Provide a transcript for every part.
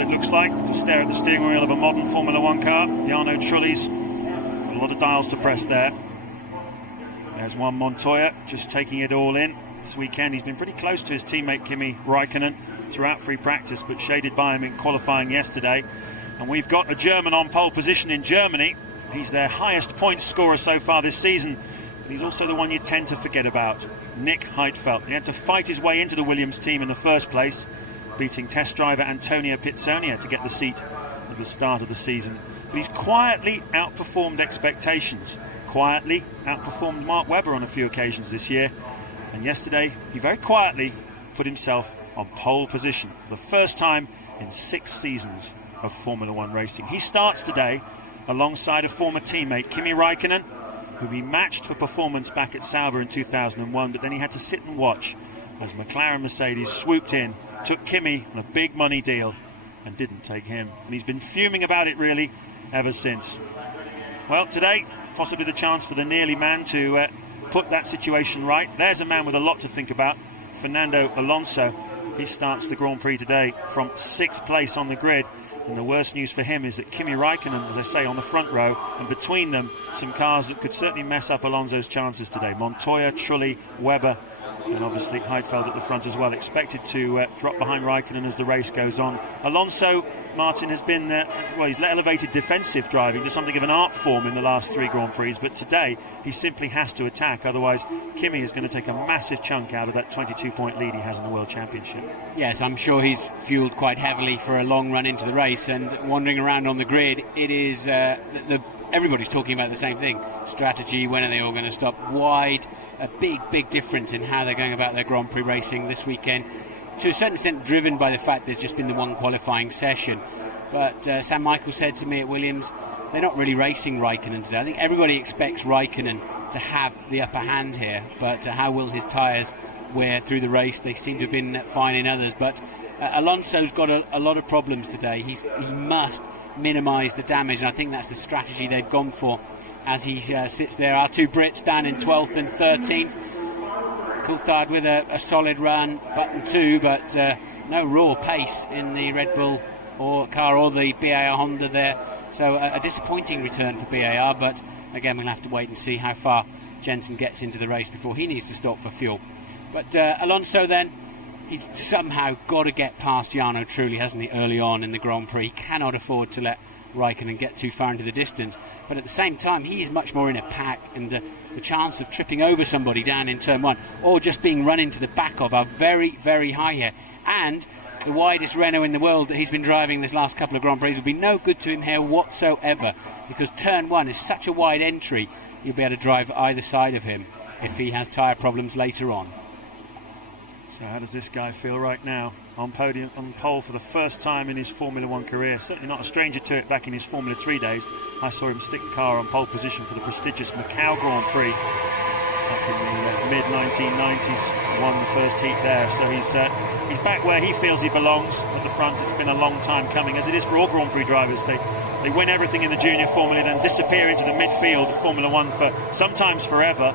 what it looks like to stare at the steering wheel of a modern Formula One car. Jarno Trulli's got a lot of dials to press there. There's Juan Montoya just taking it all in. This weekend he's been pretty close to his teammate Kimi Raikkonen throughout free practice, but shaded by him in qualifying yesterday. And we've got a German on pole position in Germany. He's their highest points scorer so far this season, but he's also the one you tend to forget about, Nick Heidfeld. He had to fight his way into the Williams team in the first place, beating test driver Antonio Pizzonia to get the seat at the start of the season. But he's quietly outperformed expectations, quietly outperformed Mark Webber on a few occasions this year. And yesterday, he very quietly put himself on pole position for the first time in 6 seasons of Formula One racing. He starts today alongside a former teammate, Kimi Raikkonen, who he matched for performance back at Sauber in 2001, but then he had to sit and watch as McLaren Mercedes swooped in, took Kimi on a big money deal and didn't take him. And he's been fuming about it really ever since. Well, today, possibly the chance for the nearly man to put that situation right. There's a man with a lot to think about, Fernando Alonso. He starts the Grand Prix today from 6th place on the grid. And the worst news for him is that Kimi Raikkonen, as I say, on the front row, and between them, some cars that could certainly mess up Alonso's chances today. Montoya, Trulli, Webber, and obviously Heidfeld at the front as well, expected to drop behind Raikkonen as the race goes on. Alonso, Martin, has been he's elevated defensive driving to something of an art form in the last 3 Grand Prix, but today he simply has to attack, otherwise Kimi is going to take a massive chunk out of that 22-point lead he has in the World Championship. Yes, I'm sure he's fueled quite heavily for a long run into the race, and wandering around on the grid, it is everybody's talking about the same thing. Strategy, when are they all going to stop? Wide, a big difference in how they're going about their Grand Prix racing this weekend. To a certain extent driven by the fact there's just been the one qualifying session. But Sam Michael said to me at Williams, they're not really racing Raikkonen today. I think everybody expects Raikkonen to have the upper hand here, but how will his tyres wear through the race? They seem to have been fine in others, but Alonso's got a lot of problems today. He must minimise the damage, and I think that's the strategy they've gone for as he sits there. Our 2 Brits down in 12th and 13th. Coulthard with a solid run, button 2, but no raw pace in the Red Bull car or the BAR Honda there. So a disappointing return for BAR, but again we'll have to wait and see how far Jensen gets into the race before he needs to stop for fuel. But Alonso then, he's somehow got to get past Jarno Trulli, hasn't he, early on in the Grand Prix. He cannot afford to let Raikkonen get too far into the distance, but at the same time he is much more in a pack, and the chance of tripping over somebody down in turn 1 or just being run into the back of are very high here. And the widest Renault in the world that he's been driving this last couple of Grand Prix will be no good to him here whatsoever, because turn 1 is such a wide entry. You'll be able to drive either side of him if he has tyre problems later on. So how does this guy feel right now? On pole for the first time in his Formula One career. Certainly not a stranger to it back in his Formula 3 days. I saw him stick the car on pole position for the prestigious Macau Grand Prix back in the mid-1990s. Won the first heat there. So he's back where he feels he belongs at the front. It's been a long time coming, as it is for all Grand Prix drivers. They win everything in the junior Formula, then disappear into the midfield of Formula One for sometimes forever,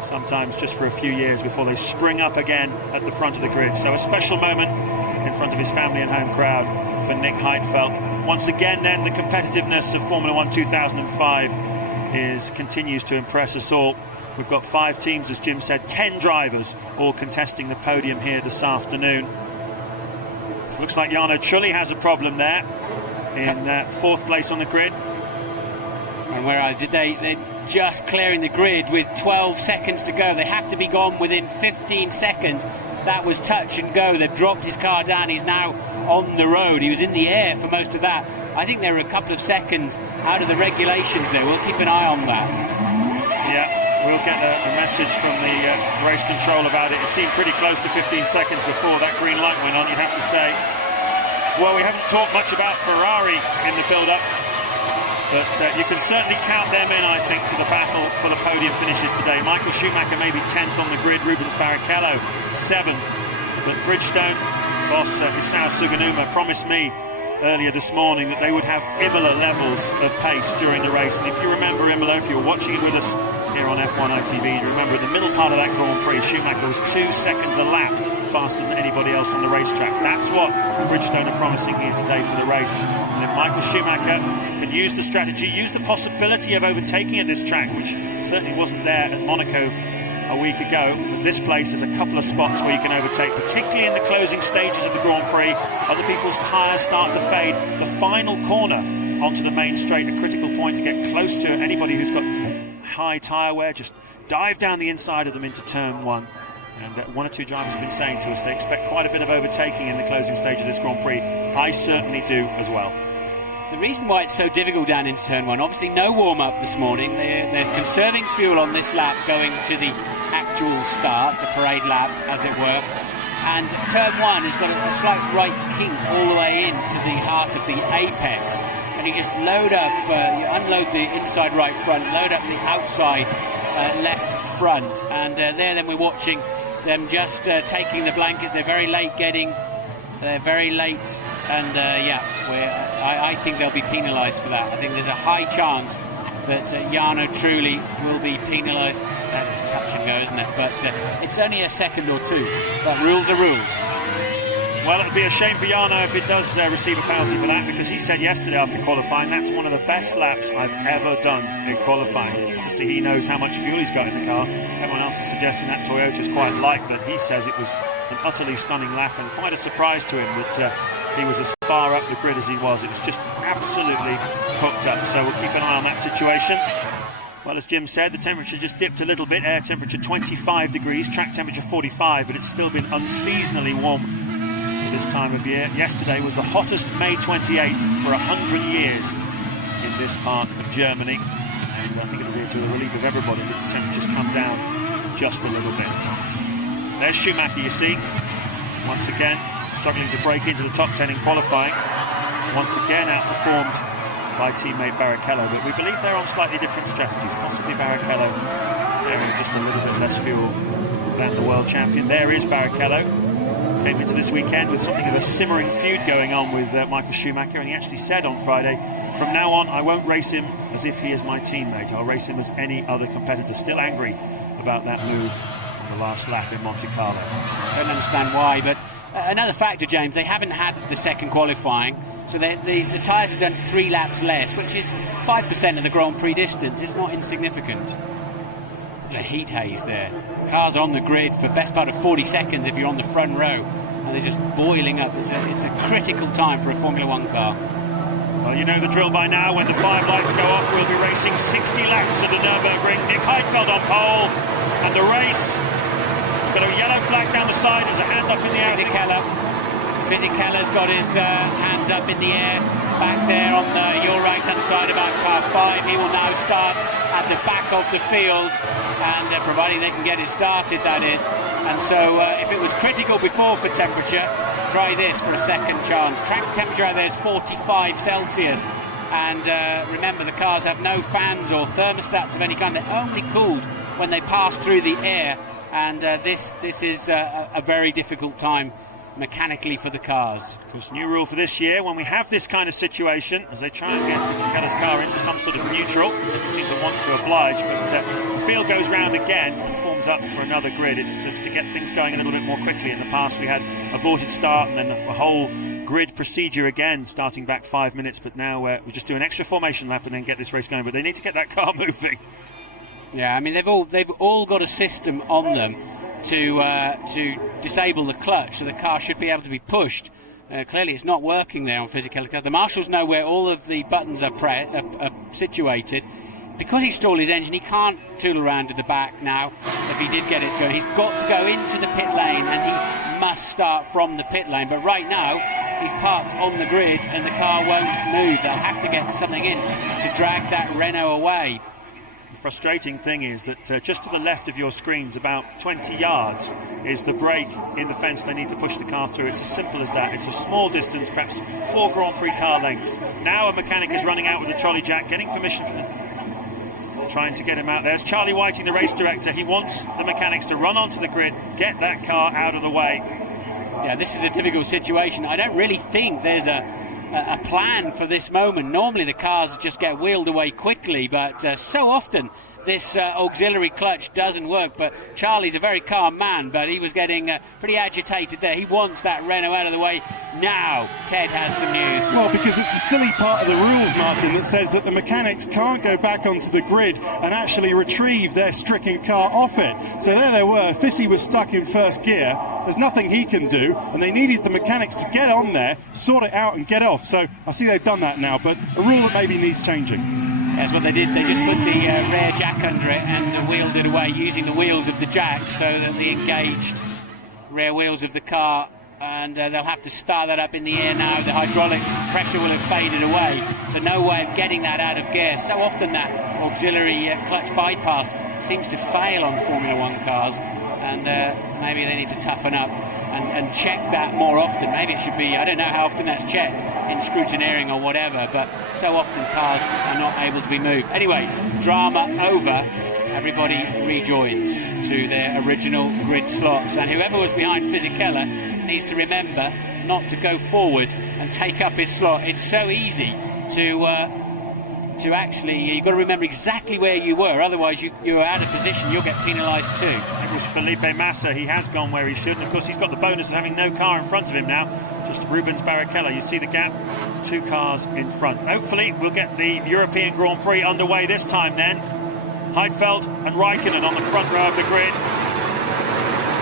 sometimes just for a few years before they spring up again at the front of the grid. So a special moment in front of his family and home crowd for Nick Heidfeld. Once again then, the competitiveness of Formula One 2005 continues to impress us all. We've got 5 teams, as Jim said, 10 drivers all contesting the podium here this afternoon. Looks like Jarno Trulli has a problem there in 4th place on the grid. And where they're just clearing the grid with 12 seconds to go. They have to be gone within 15 seconds. That was touch and go. They've dropped his car down. He's now on the road. He was in the air for most of that. I think there were a couple of seconds out of the regulations there. We'll keep an eye on that. Yeah, we'll get a message from the race control about it. It seemed pretty close to 15 seconds before that green light went on, you'd have to say. Well, we haven't talked much about Ferrari in the build-up, but you can certainly count them in, I think, to the battle for the podium finishes today. Michael Schumacher maybe 10th on the grid, Rubens Barrichello 7th, but Bridgestone boss Isao Suganuma promised me earlier this morning that they would have Imola levels of pace during the race. And if you remember Imola, if you were watching it with us here on F1 ITV, you remember in the middle part of that Grand Prix, Schumacher was 2 seconds a lap faster than anybody else on the racetrack. That's what Bridgestone are promising here today for the race. And if Michael Schumacher can use the strategy, use the possibility of overtaking at this track, which certainly wasn't there at Monaco a week ago, at this place there's a couple of spots where you can overtake, particularly in the closing stages of the Grand Prix. Other people's tyres start to fade. The final corner onto the main straight, a critical point to get close to anybody who's got high tyre wear. Just dive down the inside of them into turn one. And one or two drivers have been saying to us they expect quite a bit of overtaking in the closing stage of this Grand Prix. I certainly do as well. The reason why it's so difficult down into turn one, obviously no warm-up this morning. They're conserving fuel on this lap going to the actual start, the parade lap as it were. And turn one has got a slight right kink all the way into the heart of the apex. And you just load up, you unload the inside right front, load up the outside left front. And then we're watching them just taking the blankets. They're very late and I think they'll be penalised for that. I think there's a high chance that Jarno Trulli will be penalised. That's touch and go, isn't it? But it's only a second or two, but rules are rules. Well, it would be a shame for Jarno if it does receive a penalty for that, because he said yesterday after qualifying that's one of the best laps I've ever done in qualifying. Obviously he knows how much fuel he's got in the car. Everyone else is suggesting that Toyota's quite light, but he says it was an utterly stunning lap and quite a surprise to him that he was as far up the grid as he was. It was just absolutely hooked up, so we'll keep an eye on that situation. Well, as Jim said, the temperature just dipped a little bit. Air temperature 25 degrees, track temperature 45, but it's still been unseasonably warm this time of year. Yesterday was the hottest May 28th for 100 years in this part of Germany, and I think it'll be to the relief of everybody that the temperatures come down just a little bit. There's Schumacher, you see, once again struggling to break into the top 10 in qualifying, once again outperformed by teammate Barrichello, but we believe they're on slightly different strategies. Possibly Barrichello carrying just a little bit less fuel than the world champion. There is Barrichello. Came into this weekend with something of a simmering feud going on with Michael Schumacher, and he actually said on Friday, from now on I won't race him as if he is my teammate, I'll race him as any other competitor. Still angry about that move on the last lap in Monte Carlo. I don't understand why, but another factor, James, they haven't had the second qualifying, so the tyres have done 3 laps less, which is 5% of the Grand Prix distance. It's not insignificant. The heat haze there. Cars on the grid for best part of 40 seconds if you're on the front row, and they're just boiling up. It's a critical time for a Formula One car. Well, you know the drill by now. When the 5 lights go off, we'll be racing 60 laps at the Nurburgring. Nick Heidfeld on pole, and the race. Got a yellow flag down the side. There's a hand up in the air. Fisichella's got his hands up in the air back there on your right-hand side about car 5. He will now start at the back of the field, and providing they can get it started, that is. And so if it was critical before for temperature, try this for a second chance. Track temperature out there is 45 Celsius, and remember the cars have no fans or thermostats of any kind. They're only cooled when they pass through the air, and this is a very difficult time mechanically for the cars. Of course, new rule for this year, when we have this kind of situation, as they try and get Fisichella's car into some sort of neutral, doesn't seem to want to oblige, but the field goes round again and forms up for another grid. It's just to get things going a little bit more quickly. In the past we had aborted start and then a whole grid procedure again, starting back 5 minutes, but now we just do an extra formation lap and then get this race going, but they need to get that car moving. Yeah, I mean they've all got a system on them to disable the clutch, so the car should be able to be pushed. Clearly it's not working there on Fisichella. The marshals know where all of the buttons are situated. Because he's stalled his engine, he can't tool around to the back now. If he did get it going, he's got to go into the pit lane, and he must start from the pit lane. But right now he's parked on the grid and the car won't move. They'll have to get something in to drag that Renault away. Frustrating thing is that just to the left of your screens, about 20 yards, is the break in the fence they need to push the car through. It's as simple as that. It's a small distance, perhaps 4 Grand Prix car lengths. Now a mechanic is running out with the trolley jack, getting permission from trying to get him out there. It's Charlie Whiting, the race director. He wants the mechanics to run onto the grid, get that car out of the way. Yeah, this is a difficult situation. I don't really think there's a plan for this moment. Normally the cars just get wheeled away quickly, but so often this auxiliary clutch doesn't work. But Charlie's a very calm man, but he was getting pretty agitated there. He wants that Renault out of the way now. Ted has some news. Well, because it's a silly part of the rules, Martin, that says that the mechanics can't go back onto the grid and actually retrieve their stricken car off it. So there they were. Fissy was stuck in first gear. There's nothing he can do, and they needed the mechanics to get on there, sort it out and get off. So I see they've done that now, but a rule that maybe needs changing. That's what they did. They just put the rear jack under it and wheeled it away using the wheels of the jack, so that the engaged rear wheels of the car, and they'll have to start that up in the air now. The hydraulics pressure will have faded away, so no way of getting that out of gear. So often that auxiliary clutch bypass seems to fail on Formula One cars, and maybe they need to toughen up and check that more often. Maybe it should be, I don't know how often that's checked in scrutineering or whatever, but so often cars are not able to be moved. Anyway, drama over. Everybody rejoins to their original grid slots, and whoever was behind Fisichella needs to remember not to go forward and take up his slot. It's so easy to actually, you've got to remember exactly where you were, otherwise you're out of position, you'll get penalised too. It was Felipe Massa. He has gone where he should, and of course he's got the bonus of having no car in front of him now, just Rubens Barrichello. You see the gap, 2 cars in front. Hopefully we'll get the European Grand Prix underway this time then. Heidfeld and Raikkonen on the front row of the grid.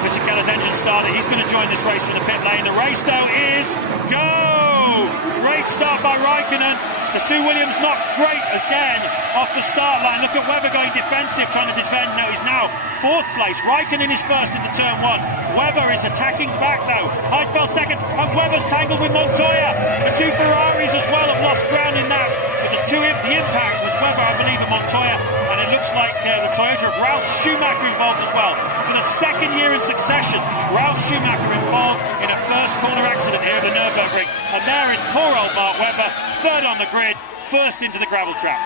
Fisichella's engine started. He's going to join this race from the pit lane. The race though is go! Great start by Raikkonen. The 2 Williams not great again off the start line. Look at Webber going defensive, trying to defend. No, he's now 4th place. Raikkonen is first into turn 1. Webber is attacking back though. Heidfeld second, and Webber's tangled with Montoya. The 2 Ferraris as well have lost ground in that. But the impact was Webber, I believe, and Montoya. And it looks like the Toyota of Ralf Schumacher involved as well. For the 2nd year in succession, Ralf Schumacher involved in a first corner accident here at the Nurburgring. And there is poor old Mark Webber, 3rd on the grid, 1st into the gravel trap.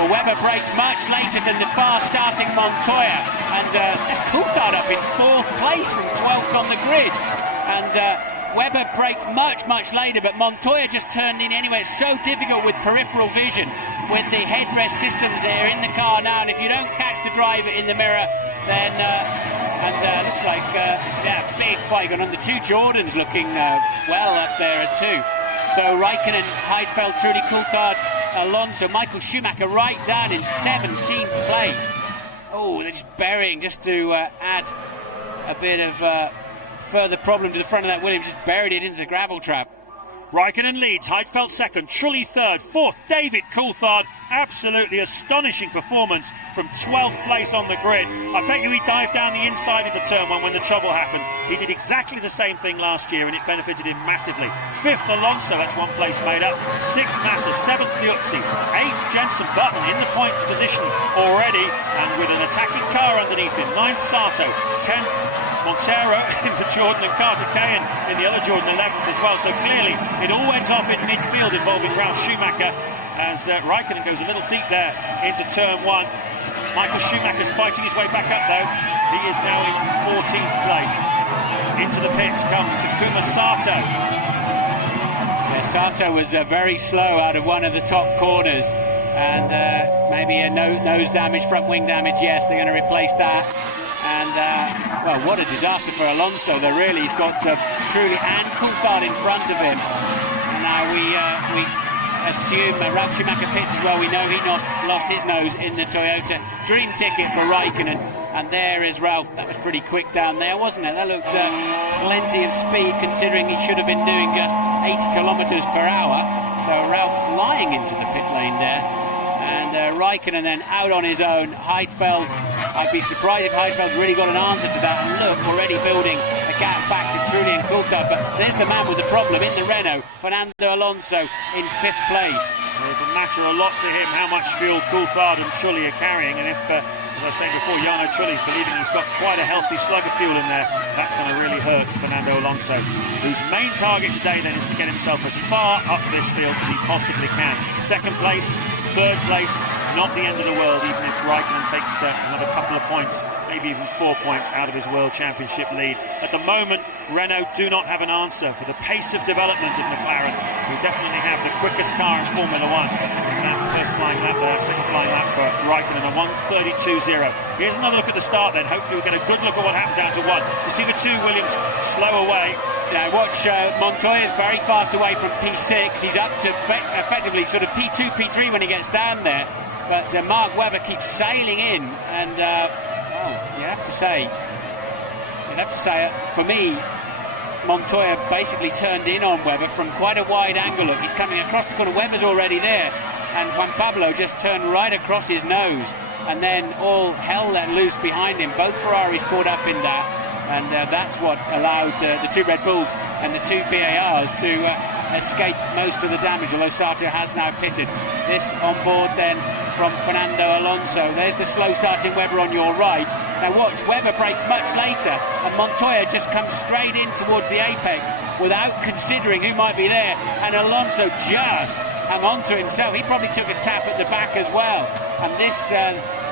Well, Webber braked much later than the fast-starting Montoya, and just Coulthard up in 4th place from 12th on the grid. And Webber braked much later, but Montoya just turned in anyway. It's so difficult with peripheral vision, with the headrest systems there in the car now, and if you don't catch the driver in the mirror, then looks like big fight going on. The 2 Jordans looking well up there at 2. So Raikkonen, Heidfeld, Trudy Coulthard, Alonso, Michael Schumacher right down in 17th place. Oh, they're just burying, just to add a bit of further problem to the front of that Williams, just buried it into the gravel trap. Raikkonen leads, Heidfeld second, Trulli third, fourth, David Coulthard. Absolutely astonishing performance from 12th place on the grid. I bet you he dived down the inside into turn 1 when the trouble happened. He did exactly the same thing last year and it benefited him massively. 5th, Alonso, that's 1 place made up. 6th, Massa, 7th, Liuzzi. 8th, Jenson Button in the point position already and with an attacking car underneath him. 9th, Sato. 10th, Montero in the Jordan and Carter Cahan in the other Jordan 11th as well. So clearly it all went off in midfield involving Ralf Schumacher as Raikkonen goes a little deep there into turn 1. Michael Schumacher's fighting his way back up though. He is now in 14th place. Into the pits comes Takuma Sato. Yeah, Sato was very slow out of one of the top corners, and maybe a nose damage, front wing damage. Yes, they're going to replace that. And well, what a disaster for Alonso though, really. He's got Trulli and Coulthard in front of him. And now we assume Ralf Schumacher pits as well. We know he lost his nose in the Toyota. Dream ticket for Raikkonen. And there is Ralf. That was pretty quick down there, wasn't it? That looked plenty of speed considering he should have been doing just 80 kilometres per hour. So Ralf flying into the pit lane there. And Raikkonen then out on his own. Heidfeld, I'd be surprised if Heidfeld's really got an answer to that. And look, already building a gap back to Trulli and Coulthard. But there's the man with the problem in the Renault, Fernando Alonso in 5th place. It will matter a lot to him how much fuel Coulthard and Trulli are carrying. And if, as I said before, Jarno Trulli believing he's got quite a healthy slug of fuel in there, that's going to really hurt Fernando Alonso, whose main target today then is to get himself as far up this field as he possibly can. 2nd place, 3rd place, not the end of the world, even if Raikkonen takes another couple of points, maybe even 4 points out of his World Championship lead. At the moment, Renault do not have an answer for the pace of development of McLaren, who definitely have the quickest car in Formula One. That first flying lap there, second flying lap for Raikkonen, a 1:32.0. Here's another look at the start then. Hopefully we'll get a good look at what happened down to 1. You see the two Williams slow away. Yeah, watch Montoya's very fast away from P6. He's up to effectively sort of P2, P3 when he gets down there. But Mark Webber keeps sailing in, and you have to say, for me, Montoya basically turned in on Webber from quite a wide angle. Look, he's coming across the corner. Webber's already there, and Juan Pablo just turned right across his nose, and then all hell let loose behind him. Both Ferraris caught up in that, and that's what allowed the two Red Bulls and the two PARs to escape most of the damage, although Sato has now pitted. This on board then from Fernando Alonso. There's the slow starting Webber on your right. Now watch, Webber brakes much later, and Montoya just comes straight in towards the apex without considering who might be there, and Alonso just hung onto himself. He probably took a tap at the back as well, and this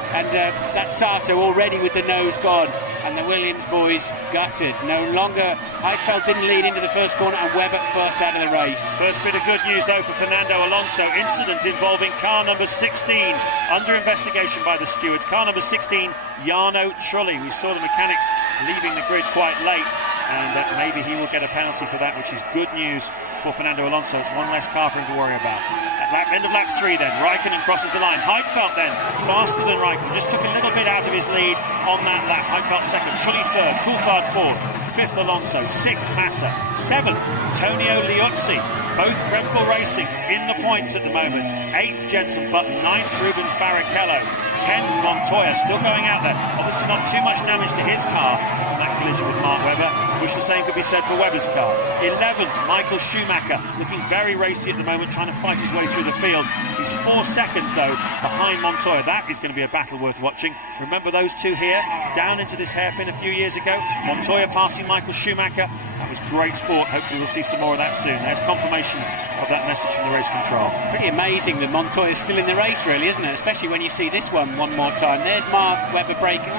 that's Sato already with the nose gone, and the Williams boys gutted. No longer, Heidfeld didn't lead into the first corner, and Webber first out of the race. First bit of good news though for Fernando Alonso. Incident involving car number 16 under investigation by the stewards. Car number 16, Jarno Trulli. We saw the mechanics leaving the grid quite late, and maybe he will get a penalty for that, which is good news for Fernando Alonso. It's one less car for him to worry about. At end of lap 3 then, Raikkonen crosses the line. Heidfeld then, faster than Raikkonen, just took a little bit out of his lead on that lap. Heidfeld second, Trulli third, Coulthard fourth, fifth Alonso, sixth Massa, seventh Tonio Liuzzi. Both Red Bull Racings in the points at the moment. Eighth Jenson Button, ninth Rubens Barrichello, 10th Montoya, still going out there. Obviously not too much damage to his car from that collision with Mark Webber, which the same could be said for Webber's car. 11th Michael Schumacher, looking very racy at the moment, trying to fight his way through the field. He's 4 seconds though behind Montoya. That is going to be a battle worth watching. Remember those two here down into this hairpin a few years ago? Montoya passing Michael Schumacher. That was great sport. Hopefully we'll see some more of that soon. There's confirmation of that message from the race control. Pretty amazing that Montoya's still in the race, really, isn't it? Especially when you see this one more time. There's Mark Webber braking.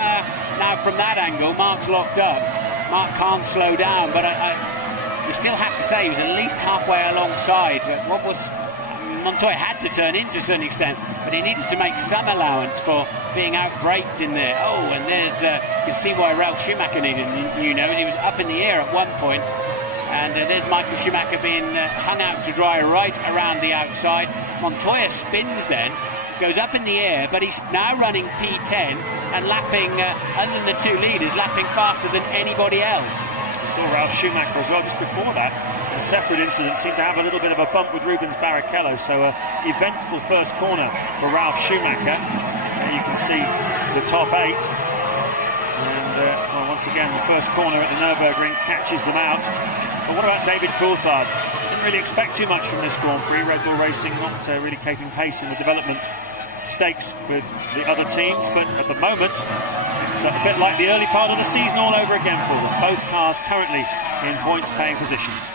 Now from that angle, Mark's locked up. Mark can't slow down, but you still have to say he was at least halfway alongside. But Montoya had to turn in to a certain extent, but he needed to make some allowance for being out-braked in there. Oh, and there's you can see why Ralf Schumacher needed new nose. He was up in the air at one point, and there's Michael Schumacher being hung out to dry right around the outside. Montoya spins then, goes up in the air, but he's now running P10 and lapping, other than the two leaders, lapping faster than anybody else. We saw Ralf Schumacher as well just before that. A separate incident, seemed to have a little bit of a bump with Rubens Barrichello, so an eventful first corner for Ralf Schumacher. There you can see the top 8, and once again the first corner at the Nurburgring catches them out. But what about David Coulthard? Didn't really expect too much from this Grand Prix. Red Bull Racing not really keeping pace in the development stakes with the other teams, but at the moment it's a bit like the early part of the season all over again for them. Both cars currently in points paying positions.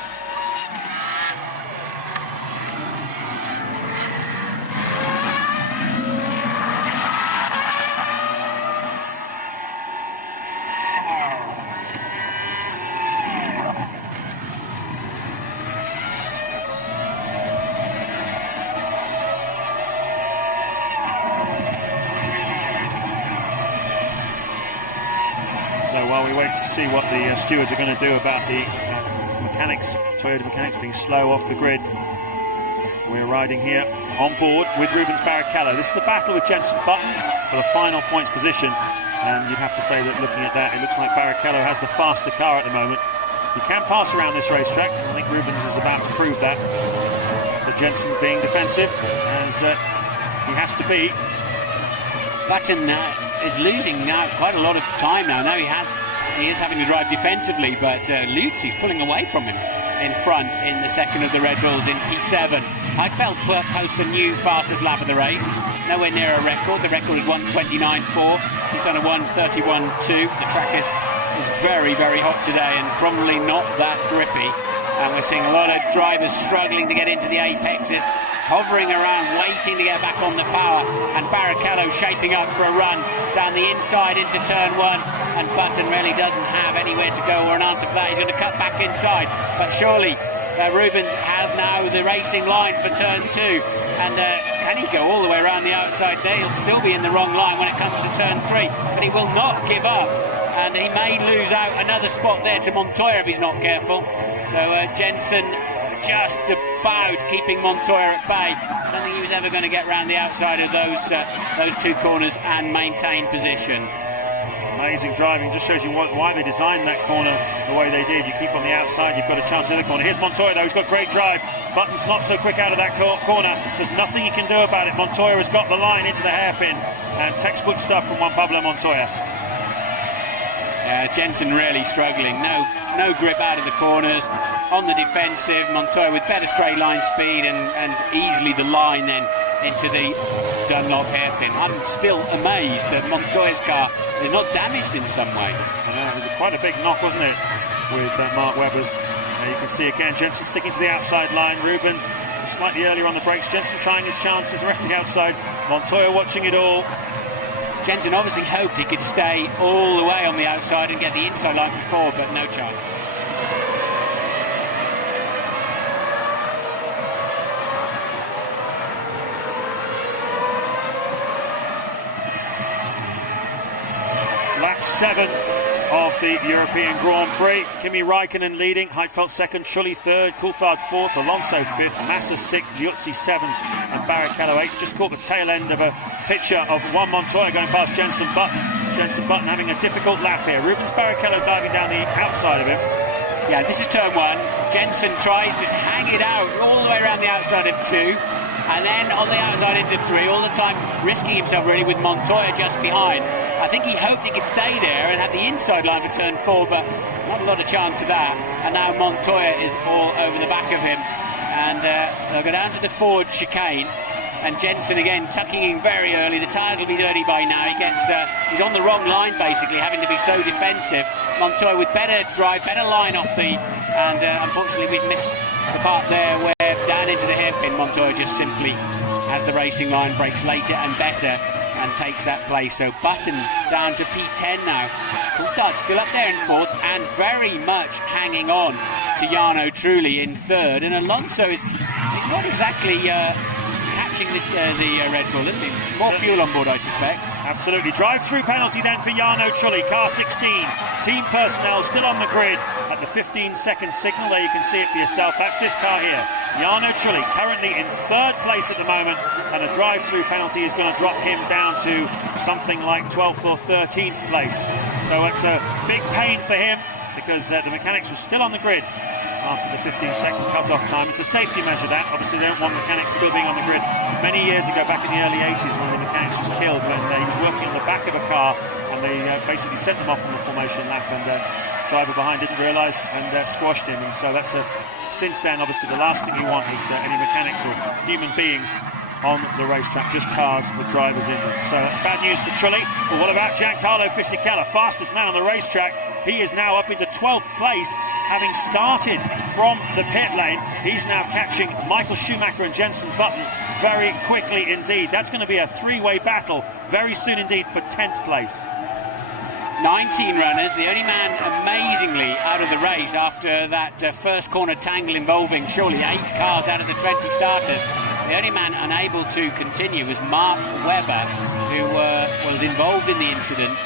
While we wait to see what the stewards are going to do about the Toyota mechanics being slow off the grid, we're riding here on board with Rubens Barrichello. This is the battle with Jenson Button for the final points position, and you'd have to say that looking at that, it looks like Barrichello has the faster car at the moment. He can pass around this racetrack. I think Rubens is about to prove that. But Jenson being defensive, as he has to be. Button is losing now quite a lot of time now. Now he is having to drive defensively, but Liuzzi's pulling away from him in front in the second of the Red Bulls in P7. Heidfeld posts a new fastest lap of the race, nowhere near a record. The record is 1:29.4. He's done a 1:31.2. The track is very, very hot today and probably not that grippy. And we're seeing a lot of drivers struggling to get into the apexes. hovering around, waiting to get back on the power, and Barrichello shaping up for a run down the inside into turn 1, and Button really doesn't have anywhere to go or an answer for that. He's going to cut back inside, but surely Rubens has now the racing line for turn 2, and can he go all the way around the outside there? He'll still be in the wrong line when it comes to turn 3, but he will not give up, and he may lose out another spot there to Montoya if he's not careful. So Jensen just about keeping Montoya at bay. I don't think he was ever going to get round the outside of those 2 corners and maintain position. Amazing driving, just shows you why they designed that corner the way they did. You keep on the outside, you've got a chance in the corner. Here's Montoya though, he's got great drive. Button's not so quick out of that corner. There's nothing he can do about it. Montoya has got the line into the hairpin, and textbook stuff from Juan Pablo Montoya. Jensen really struggling, no grip out of the corners, on the defensive. Montoya with better straight line speed and easily the line then into the Dunlop hairpin. I'm still amazed that Montoya's car is not damaged in some way. I know, it was quite a big knock, wasn't it, with Mark Webber's. You can see again Jensen sticking to the outside line. Rubens slightly earlier on the brakes. Jensen trying his chances around the outside. Montoya watching it all. Jensen obviously hoped he could stay all the way on the outside and get the inside line for 4, but no chance. Lap 7 of the European Grand Prix. Kimi Räikkönen leading, Heidfeld second, Trulli third, Coulthard fourth, Alonso fifth, Massa sixth, Liuzzi seventh, and Barrichello eighth. Just caught the tail end of a picture of Juan Montoya going past Jensen Button. Jensen Button having a difficult lap here. Rubens Barrichello diving down the outside of him. Yeah, this is turn 1. Jensen tries to hang it out all the way around the outside of 2, and then on the outside into 3, all the time risking himself really with Montoya just behind. I think he hoped he could stay there and have the inside line for turn 4, but not a lot of chance of that. And now Montoya is all over the back of him, and they'll go down to the forward chicane. And Jensen again tucking in very early. The tyres will be dirty by now. He's on the wrong line basically, having to be so defensive. Montoya with better drive, better line off the, and unfortunately we've missed the part there where down into the hairpin Montoya just simply has the racing line, brakes later and better, and takes that place. So Button down to P10 now. Coulthard still up there in 4th and very much hanging on to Jarno Trulli in 3rd. And Alonso he's not exactly catching the Red Bull, isn't he? More fuel on board, I suspect. Absolutely. Drive-through penalty then for Jarno Trulli, car 16. Team personnel still on the grid at the 15-second signal. There you can see it for yourself. That's this car here. Jarno Trulli currently in 3rd place at the moment, and a drive-through penalty is going to drop him down to something like 12th or 13th place. So it's a big pain for him because the mechanics were still on the grid after the 15-second cut-off time. It's a safety measure, that. Obviously, they don't want mechanics still being on the grid. Many years ago, back in the early 80s, one of the mechanics was killed when he was working on the back of a car, and they basically sent them off on the formation lap, and the driver behind didn't realise and squashed him. And so that's since then, obviously, the last thing you want is any mechanics or human beings on the racetrack, just cars with drivers in them. So bad news for Trulli. But what about Giancarlo Fisichella, fastest man on the racetrack? He is now up into 12th place, having started from the pit lane. He's now catching Michael Schumacher and Jensen Button very quickly indeed. That's going to be a 3-way battle very soon indeed for 10th place. 19 runners, the only man amazingly out of the race after that first corner tangle involving surely 8 cars out of the 20 starters. The only man unable to continue was Mark Webber, who was involved in the incident.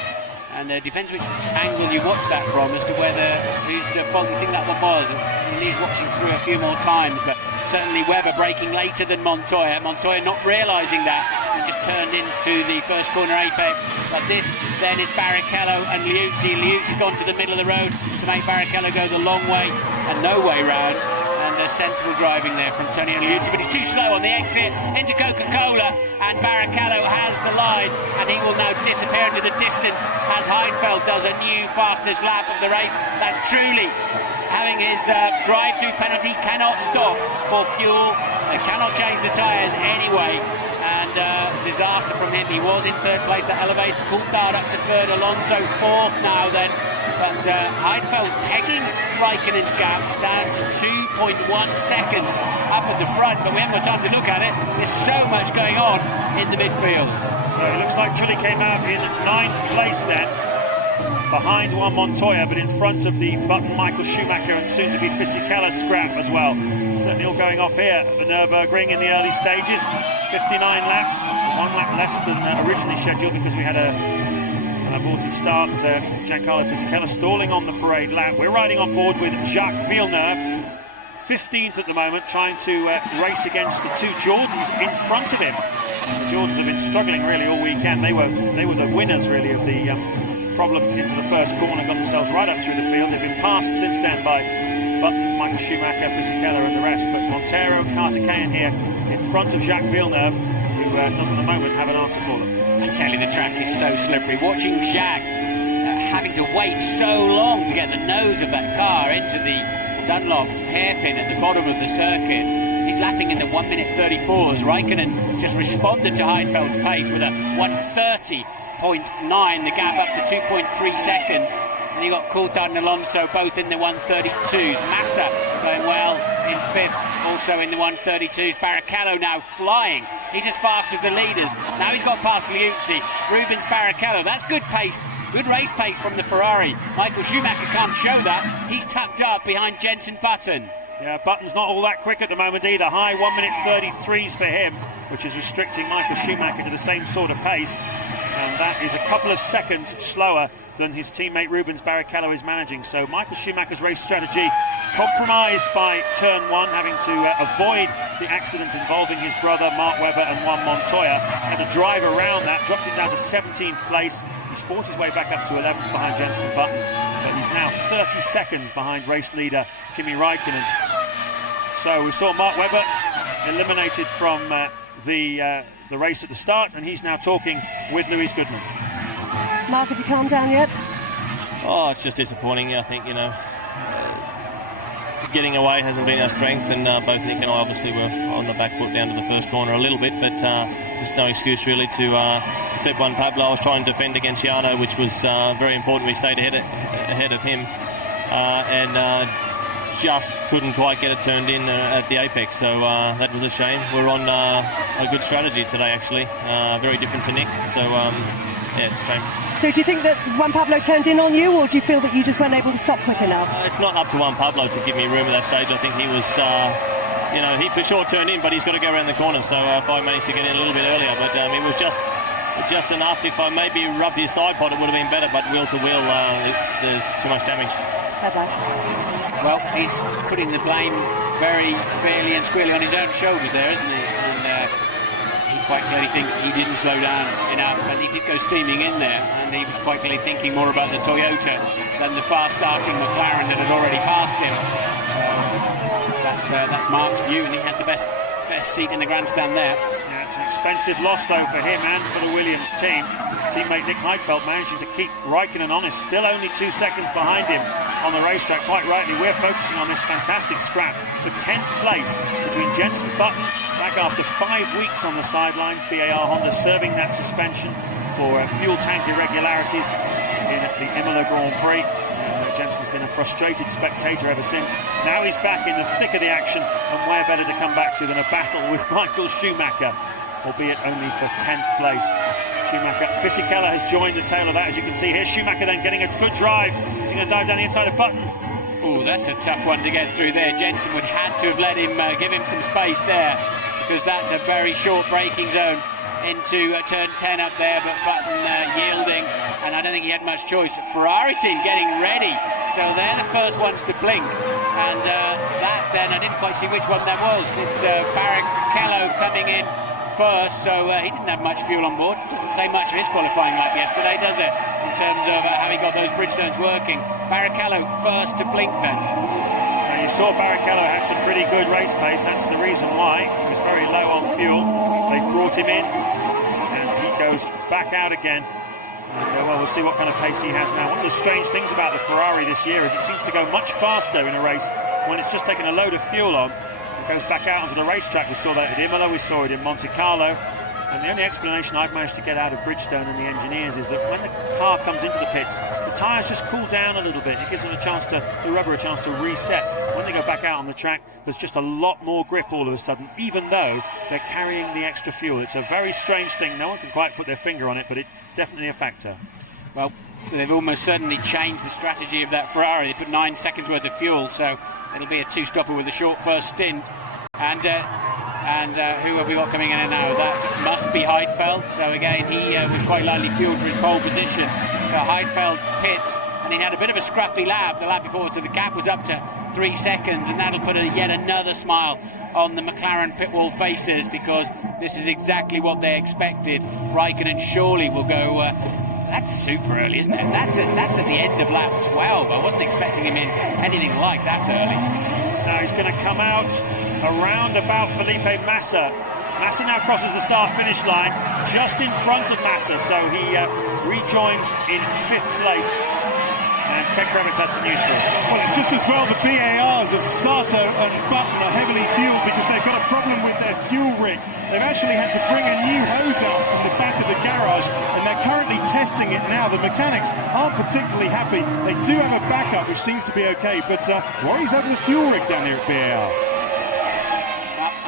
And it depends which angle you watch that from as to whether whose fault you think that one was. He needs watching through a few more times, but certainly Webber braking later than Montoya. Montoya not realising that, he just turned into the first corner apex. But this then is Barrichello and Liuzzi. Liuzzi's gone to the middle of the road to make Barrichello go the long way and no way round. And sensible driving there from Tony Liuzzi, but he's too slow on the exit into Coca-Cola, and Barrichello has the line, and he will now disappear into the distance as Heidfeld does a new fastest lap of the race. That's Trulli having his drive-through penalty, cannot stop for fuel, they cannot change the tyres anyway, and disaster from him. He was in 3rd place, that elevates Coulthard up to 3rd, Alonso 4th now then, but Heidfeld's pegging Raikkonen's gap down to 2.1 seconds up at the front, but we haven't got time to look at it. There's so much going on in the midfield. So it looks like Trulli came out in 9th place then, behind Juan Montoya, but in front of the Button, Michael Schumacher, and soon to be Fisichella scrap as well. Certainly all going off here at the Nurburgring in the early stages. 59 laps, 1 lap less than originally scheduled because we had an aborted start. Giancarlo Fisichella stalling on the parade lap. We're riding on board with Jacques Villeneuve, 15th at the moment, trying to race against the two Jordans in front of him. The Jordans have been struggling really all weekend. They were the winners really of the problem into the first corner, got themselves right up through the field. They've been passed since then by Button, Michael Schumacher, Fisichella and the rest, but Montero and Carter Cahan here in front of Jacques Villeneuve, who does at the moment have an answer for them. I tell you, the track is so slippery. Watching Jacques having to wait so long to get the nose of that car into the Dunlop hairpin at the bottom of the circuit. He's lapping in the 1 minute 34s. Raikkonen just responded to Heidfeld's pace with a 1:30.9, the gap up to 2.3 seconds. And you got Coulthard and Alonso both in the 1:32s. Massa going well in 5th, also in the 1:32s. Barrichello now flying. He's as fast as the leaders. Now he's got past Liuzzi. Rubens Barrichello. That's good pace. Good race pace from the Ferrari. Michael Schumacher can't show that. He's tucked up behind Jenson Button. Yeah, Button's not all that quick at the moment either. High 1 minute 33s for him, which is restricting Michael Schumacher to the same sort of pace. And that is a couple of seconds slower than his teammate Rubens Barrichello is managing. So Michael Schumacher's race strategy compromised by turn 1, having to avoid the accident involving his brother Mark Webber and Juan Montoya. Had to drive around that, dropped it down to 17th place. He's fought his way back up to 11th behind Jenson Button, but he's now 30 seconds behind race leader Kimi Raikkonen. So we saw Mark Webber eliminated from the race at the start, and he's now talking with Louise Goodman. Mark, have you calmed down yet? Oh, it's just disappointing. I think, getting away hasn't been our strength, and both Nick and I obviously were on the back foot down to the first corner a little bit, but there's no excuse really to step one Pablo. I was trying to defend against Jarno, which was very important. We stayed ahead of him, and just couldn't quite get it turned in at the apex, so that was a shame. We're on a good strategy today, actually, very different to Nick, so yeah, it's a shame. So do you think that Juan Pablo turned in on you, or do you feel that you just weren't able to stop quick enough? It's not up to Juan Pablo to give me room at that stage. I think he was, he for sure turned in, but he's got to go around the corner, so if I managed to get in a little bit earlier, but it was just enough. If I maybe rubbed his side pod, it would have been better, but wheel to wheel, there's too much damage. Bye-bye. Well, he's putting the blame very fairly and squarely on his own shoulders there, isn't he? And he quite clearly thinks he didn't slow down enough, and he did go steaming in there, and he was quite clearly thinking more about the Toyota than the fast-starting McLaren that had already passed him. So that's Mark's view, and he had the best seat in the grandstand there. Yeah, it's an expensive loss though for him and for the Williams team. Teammate Nick Heidfeld managing to keep Raikkonen honest, still only 2 seconds behind him on the racetrack. Quite rightly, we're focusing on this fantastic scrap for 10th place between Jenson Button, back after 5 weeks on the sidelines. BAR Honda serving that suspension for fuel tank irregularities in the Imola Grand Prix. Jenson's been a frustrated spectator ever since. Now he's back in the thick of the action, and where better to come back to than a battle with Michael Schumacher, albeit only for 10th place. Schumacher, Fisichella has joined the tail of that, as you can see here. Schumacher then getting a good drive. He's going to dive down the inside of Button. Oh, that's a tough one to get through there. Jenson would have to have let him give him some space there, because that's a very short braking zone into turn 10 up there, but Button yielding, and I don't think he had much choice. Ferrari team getting ready, so they're the first ones to blink, and that then, I didn't quite see which one that was. It's Barrichello coming in first, so he didn't have much fuel on board. Doesn't say much for his qualifying lap yesterday, does it, in terms of how he got those Bridgestones working. Barrichello first to blink then. And you saw Barrichello had some pretty good race pace. That's the reason why he was very low on fuel. They've brought him in, and he goes back out again. And, well, we'll see what kind of pace he has now. One of the strange things about the Ferrari this year is it seems to go much faster in a race when it's just taken a load of fuel on. It goes back out onto the racetrack. We saw that at Imola, we saw it in Monte Carlo. And the only explanation I've managed to get out of Bridgestone and the engineers is that when the car comes into the pits, the tyres just cool down a little bit. It gives them the rubber a chance to reset. When they go back out on the track, there's just a lot more grip all of a sudden, even though they're carrying the extra fuel. It's a very strange thing. No one can quite put their finger on it, but it's definitely a factor. Well, they've almost certainly changed the strategy of that Ferrari. They put 9 seconds worth of fuel, so it'll be a two-stopper with a short first stint. And who have we got coming in now? That must be Heidfeld. So again, he was quite lightly fueled for his pole position. So Heidfeld pits, and he had a bit of a scruffy lap the lap before, so the gap was up to 3 seconds, and that'll put yet another smile on the McLaren pit wall faces, because this is exactly what they expected. Raikkonen surely will go. That's super early, isn't it? That's at the end of lap 12. I wasn't expecting him in anything like that early. Now he's going to come out around about Felipe Massa. Massa now crosses the start-finish line just in front of Massa, so he rejoins in 5th place. And Tech Kravitz has some news for us. Well, it's just as well the BARs of Sato and Button are heavily fueled because they've got a problem with their fuel rig. They've actually had to bring a new hose up from the back of the garage, and they're currently testing it now. The mechanics aren't particularly happy. They do have a backup, which seems to be okay, but worries over the fuel rig down here at BAR.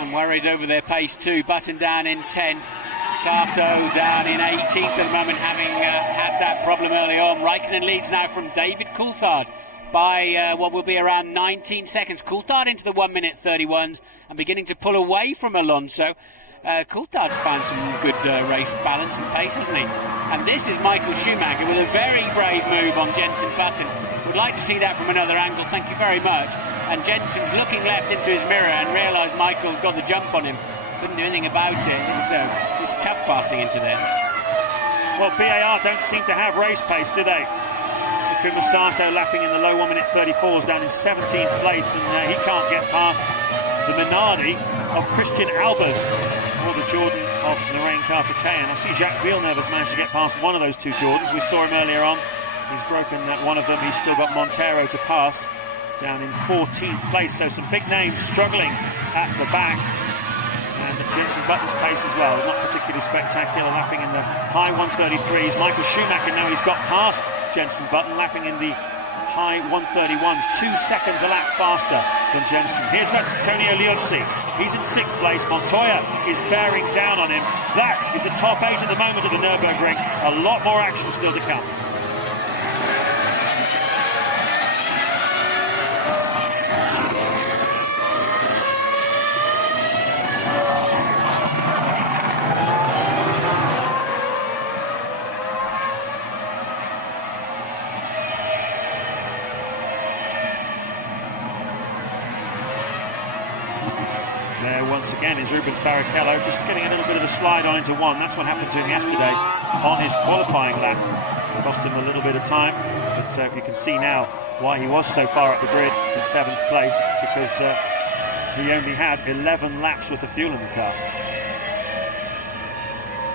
And worries over their pace too. Button down in 10th. Sato down in 18th at the moment, having had that problem early on. Raikkonen leads now from David Coulthard by what will be around 19 seconds. Coulthard into the 1 minute 31s and beginning to pull away from Alonso. Coulthard's found some good race balance and pace, hasn't he? And this is Michael Schumacher with a very brave move on Jenson Button. Would like to see that from another angle, thank you very much. And Jenson's looking left into his mirror and realised Michael got the jump on him. Couldn't do anything about it. It's tough passing into there. Well, BAR don't seem to have race pace, do they? Takuma Sato lapping in the low 1 minute 34s down in 17th place, and he can't get past the Minardi of Christian Albers or the Jordan of Lorraine Carter-Cayan. I see Jacques Villeneuve has managed to get past one of those two Jordans. We saw him earlier on. He's broken one of them. He's still got Montero to pass down in 14th place. So some big names struggling at the back. And Jenson Button's pace as well, not particularly spectacular, lapping in the high 133s. Michael Schumacher, now he's got past Jenson Button, lapping in the high 131s, 2 seconds a lap faster than Jenson. Here's Antonio Liuzzi, he's in 6th place. Montoya is bearing down on him. That is the top 8 at the moment of the Nurburgring. A lot more action still to come. Once again is Rubens Barrichello, just getting a little bit of a slide on into one. That's what happened to him yesterday on his qualifying lap. It cost him a little bit of time, but you can see now why he was so far up the grid in 7th place. It's because he only had 11 laps worth of fuel in the car.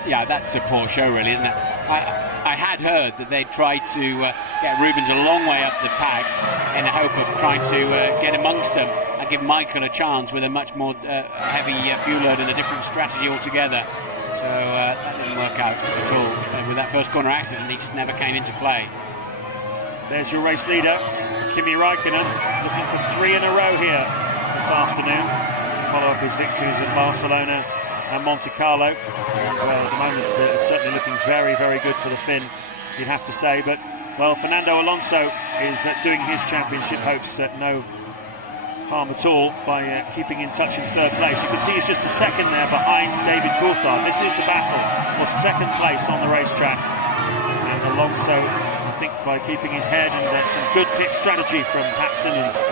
Yeah, that's a poor show really, isn't it? I had heard that they tried to get Rubens a long way up the pack in the hope of trying to get amongst them and give Michael a chance with a much more heavy fuel load and a different strategy altogether. So that didn't work out at all. And with that first corner accident, he just never came into play. There's your race leader, Kimi Raikkonen, looking for 3 in a row here this afternoon to follow up his victories at Barcelona and Monte Carlo. Well, at the moment, it's certainly looking very, very good for the Finn, you'd have to say. But, well, Fernando Alonso is doing his championship hopes no harm at all by keeping in touch in 3rd place. You can see he's just a second there behind David Coulthard. This is the battle for 2nd place on the racetrack. And Alonso, I think, by keeping his head and some good pit strategy from Pat Simmons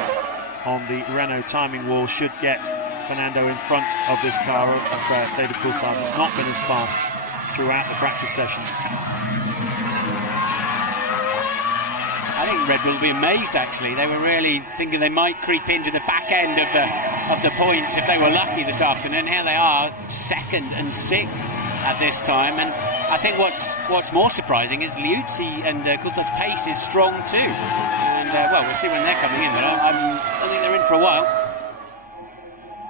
on the Renault timing wall, should get Fernando in front of this car of David Coulthard. It's not been as fast throughout the practice sessions. I think Red Bull will be amazed actually. They were really thinking they might creep into the back end of the points if they were lucky this afternoon. Here they are, 2nd and 6th at this time. And I think what's more surprising is Liuzzi and Coulthard's pace is strong too. And well, we'll see when they're coming in, but I think they're in for a while.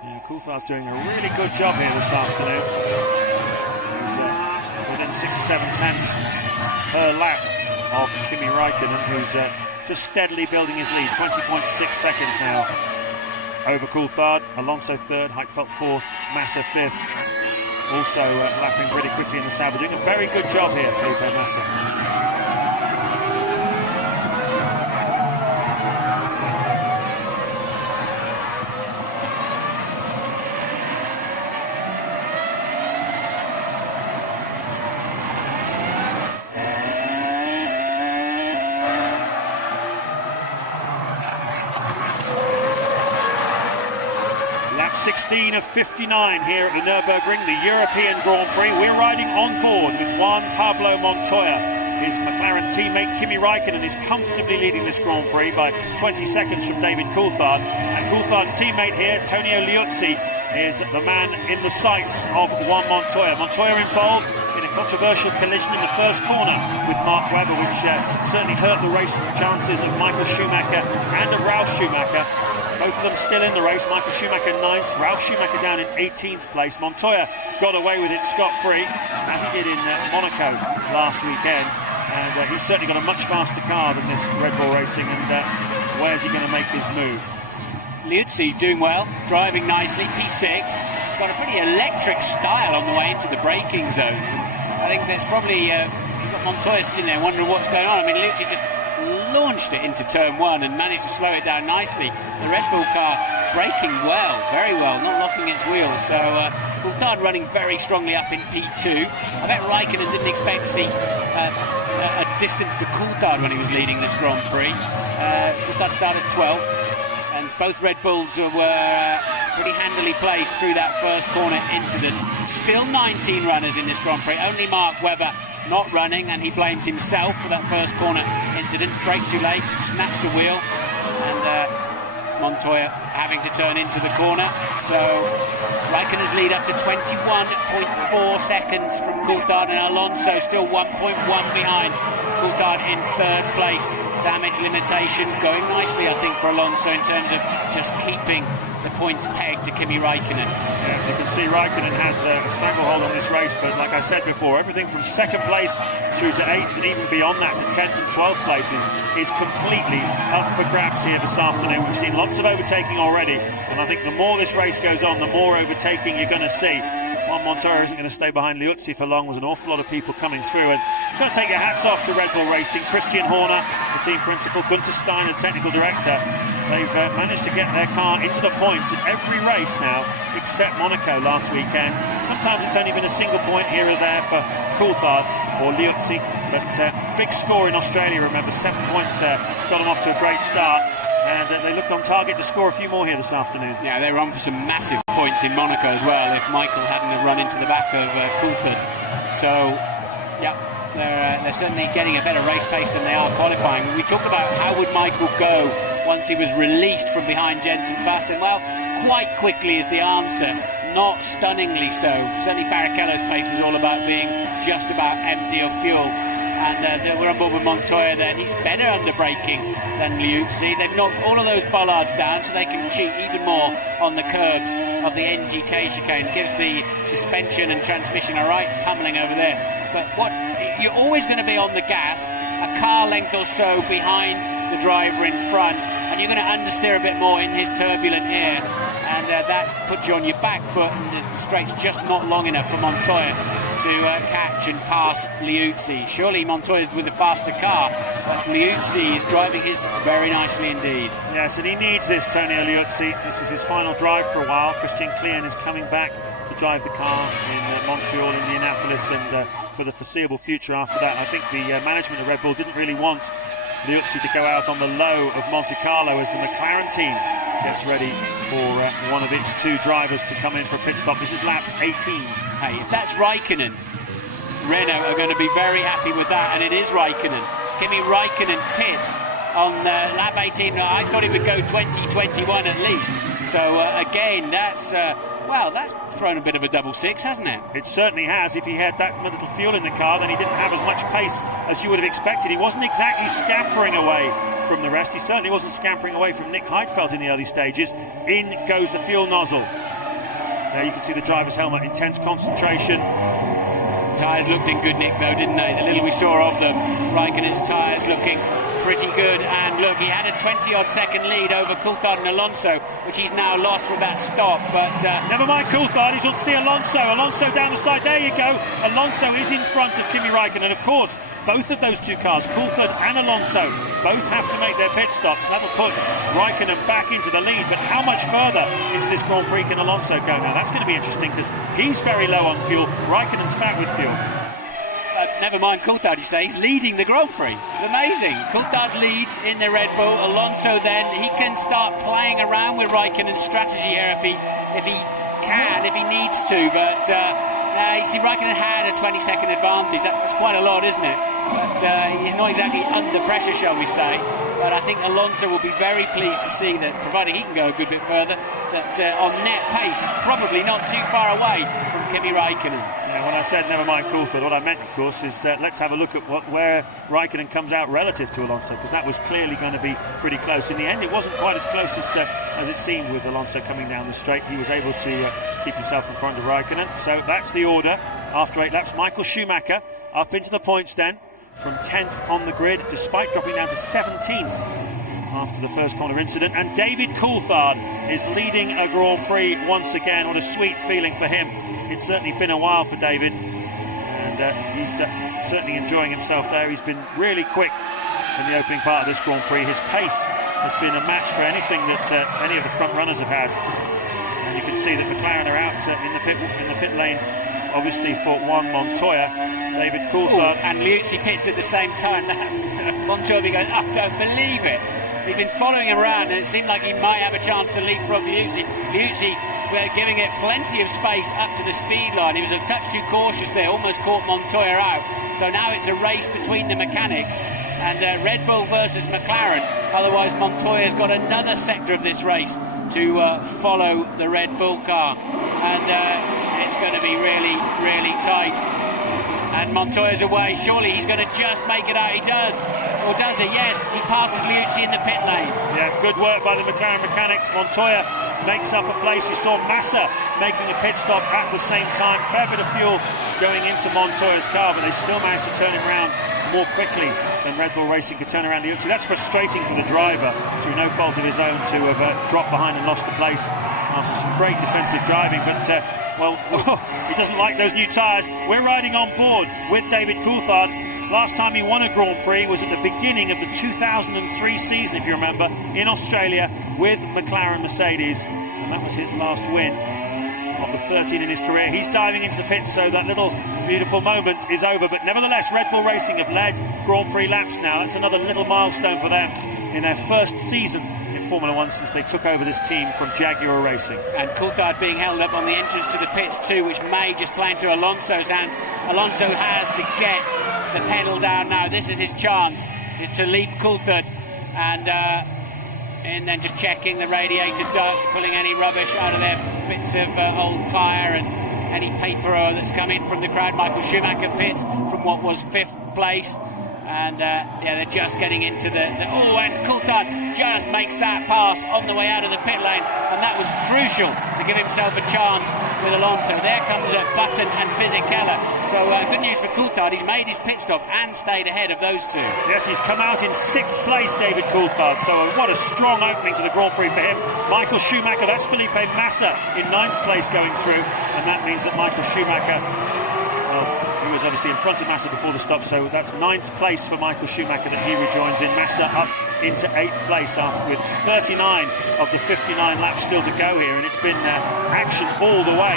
Yeah, Coulthard's doing a really good job here this afternoon. 6 or 7 tenths per lap of Kimi Raikkonen, who's just steadily building his lead. 20.6 seconds now over Coulthard. Alonso third, Heidfeld fourth, Massa fifth. Also lapping pretty quickly in the Sauber, doing a very good job here, Felipe Massa. Lap 16 of 59 here at the Nurburgring, the European Grand Prix. We're riding on board with Juan Pablo Montoya. His McLaren teammate Kimi Raikkonen is comfortably leading this Grand Prix by 20 seconds from David Coulthard. And Coulthard's teammate here, Antonio Liuzzi, is the man in the sights of Juan Montoya. Montoya involved in a controversial collision in the first corner with Mark Webber, which certainly hurt the race chances of Michael Schumacher and of Ralf Schumacher. Both of them still in the race. Michael Schumacher 9th, Ralf Schumacher down in 18th place. Montoya got away with it scot-free, as he did in Monaco last weekend. And he's certainly got a much faster car than this Red Bull Racing. And where's he going to make his move? Liuzzi doing well, driving nicely, P6. He's got a pretty electric style on the way into the braking zone. I think that's probably, you've got Montoya sitting there wondering what's going on. I mean, Liuzzi just launched it into turn one and managed to slow it down nicely. The Red Bull car braking well, very well, not locking its wheels. So Coulthard running very strongly up in P2. I bet Raikkonen didn't expect to see a distance to Coulthard when he was leading this Grand Prix. Coulthard started 12th, and both Red Bulls were pretty handily placed through that first corner incident. Still 19 runners in this Grand Prix, only Mark Webber not running, and he blames himself for that first corner incident. Braked too late, snatched a wheel, and Montoya having to turn into the corner. So Raikkonen's lead up to 21.4 seconds from Coulthard, and Alonso still 1.1 behind. Coulthard in third place. Damage limitation going nicely, I think, for Alonso in terms of just keeping the points pegged to Kimi Raikkonen. Yeah, you can see Raikkonen has a stranglehold on this race, but like I said before, everything from second place through to 8th and even beyond that to 10th and 12th places is completely up for grabs here this afternoon. We've seen lots of overtaking already, and I think the more this race goes on, the more overtaking you're going to see. Juan Montoya isn't going to stay behind Liuzzi for long. There's an awful lot of people coming through, and you've got to take your hats off to Red Bull Racing. Christian Horner, the team principal, Gunther Steiner, technical director. They've managed to get their car into the points in every race now, except Monaco last weekend. Sometimes it's only been a single point here or there for Coulthard or Liuzzi, but big score in Australia, remember, 7 points there. Got them off to a great start. And they look on target to score a few more here this afternoon. Yeah, they were on for some massive points in Monaco as well, if Michael hadn't have run into the back of Coulthard. So, yeah, they're certainly getting a better race pace than they are qualifying. We talked about how would Michael go once he was released from behind Jenson Button. Well, quite quickly is the answer. Not stunningly so. Certainly Barrichello's pace was all about being just about empty of fuel. And we're on board with Montoya then. He's better under braking than Liuzzi. They've knocked all of those bollards down so they can cheat even more on the curbs of the NGK chicane. Gives the suspension and transmission a right pummeling over there. But you're always going to be on the gas, a car length or so behind the driver in front, and you're going to understeer a bit more in his turbulent air. And that's put you on your back foot, and the straight's just not long enough for Montoya to catch and pass Liuzzi. Surely Montoya's with a faster car, but Liuzzi is driving his very nicely indeed. Yes, and he needs this, Antonio Liuzzi. This is his final drive for a while. Christian Klein is coming back to drive the car in Montreal, Indianapolis, and for the foreseeable future after that. I think the management of Red Bull didn't really want Liuzzi to go out on the low of Monte Carlo as the McLaren team gets ready for one of its two drivers to come in for a pit stop. This is lap 18. Hey, if that's Raikkonen, Renault are going to be very happy with that, and it is Raikkonen. Kimi Raikkonen pits on lap 18. I thought he would go 2021 at least. So again, that's thrown a bit of a double six, hasn't it? It certainly has. If he had that little fuel in the car, then he didn't have as much pace as you would have expected. He wasn't exactly scampering away from the rest. He certainly wasn't scampering away from Nick Heidfeld in the early stages. In goes the fuel nozzle. There you can see the driver's helmet, intense concentration. Tyres looked in good nick though, didn't they? The little we saw of them. Raikkonen's tyres looking pretty good, and look, he had a 20-odd second lead over Coulthard and Alonso, which he's now lost with that stop. But never mind Coulthard, he's on to see Alonso down the side, there you go. Alonso is in front of Kimi Raikkonen. Of course, both of those two cars, Coulthard and Alonso, both have to make their pit stops. That'll put Raikkonen back into the lead, but how much further into this Grand Prix can Alonso go now? That's going to be interesting, because he's very low on fuel, Raikkonen's fat with fuel. Never mind Coulthard, you say, he's leading the Grand Prix. It's amazing. Coulthard leads in the Red Bull. Alonso then, he can start playing around with Raikkonen's strategy here if he needs to. But you see, Raikkonen had a 20-second advantage. That's quite a lot, isn't it? But he's not exactly under pressure, shall we say. But I think Alonso will be very pleased to see that, providing he can go a good bit further, that on net pace he's probably not too far away from Kimi Raikkonen. When I said never mind Coulthard, what I meant, of course, is let's have a look at where Raikkonen comes out relative to Alonso, because that was clearly going to be pretty close. In the end, it wasn't quite as close as it seemed with Alonso coming down the straight. He was able to keep himself in front of Raikkonen. So that's the order after 8 laps. Michael Schumacher up into the points then, from 10th on the grid, despite dropping down to 17th after the first corner incident. And David Coulthard is leading a Grand Prix once again. What a sweet feeling for him. It's certainly been a while for David, and he's certainly enjoying himself there. He's been really quick in the opening part of this Grand Prix. His pace has been a match for anything that any of the front runners have had. And you can see that McLaren are out in the pit lane, obviously for Juan Montoya. David Coulthard and Liuzzi pits at the same time. Montoya goes, I don't believe it. He's been following him around, and it seemed like he might have a chance to leapfrog Liuzzi. Liuzzi giving it plenty of space up to the speed line. He was a touch too cautious there, almost caught Montoya out. So now it's a race between the mechanics, and Red Bull versus McLaren. Otherwise Montoya's got another sector of this race to follow the Red Bull car, and it's going to be really, really tight. And Montoya's away. Surely he's going to just make it out. He does. Or does he? Yes, he passes Liuzzi in the pit lane. Yeah, good work by the McLaren mechanics. Montoya makes up a place. You saw Massa making a pit stop at the same time. Fair bit of fuel going into Montoya's car, but they still managed to turn him around more quickly than Red Bull Racing could turn around Liuzzi. That's frustrating for the driver, through no fault of his own, to have dropped behind and lost the place after some great defensive driving. But well, he doesn't like those new tyres. We're riding on board with David Coulthard. Last time he won a Grand Prix was at the beginning of the 2003 season, if you remember, in Australia with McLaren Mercedes, and that was his last win of the 13 in his career. He's diving into the pits, so that little beautiful moment is over. But nevertheless, Red Bull Racing have led Grand Prix laps now. That's another little milestone for them in their first season in Formula One since they took over this team from Jaguar Racing. And Coulthard being held up on the entrance to the pits too, which may just play into Alonso's hands. Alonso has to get the pedal down now. This is his chance to lead Coulthard, and then just checking the radiator ducts, pulling any rubbish out of there, bits of old tyre and any paper that's come in from the crowd. Michael Schumacher pits from what was 5th place. And they're just getting into and Coulthard just makes that pass on the way out of the pit lane, and that was crucial to give himself a chance with Alonso. There comes Button and Fisichella. So good news for Coulthard. He's made his pit stop and stayed ahead of those two. Yes, he's come out in 6th place, David Coulthard. So what a strong opening to the Grand Prix for him. Michael Schumacher, that's Felipe Massa in 9th place going through, and that means that Michael Schumacher, he was obviously in front of Massa before the stop, so that's 9th place for Michael Schumacher that he rejoins in. Massa up into 8th place with 39 of the 59 laps still to go here, and it's been action all the way,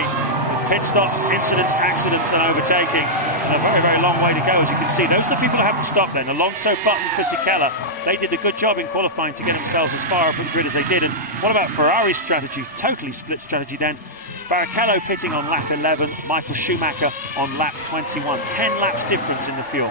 with pit stops, incidents, accidents and overtaking, and a very, very long way to go. As you can see, those are the people who haven't stopped then. Alonso, Button, Fisichella, they did a good job in qualifying to get themselves as far up the grid as they did. And what about Ferrari's strategy? Totally split strategy then. Barrichello pitting on lap 11, Michael Schumacher on lap 21. 10 laps difference in the fuel.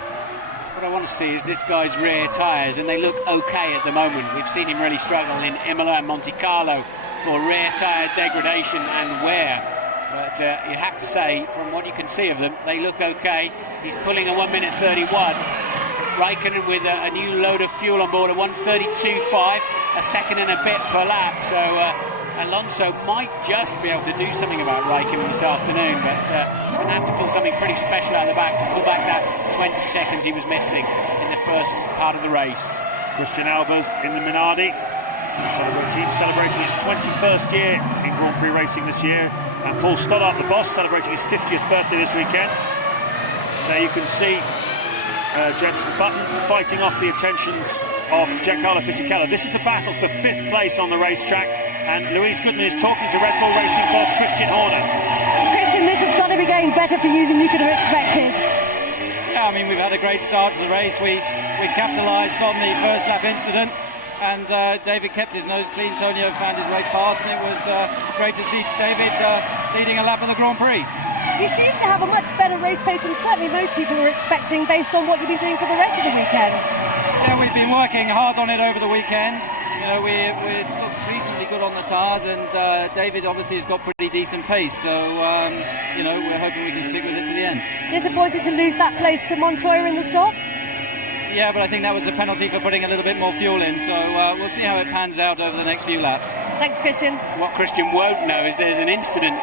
What I want to see is this guy's rear tyres, and they look okay at the moment. We've seen him really struggle in Imola and Monte Carlo for rear tyre degradation and wear. But you have to say, from what you can see of them, they look okay. He's pulling a 1:31. Raikkonen with a new load of fuel on board, a 1:32.5, a second and a bit per lap. So Alonso might just be able to do something about Raikkonen this afternoon, but he's going to have to pull something pretty special out of the back to pull back that 20 seconds he was missing in the first part of the race. Christian Albers in the Minardi. So the team celebrating its 21st year in Grand Prix racing this year. And Paul Stoddart, the boss, celebrating his 50th birthday this weekend. There you can see Jenson Button fighting off the attentions of Giancarlo Fisichella. This is the battle for 5th place on the racetrack, and Louise Goodman is talking to Red Bull Racing boss Christian Horner. Christian, this has got to be going better for you than you could have expected. Yeah, I mean, we've had a great start to the race. We capitalised on the first lap incident, and David kept his nose clean. Tonio found his way past, and it was great to see David leading a lap of the Grand Prix. You seem to have a much better race pace than certainly most people were expecting based on what you've been doing for the rest of the weekend. Yeah, we've been working hard on it over the weekend. You know, we're reasonably good on the tyres, and David obviously has got pretty decent pace, so you know, we're hoping we can stick with it to the end. Disappointed to lose that place to Montoya in the stop? Yeah, but I think that was a penalty for putting a little bit more fuel in, so we'll see how it pans out over the next few laps. Thanks, Christian. What Christian won't know is there's an incident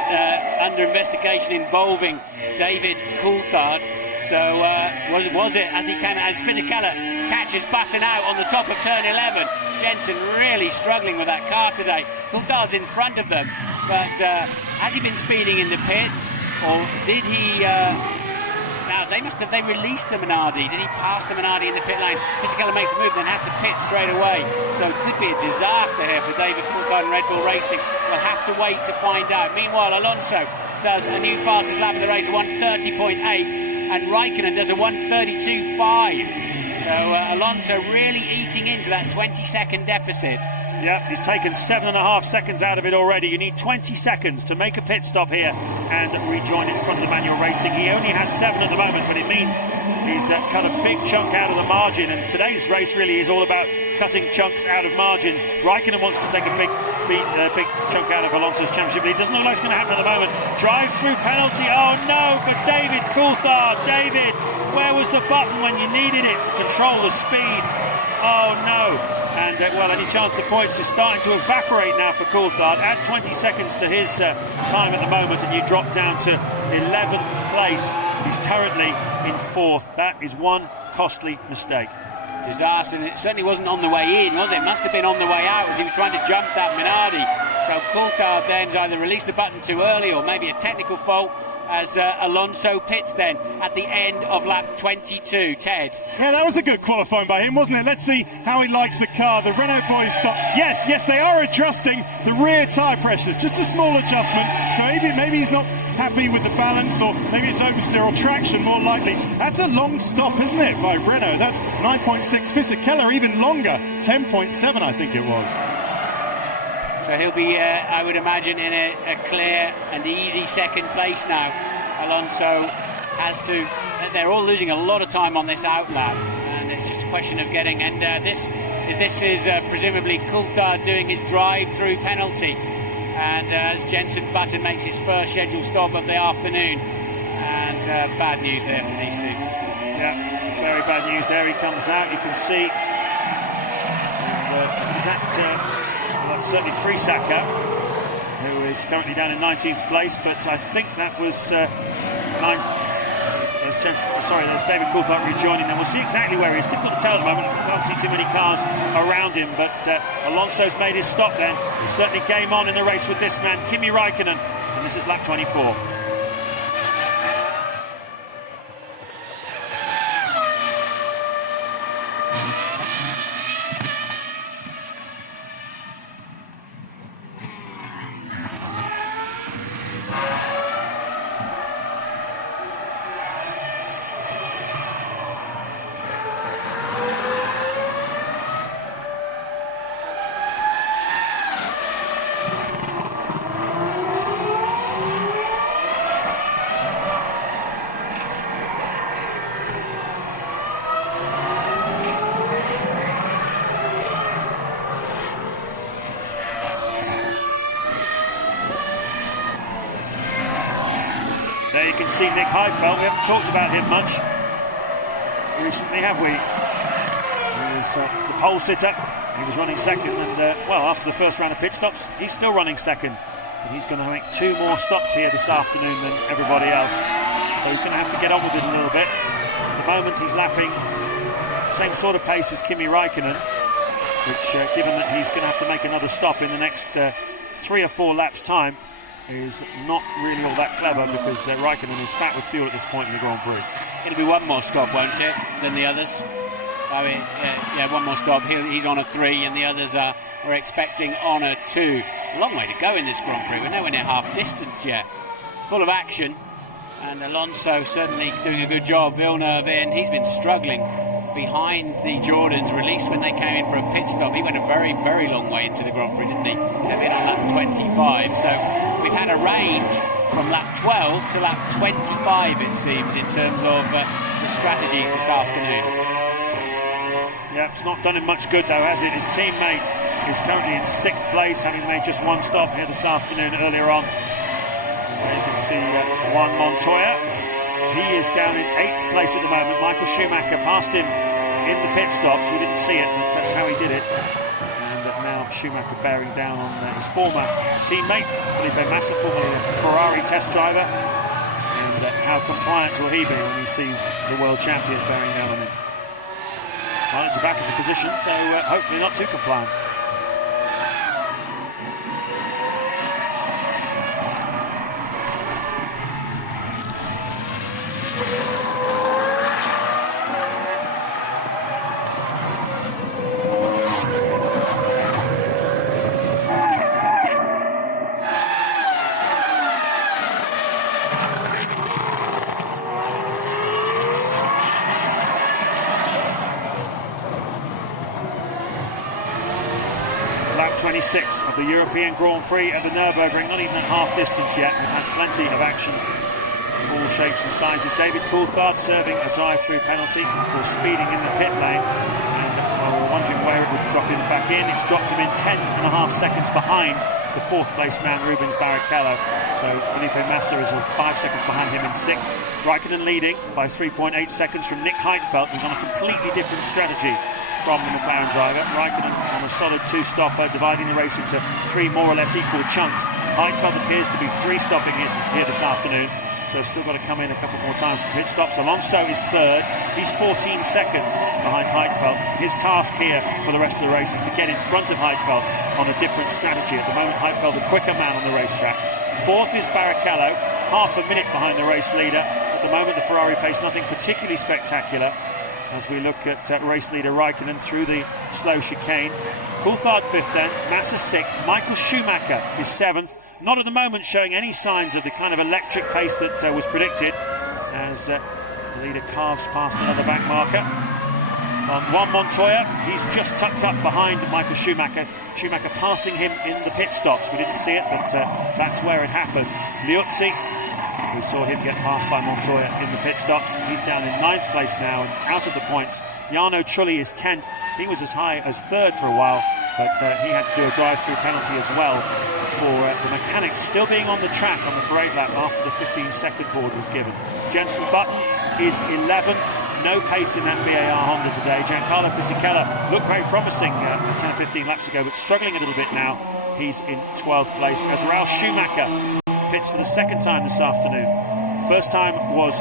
under investigation involving David Coulthard. So was it as he came as Fisichella catches Button out on the top of turn 11? Jenson really struggling with that car today. Coulthard's in front of them, but has he been speeding in the pits, or did he? Now they released the Minardi. Did he pass the Minardi in the pit lane? Fisichella makes the move, then has to pit straight away. So it could be a disaster here for David Coulthard and Red Bull Racing. We'll have to wait to find out. Meanwhile, Alonso does a new fastest lap of the race, 1:30.8, and Raikkonen does a 1:32.5. So Alonso really eating into that 20-second deficit. Yep, he's taken 7.5 seconds out of it already. You need 20 seconds to make a pit stop here and rejoin in front of the manual racing. He only has 7 at the moment, but it means he's cut a big chunk out of the margin, and today's race really is all about cutting chunks out of margins. Raikkonen wants to take a big chunk out of Alonso's championship, but it doesn't look like it's going to happen at the moment. Drive-through penalty, oh no, for David Coulthard. David, where was the button when you needed it to control the speed? Oh no. And well, any chance of points is starting to evaporate now for Coulthard. Add 20 seconds to his time at the moment, and you drop down to 11th place. He's currently in 4th. That is one costly mistake. Disaster, and it certainly wasn't on the way in, was it? It must have been on the way out as he was trying to jump that Minardi. So Coulthard then's either released the button too early or maybe a technical fault as Alonso pits then at the end of lap 22. Ted? Yeah, that was a good qualifying by him, wasn't it? Let's see how he likes the car. The Renault boys stop. Yes, they are adjusting the rear tyre pressures. Just a small adjustment. So maybe he's not happy with the balance, or maybe it's oversteer or traction, more likely. That's a long stop, isn't it, by Renault? That's 9.6. Fisichella even longer, 10.7 I think it was. So he'll be, I would imagine, in a clear and easy second place now. Alonso has to. They're all losing a lot of time on this outlap, and it's just a question of getting. And this is presumably Coulthard doing his drive-through penalty, and as Jenson Button makes his first scheduled stop of the afternoon, and bad news there for DC. Yeah, very bad news there. He comes out. You can see. And, is that? Well, that's certainly Frisaka, who is currently down in 19th place, but I think that was there's David Coulthard rejoining them. We'll see exactly where he is. Difficult to tell at the moment. You can't see too many cars around him, but Alonso's made his stop then. It's certainly game on in the race with this man, Kimi Raikkonen, and this is lap 24. There you can see Nick Heidfeld. We haven't talked about him much recently, have we? He was the pole sitter He was running second, and after the first round of pit stops, he's still running second. And he's going to make 2 more stops here this afternoon than everybody else. So he's going to have to get on with it a little bit. At the moment, he's lapping same sort of pace as Kimi Räikkönen, which, given that he's going to have to make another stop in the next 3 or 4 laps' time, is not really all that clever, because Räikkönen is fat with fuel at this point in the Grand Prix. It'll be one more stop, won't it, than the others? I mean, yeah, one more stop. He's on a 3, and the others are expecting on a 2. A long way to go in this Grand Prix. We're nowhere near half distance yet. Full of action, and Alonso certainly doing a good job. Villeneuve in. He's been struggling behind the Jordans, released when they came in for a pit stop. He went a very, very long way into the Grand Prix, didn't he? Came in on lap 25. So we've had a range from lap 12 to lap 25, it seems, in terms of the strategies this afternoon. Yeah, it's not done him much good though, has it? His teammate is currently in 6th place, having made just 1 stop here this afternoon earlier on. There you can see Juan Montoya. He is down in 8th place at the moment. Michael Schumacher passed him in the pit stops. We didn't see it, but that's how he did it. And now Schumacher bearing down on his former teammate, Felipe Massa, formerly a Ferrari test driver. And how compliant will he be when he sees the world champion bearing down on him? Well, it's the back of the position, so hopefully not too compliant. Lap 26 of the European Grand Prix at the Nurburgring, not even at half distance yet. We've had plenty of action of all shapes and sizes. David Coulthard serving a drive-through penalty for speeding in the pit lane, and we were wondering where it would drop him back in. It's dropped him in 10.5 seconds behind the 4th place man Rubens Barrichello. So Felipe Massa is 5 seconds behind him in 6th. Räikkönen leading by 3.8 seconds from Nick Heidfeld, who's on a completely different strategy from the McLaren driver. Räikkönen on a solid 2-stopper, dividing the race into 3 more or less equal chunks. Heidfeld appears to be 3-stopping here this afternoon, so still got to come in a couple more times for pit stops. Alonso is 3rd. He's 14 seconds behind Heidfeld. His task here for the rest of the race is to get in front of Heidfeld on a different strategy. At the moment, Heidfeld the quicker man on the racetrack. 4th is Barrichello, half a minute behind the race leader. At the moment, the Ferrari pace nothing particularly spectacular, as we look at race leader Räikkönen through the slow chicane. Coulthard 5th then, Massa 6th, Michael Schumacher is 7th, not at the moment showing any signs of the kind of electric pace that was predicted, as the leader carves past another back marker. On Juan Montoya, he's just tucked up behind Michael Schumacher. Schumacher passing him in the pit stops. We didn't see it, but that's where it happened. Liuzzi, we saw him get passed by Montoya in the pit stops. He's down in 9th place now and out of the points. Jarno Trulli is 10th. He was as high as 3rd for a while, but he had to do a drive-through penalty as well for the mechanics still being on the track on the parade lap after the 15-second board was given. Jenson Button is 11th. No pace in that VAR Honda today. Giancarlo Fisichella looked very promising 10 or 15 laps ago, but struggling a little bit now. He's in 12th place as Ralf Schumacher pits for the 2nd time this afternoon. First time was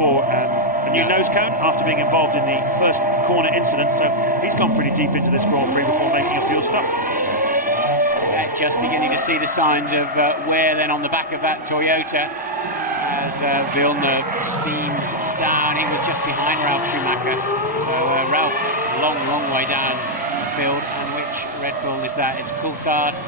for a new nose cone after being involved in the first corner incident, so he's gone pretty deep into this Grand Prix before making a fuel stop. Just beginning to see the signs of wear then on the back of that Toyota as Villeneuve steams down. He was just behind Ralf Schumacher, so Ralf long way down the field. And which Red Bull is that? It's Coulthard,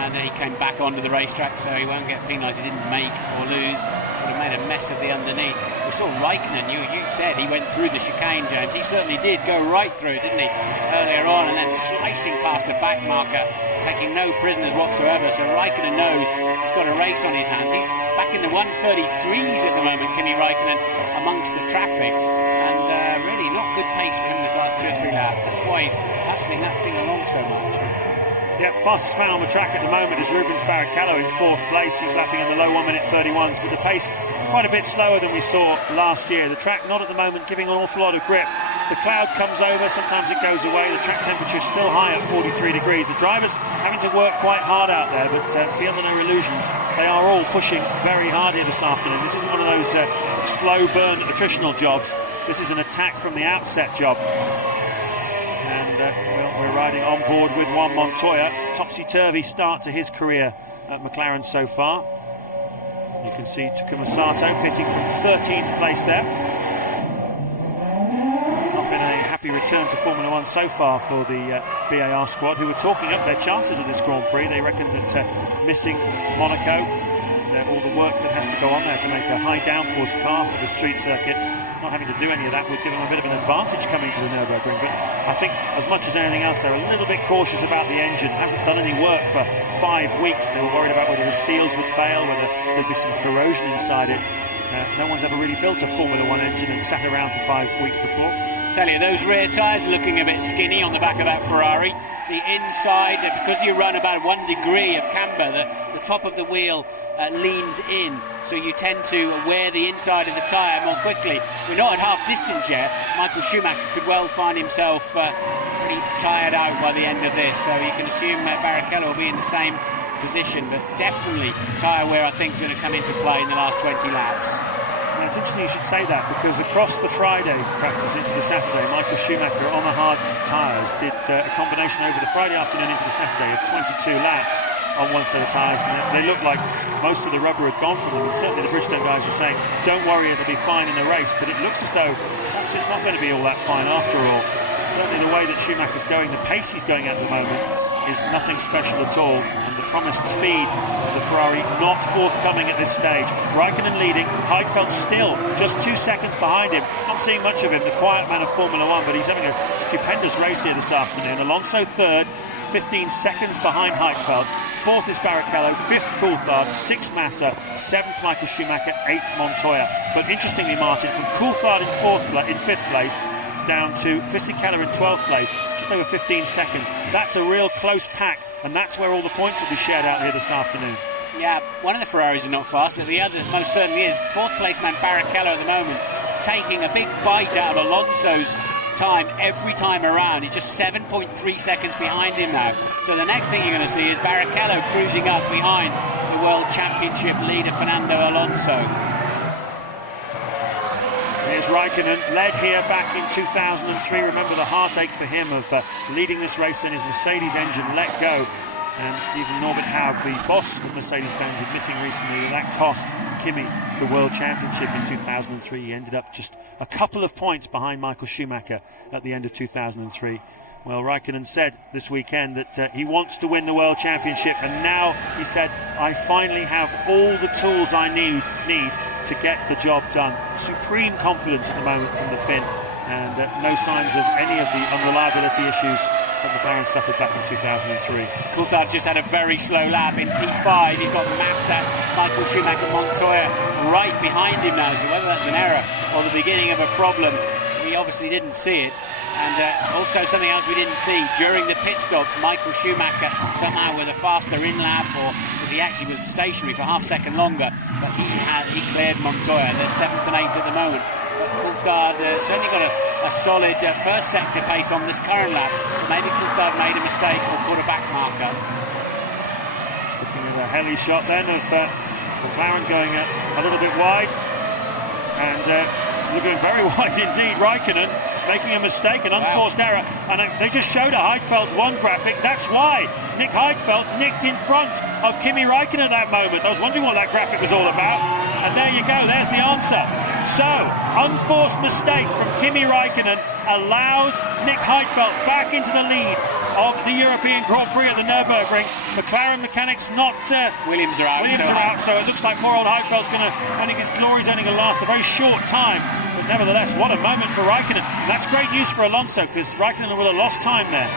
and he came back onto the racetrack, so he won't get penalised. He didn't make or lose, would have made a mess of the underneath. We saw Räikkönen, you said he went through the chicane, James. He certainly did go right through, didn't he, earlier on, and then slicing past a back marker, taking no prisoners whatsoever. So Räikkönen knows he's got a race on his hands. He's back in the 133s at the moment, Kimi Räikkönen, amongst the traffic, and really not good pace for him this last 2 or 3 laps. That's why he's hustling that thing along so much. Yeah, fastest man on the track at the moment is Rubens Barrichello in 4th place. He's lapping in the low 1:31s, but the pace quite a bit slower than we saw last year. The track not at the moment giving an awful lot of grip. The cloud comes over, sometimes it goes away. The track temperature is still high at 43 degrees. The drivers having to work quite hard out there, but be under no illusions, they are all pushing very hard here this afternoon. This isn't one of those slow burn attritional jobs. This is an attack from the outset job. And we're riding on board with Juan Montoya. Topsy-turvy start to his career at McLaren so far. You can see Takuma Sato pitting from 13th place there. Not been a happy return to Formula One so far for the BAR squad, who are talking up their chances at this Grand Prix. They reckon that missing Monaco, all the work that has to go on there to make a high downforce car for the street circuit, not having to do any of that would give them a bit of an advantage coming to the Nurburgring. But I think as much as anything else, they're a little bit cautious about the engine. It hasn't done any work for 5 weeks. They were worried about whether the seals would fail, whether there'd be some corrosion inside it. No one's ever really built a Formula One engine and sat around for 5 weeks before. Tell you, those rear tyres are looking a bit skinny on the back of that Ferrari. The inside, because you run about 1 degree of camber, the top of the wheel leans in, so you tend to wear the inside of the tyre more quickly. We're not at half distance yet. Michael Schumacher could well find himself pretty tired out by the end of this, so you can assume that Barrichello will be in the same position, but definitely tyre wear I think is going to come into play in the last 20 laps. Now, it's interesting you should say that, because across the Friday practice into the Saturday, Michael Schumacher on the hard tyres did a combination over the Friday afternoon into the Saturday of 22 laps on one set of tyres, and they looked like most of the rubber had gone from them, and certainly the Bridgestone guys were saying, don't worry, it'll be fine in the race, but it looks as though perhaps it's not going to be all that fine after all. Certainly the way that Schumacher's going, the pace he's going at the moment, is nothing special at all, and the promised speed of the Ferrari not forthcoming at this stage. Raikkonen leading, Heidfeld still just 2 seconds behind him. Not seeing much of him, the quiet man of Formula One, but he's having a stupendous race here this afternoon. Alonso third, 15 seconds behind Heidfeld. 4th is Barrichello, 5th Coulthard, 6th Massa, 7th Michael Schumacher, 8th Montoya. But interestingly, Martin, from Coulthard in 5th place down to Fisichella in 12th place, just over 15 seconds. That's a real close pack, and that's where all the points will be shared out here this afternoon. Yeah, one of the Ferraris is not fast, but the other most certainly is. 4th place man Barrichello at the moment, taking a big bite out of Alonso's time every time around. He's just 7.3 seconds behind him now. So the next thing you're going to see is Barrichello cruising up behind the World Championship leader Fernando Alonso. Here's Raikkonen, led here back in 2003. Remember the heartache for him of leading this race, then his Mercedes engine let go. And even Norbert Haug, the boss of Mercedes-Benz, admitting recently that cost Kimi the World Championship in 2003. He ended up just a couple of points behind Michael Schumacher at the end of 2003. Well, Raikkonen said this weekend that he wants to win the World Championship, and now he said, I finally have all the tools I need to get the job done. Supreme confidence at the moment from the Finn, and no signs of any of the unreliability issues that McLaren suffered back in 2003. Coulthard just had a very slow lap in P5. He's got Massa, Michael Schumacher, Montoya right behind him now, so whether that's an error or the beginning of a problem, we obviously didn't see it. And also something else we didn't see during the pit stop, Michael Schumacher somehow with a faster in-lap, or because he actually was stationary for half a second longer, but he cleared Montoya. They're 7th and 8th at the moment. But Coulthard certainly got a solid first sector pace on this current lap. Maybe Coulthard made a mistake or caught a back marker. Just looking at a heli shot then of McLaren going a little bit wide, and looking very wide indeed. Raikkonen making a mistake, an unforced error, and they just showed a Heidfeld 1 graphic. That's why Nick Heidfeld nicked in front of Kimi Raikkonen at that moment. I was wondering what that graphic was all about, and there you go, there's the answer. So, unforced mistake from Kimi Raikkonen allows Nick Heidfeld back into the lead of the European Grand Prix at the Nurburgring. McLaren mechanics not... Williams are out. So it looks like poor old Heidfeld's going to... I think his glory's only going to last a very short time. But nevertheless, what a moment for Raikkonen. And that's great news for Alonso, because Raikkonen would have lost time there.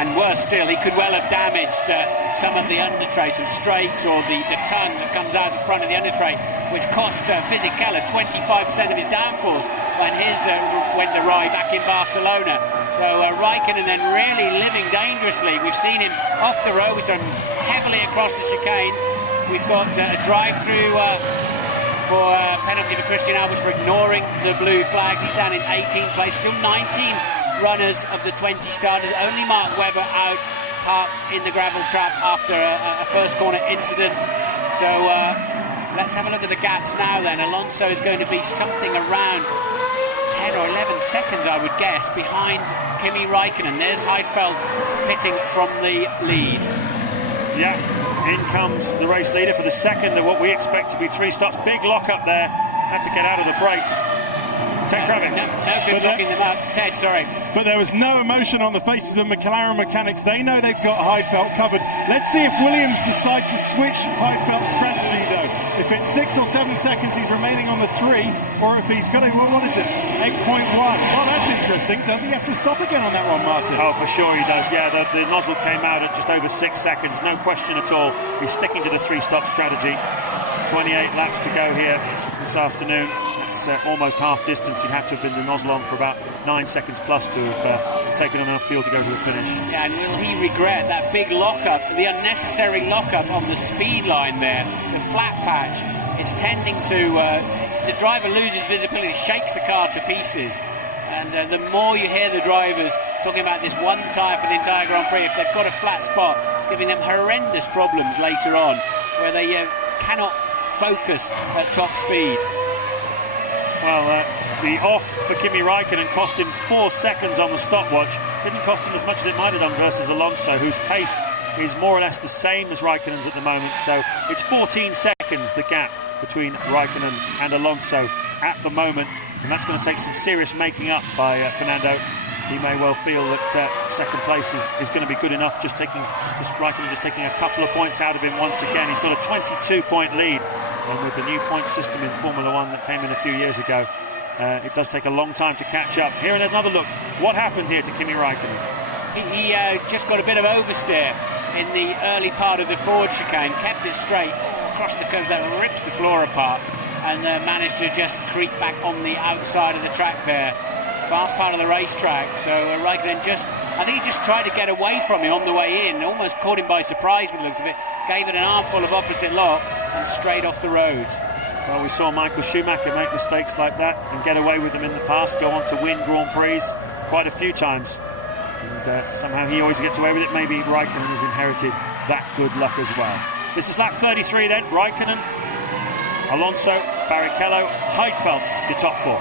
And worse still, he could well have damaged some of the undertray, some straights, or the tongue that comes out the front of the undertray, which cost Fisichella 25% of his downforce when the Roy back in Barcelona. So Raikkonen then really living dangerously. We've seen him off the road. We've done heavily across the chicanes. We've got a drive-through for penalty for Christian Albers for ignoring the blue flags. He's down in 18th place. Still 19 runners of the 20 starters. Only Mark Webber out, parked in the gravel trap after a first corner incident. So let's have a look at the gaps now then. Alonso is going to be something around 10 or 11 seconds, I would guess, behind Kimi Raikkonen. There's Heidfeld pitting from the lead. Yeah, in comes the race leader for the second of what we expect to be 3 stops. Big lock up there. Had to get out of the brakes. Ted Kravitz. No good locking them up. Ted, sorry. But there was no emotion on the faces of the McLaren mechanics. They know they've got Heidfeld covered. Let's see if Williams decide to switch Heidfeld's strategy, though. If it's 6 or 7 seconds he's remaining on the 3, or if he's got what is it, 8.1. Oh, that's interesting. Does he have to stop again on that one, Martin? Oh, for sure he does. Yeah, the nozzle came out at just over 6 seconds. No question at all. He's sticking to the 3-stop strategy. 28 laps to go here this afternoon. It's almost half distance. He'd have to have been the nozzle on for about 9 seconds plus to have taken on enough fuel to go to the finish. Yeah, and will he regret that big lockup, the unnecessary lockup on the speed line there, the flat patch? It's tending to, the driver loses visibility, shakes the car to pieces. And the more you hear the drivers talking about this one tyre for the entire Grand Prix, if they've got a flat spot, it's giving them horrendous problems later on, where they cannot focus at top speed. Well, the off for Kimi Raikkonen cost him 4 seconds on the stopwatch. Didn't cost him as much as it might have done versus Alonso, whose pace is more or less the same as Raikkonen's at the moment. So it's 14 seconds, the gap between Raikkonen and Alonso at the moment. And that's going to take some serious making up by Fernando. He may well feel that second place is going to be good enough, Raikkonen just taking a couple of points out of him once again. He's got a 22-point lead. And with the new point system in Formula 1 that came in a few years ago, it does take a long time to catch up. Here and another look. What happened here to Kimi Raikkonen? He just got a bit of oversteer in the early part of the forward chicane, kept it straight, crossed the curve that rips the floor apart, and managed to just creep back on the outside of the track there. Fast part of the racetrack. So Raikkonen I think he just tried to get away from him on the way in, almost caught him by surprise with the looks of it, gave it an armful of opposite lock and straight off the road. Well, we saw Michael Schumacher make mistakes like that and get away with them in the past, go on to win Grand Prix quite a few times. And somehow he always gets away with it. Maybe Raikkonen has inherited that good luck as well. This is lap 33 then. Raikkonen, Alonso, Barrichello, Heidfeld, the top 4.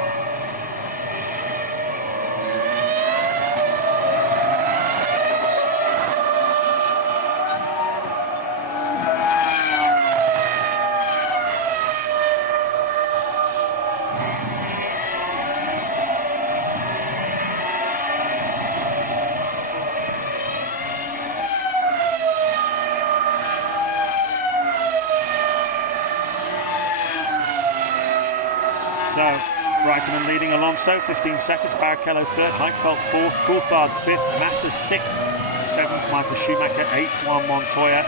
So, Raikkonen leading Alonso, 15 seconds, Barrichello 3rd, Heidfeld 4th, Coulthard 5th, Massa 6th, 7th, Michael Schumacher 8th, Juan Montoya.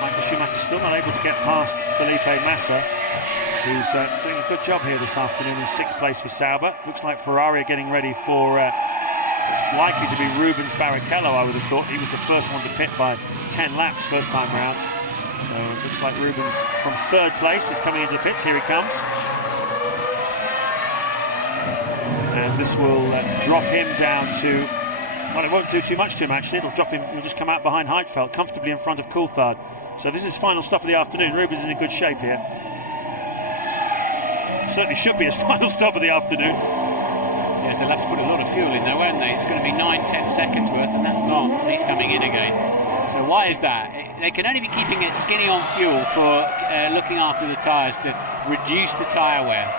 Michael Schumacher still not able to get past Felipe Massa, who's doing a good job here this afternoon in 6th place for Sauber. Looks like Ferrari are getting ready for it's likely to be Rubens Barrichello, I would have thought. He was the first one to pit by 10 laps first time round. So it looks like Rubens from 3rd place is coming into the pits. Here he comes. And this will drop him down to, well, it won't do too much to him actually. It'll drop him, he'll just come out behind Heidfeld, comfortably in front of Coulthard. So this is final stop of the afternoon. Rubens is in good shape here. Certainly should be his final stop of the afternoon. Yes, they'll have to put a lot of fuel in there, won't they? It's going to be 9-10 seconds worth, and that's not. He's coming in again. So why is that? They can only be keeping it skinny on fuel for looking after the tyres to reduce the tyre wear.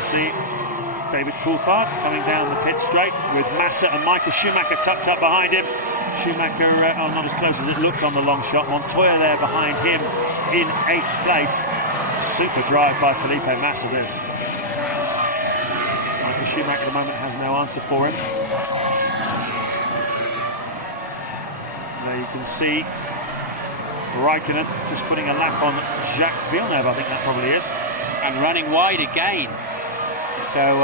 See David Coulthard coming down the pit straight with Massa and Michael Schumacher tucked up behind him. Schumacher not as close as it looked on the long shot. Montoya there behind him in 8th place. Super drive by Felipe Massa this. Michael Schumacher at the moment has no answer for him. There you can see Raikkonen just putting a lap on Jacques Villeneuve, I think that probably is. And running wide again. So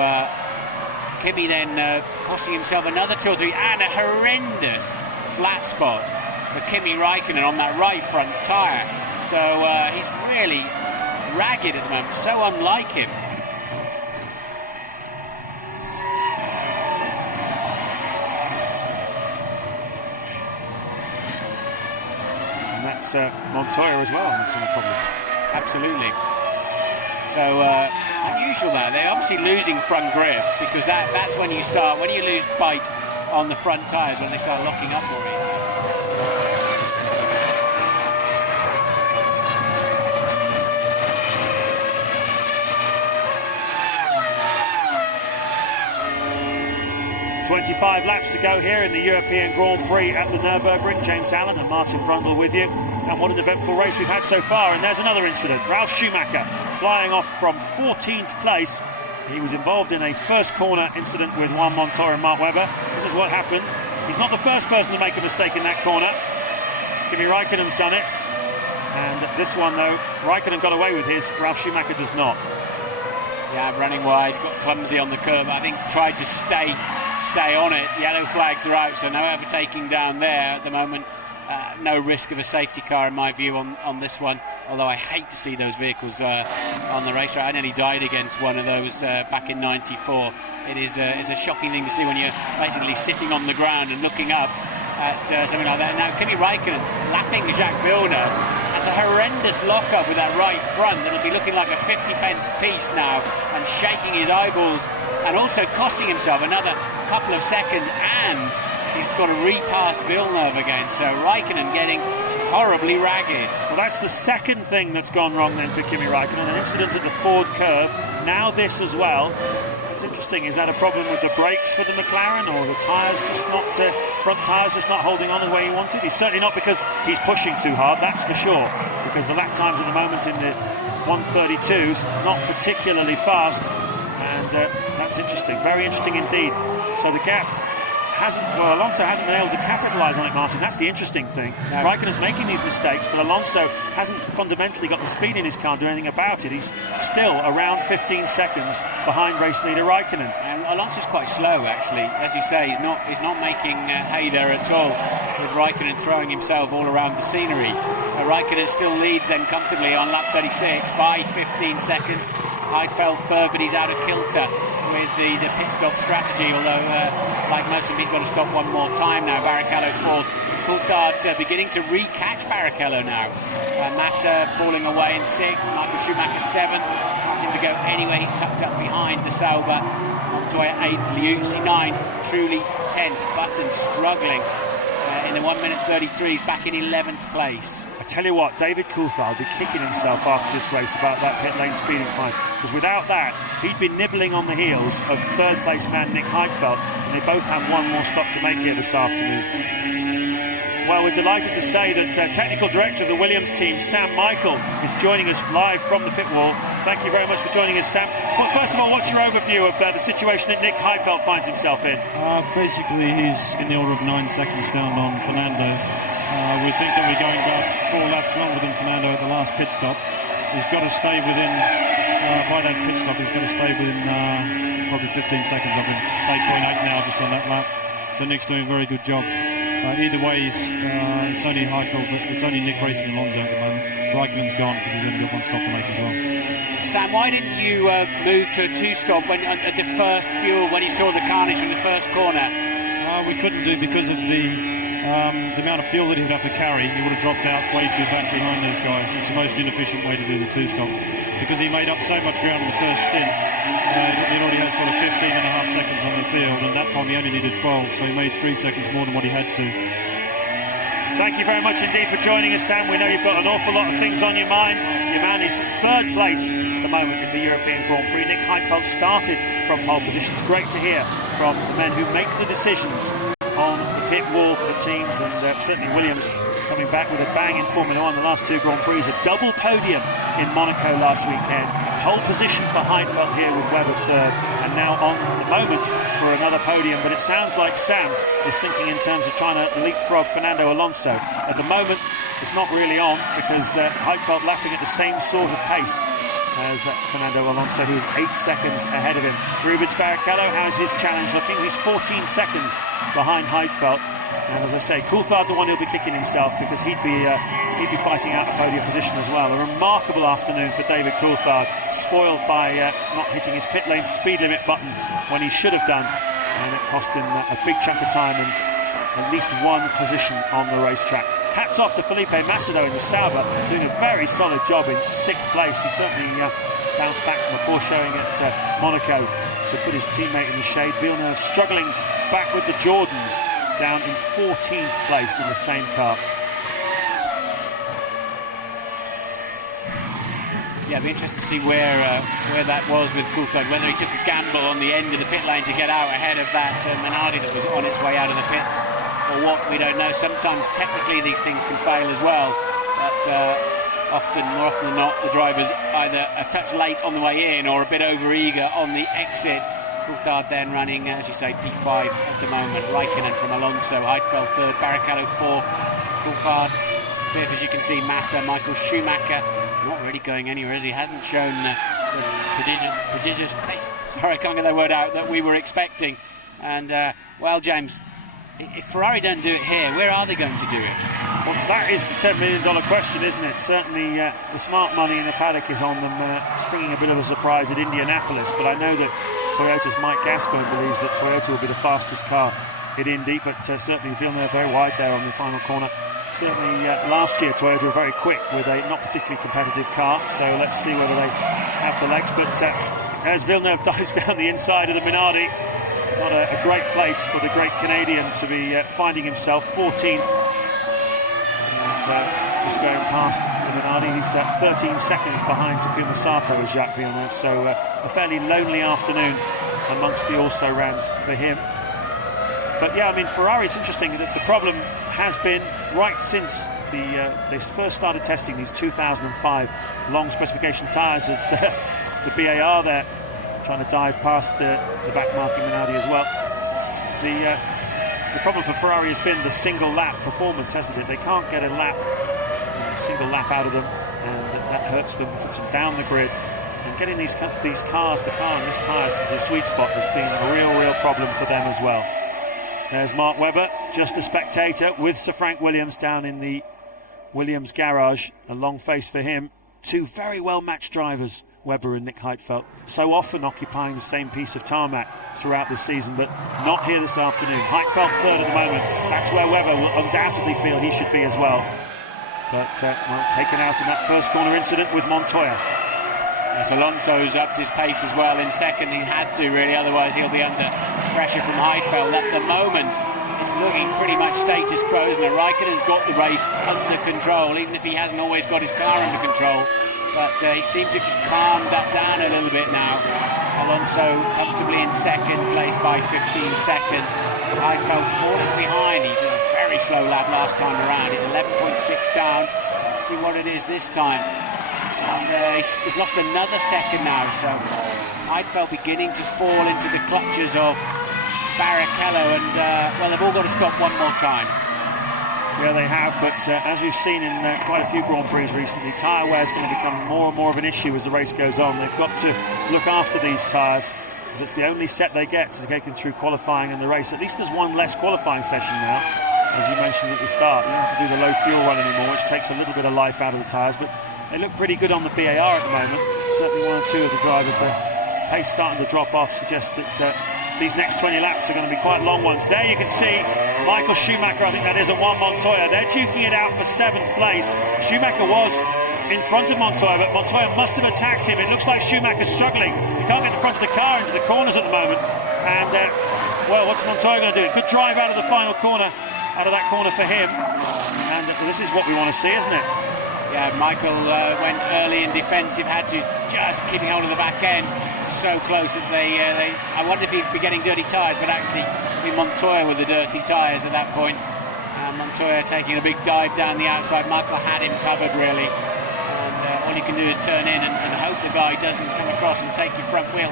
Kimi then costing himself another 2 or 3 and a horrendous flat spot for Kimi Raikkonen on that right front tyre. So he's really ragged at the moment, so unlike him. And that's Montoya as well, and some problems. Absolutely. So unusual there. They're obviously losing front grip, because that's when you lose bite on the front tyres, when they start locking up more easily. 25 laps to go here in the European Grand Prix at the Nurburgring. James Allen and Martin Brundle with you. And what an eventful race we've had so far. And there's another incident. Ralf Schumacher flying off from 14th place. He was involved in a first corner incident with Juan Montoya and Mark Webber. This is what happened. He's not the first person to make a mistake in that corner. Kimi Raikkonen's done it. And this one, though, Raikkonen got away with his. Ralf Schumacher does not. Yeah, running wide, got clumsy on the curb. I think tried to stay on it. Yellow flags are out, so no overtaking down there at the moment. No risk of a safety car in my view on this one, although I hate to see those vehicles on the racetrack. I nearly died against one of those back in '94. It's a shocking thing to see when you're basically sitting on the ground and looking up at something like that. Now Kimi Raikkonen lapping Jacques Villeneuve. That's a horrendous lock-up with that right front. It'll be looking like a 50-pence piece now, and shaking his eyeballs, and also costing himself another couple of seconds, and he's got to repass Villeneuve again. So Raikkonen getting horribly ragged. Well, that's the second thing that's gone wrong then for Kimi Raikkonen. An incident at the Ford curve, now this as well. What's interesting, is that a problem with the brakes for the McLaren, or the tyres just not, front tyres just not holding on the way he wanted? He's certainly not because he's pushing too hard, that's for sure, because the lap times at the moment in the 132s not particularly fast, and that's interesting, very interesting indeed. So the gap Alonso hasn't been able to capitalise on it, Martin. That's the interesting thing. No. Raikkonen's making these mistakes, but Alonso hasn't fundamentally got the speed in his car to do anything about it. He's still around 15 seconds behind race leader Raikkonen. And Alonso's quite slow, actually. As you say, he's not making hay there at all, with Raikkonen throwing himself all around the scenery. Raikkonen still leads then comfortably on lap 36 by 15 seconds. Heidfeld third, but he's out of kilter with the pit stop strategy, although like most of them, he's got to stop one more time now. Barrichello fourth. Coulthard beginning to re-catch Barrichello now. Massa falling away in sixth. Michael Schumacher seventh. Can't seem to go anywhere. He's tucked up behind the Sauber. Montoya eighth. Liuzzi ninth. Trulli 10th. Button struggling in the 1 minute 33. He's back in 11th place. I tell you what, David Coulthard will be kicking himself after this race about that pit lane speeding fine, because without that he'd been nibbling on the heels of third place man Nick Heidfeld, and they both have one more stop to make here this afternoon. Well, we're delighted to say that technical director of the Williams team, Sam Michael, is joining us live from the pit wall. Thank you very much for joining us, Sam. Well, first of all, what's your overview of the situation that Nick Heidfeld finds himself in? Basically, he's in the order of 9 seconds down on Fernando. We think that we're going about 4 laps longer than Fernando at the last pit stop. He's got to stay within, by that pit stop, he's got to stay within probably 15 seconds of him. Say 0.8 now just on that lap. So Nick's doing a very good job. Either way, it's only Heidfeld, but it's only Nick racing Alonso at the moment. Raikkonen's gone because he's only got one stop to make as well. Sam, why didn't you move to a 2-stop at the first fuel when you saw the carnage in the first corner? We couldn't do because of the amount of fuel that he would have to carry. He would have dropped out way too back behind those guys. It's the most inefficient way to do the 2-stop, because he made up so much ground in the first stint. He already had sort of 15 and a half seconds on the field, and that time he only needed 12, so he made 3 seconds more than what he had to. Thank you very much indeed for joining us, Sam. We know you've got an awful lot of things on your mind. Your man is third place at the moment in the European Grand Prix. Nick Heidfeld started from pole position. It's great to hear from the men who make the decisions on the pit hit wall for the teams, and certainly Williams coming back with a bang in Formula 1 the last 2 Grand Prix. A double podium in Monaco last weekend. Pole position for Heidfeld here with Webber third, and now on the moment for another podium. But it sounds like Sam is thinking in terms of trying to leapfrog Fernando Alonso. At the moment, it's not really on because Heidfeld lapping at the same sort of pace as Fernando Alonso, who is 8 seconds ahead of him. Rubens Barrichello, how is his challenge looking? He's 14 seconds behind Heidfeld. And as I say, Coulthard the one who'll be kicking himself because he'd be fighting out a podium position as well. A remarkable afternoon for David Coulthard, spoiled by not hitting his pit lane speed limit button when he should have done, and it cost him a big chunk of time and at least one position on the racetrack. Hats off to Felipe Macedo in the Sauber, doing a very solid job in 6th place. He certainly bounced back from a poor showing at Monaco to put his teammate in the shade. Villeneuve struggling back with the Jordans, down in 14th place in the same car. Yeah, it'll be interesting to see where that was with Coulthard, whether he took a gamble on the end of the pit lane to get out ahead of that Minardi that was on its way out of the pits, or what, we don't know. Sometimes technically these things can fail as well, but more often than not, the driver's either a touch late on the way in or a bit over-eager on the exit. Coulthard then running, as you say, P5 at the moment. Raikkonen from Alonso, Heidfeld third, Barrichello fourth, Coulthard fifth, as you can see. Massa, Michael Schumacher, not really going anywhere, as he hasn't shown the prodigious pace, sorry, I can't get that word out, that we were expecting. And, well, James, if Ferrari don't do it here, where are they going to do it? Well, that is the $10 million question, isn't it? Certainly the smart money in the paddock is on them, springing a bit of a surprise at Indianapolis, but I know that Toyota's Mike Gascoigne believes that Toyota will be the fastest car at Indy, but certainly Villeneuve very wide there on the final corner. Certainly last year Toyota were very quick with a not particularly competitive car, so let's see whether they have the legs. But as Villeneuve dives down the inside of the Minardi, not a great place for the great Canadian to be finding himself 14th. And just going past the Minardi, he's 13 seconds behind Takuma Sato as Jacques Villeneuve, so a fairly lonely afternoon amongst the also-rans for him. But yeah, I mean, Ferrari, it's interesting that the problem has been right since they first started testing these 2005 long specification tyres. It's the BAR there trying to dive past the back-marking Minardi as well. The problem for Ferrari has been the single lap performance, hasn't it? They can't get a single lap out of them, and that hurts them, puts them down the grid. And getting these cars, the car and this tyres to the sweet spot has been a real problem for them as well. There's Mark Webber, just a spectator, with Sir Frank Williams down in the Williams garage. A long face for him. Two very well-matched drivers, Webber and Nick Heidfeld, so often occupying the same piece of tarmac throughout the season, but not here this afternoon. Heidfeld third at the moment. That's where Webber will undoubtedly feel he should be as well. But taken out in that first corner incident with Montoya. Yes, Alonso's upped his pace as well in second. He had to, really, otherwise he'll be under pressure from Heidfeld. At the moment, it's looking pretty much status quo, isn't it? Raikkonen's got the race under control, even if he hasn't always got his car under control. But he seems to have just calmed that down a little bit now. Alonso comfortably in second place by 15 seconds. Heidfeld falling behind. He did a very slow lap last time around. He's 11.6 down. Let's see what it is this time. And he's lost another second now. So Heidfeld beginning to fall into the clutches of Barrichello. And, well, they've all got to stop one more time. Yeah, they have, but as we've seen in quite a few Grand Prix recently, tyre wear is going to become more and more of an issue as the race goes on. They've got to look after these tyres, because it's the only set they get to take them through qualifying and the race. At least there's one less qualifying session now, as you mentioned at the start. You don't have to do the low fuel run anymore, which takes a little bit of life out of the tyres, but they look pretty good on the BAR at the moment. Certainly one or two of the drivers, the pace starting to drop off suggests that these next 20 laps are going to be quite long ones. There you can see Michael Schumacher, I think that is, and Juan Montoya. They're duking it out for 7th place. Schumacher was in front of Montoya, but Montoya must have attacked him. It looks like Schumacher's struggling. He can't get the front of the car into the corners at the moment. And, well, what's Montoya going to do? Good drive out of the final corner, out of that corner for him. And this is what we want to see, isn't it? Yeah, Michael went early in defensive, had to just keeping hold of the back end. so close that I wonder if he'd be getting dirty tyres, but actually Montoya with the dirty tyres at that point. Montoya taking a big dive down the outside. Michael had him covered really, and all you can do is turn in and hope the guy doesn't come across and take your front wheel.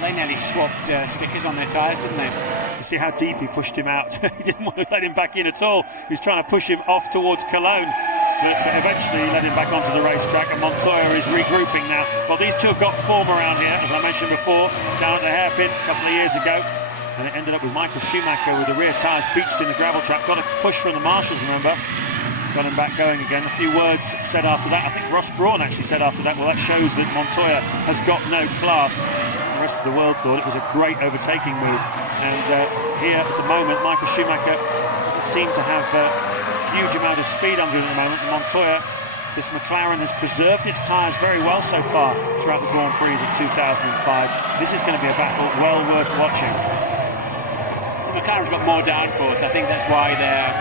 They nearly swapped stickers on their tyres, didn't they? You see how deep he pushed him out. He didn't want to let him back in at all. He was trying to push him off towards Cologne, but eventually he let him back onto the racetrack, and Montoya is regrouping now. Well, these two have got form around here, as I mentioned before, down at the hairpin a couple of years ago, and it ended up with Michael Schumacher with the rear tyres beached in the gravel trap. Got a push from the marshals, remember? Got him back going again. A few words said after that. I think Ross Brawn actually said after that, well, that shows that Montoya has got no class. The rest of the world thought it was a great overtaking move. And here at the moment, Michael Schumacher doesn't seem to have a huge amount of speed under him at the moment. Montoya, this McLaren has preserved its tyres very well so far throughout the Grand Prix of 2005. This is going to be a battle well worth watching. The McLaren's got more downforce. I think that's why they're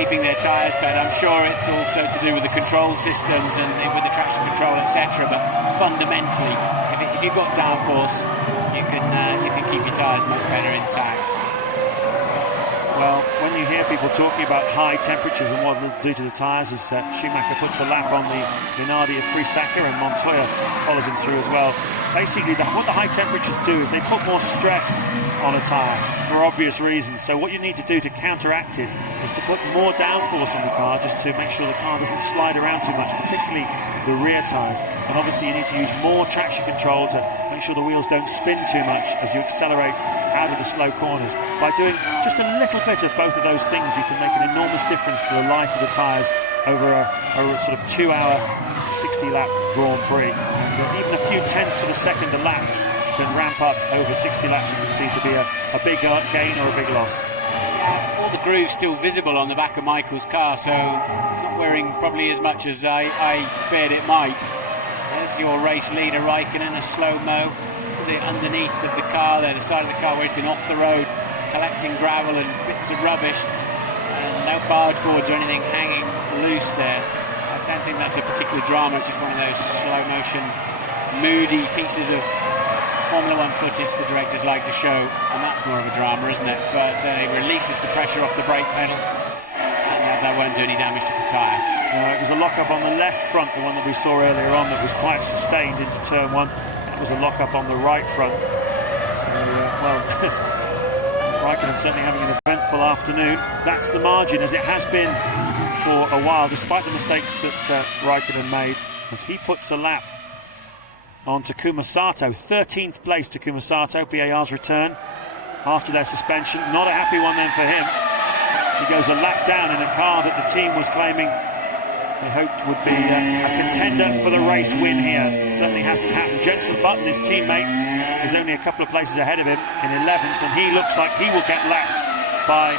keeping their tyres better. I'm sure it's also to do with the control systems and with the traction control, etc. But fundamentally, if you've got downforce, you can keep your tyres much better intact. Well, when you hear people talking about high temperatures and what it'll do to the tyres, as Schumacher puts a lap on the Minardi of Prix and Montoya follows him through as well. Basically, what the high temperatures do is they put more stress on a tyre for obvious reasons. So what you need to do to counteract it is to put more downforce on the car, just to make sure the car doesn't slide around too much, particularly the rear tyres. And obviously you need to use more traction control to make sure the wheels don't spin too much as you accelerate out of the slow corners. By doing just a little bit of both of those things, you can make an enormous difference to the life of the tyres over a sort of 2-hour 60-lap Grand Prix. And even a few tenths of a second a lap can ramp up over 60 laps, you can see, to be a big gain or a big loss. Yeah, all the grooves still visible on the back of Michael's car, so not wearing probably as much as I feared it might. There's your race leader Raikkonen, a slow-mo, underneath of the car there, the side of the car where he's been off the road, collecting gravel and bits of rubbish, and no barge boards or anything hanging loose there. I don't think that's a particular drama, it's just one of those slow-motion, moody pieces of Formula 1 footage the directors like to show, and that's more of a drama, isn't it? But it releases the pressure off the brake pedal, and that won't do any damage to the tyre. It was a lock-up on the left front, the one that we saw earlier on, that was quite sustained into turn 1. That was a lock-up on the right front. So, well, Raikkonen certainly having an eventful afternoon. That's the margin, as it has been for a while, despite the mistakes that Raikkonen made, as he puts a lap on Takuma Sato. 13th place Takuma Sato, BAR's return after their suspension. Not a happy one then for him. He goes a lap down in a car that the team was claiming they hoped would be a contender for the race win here. Certainly hasn't happened. Jenson Button, his teammate, is only a couple of places ahead of him in 11th, and he looks like he will get lapped by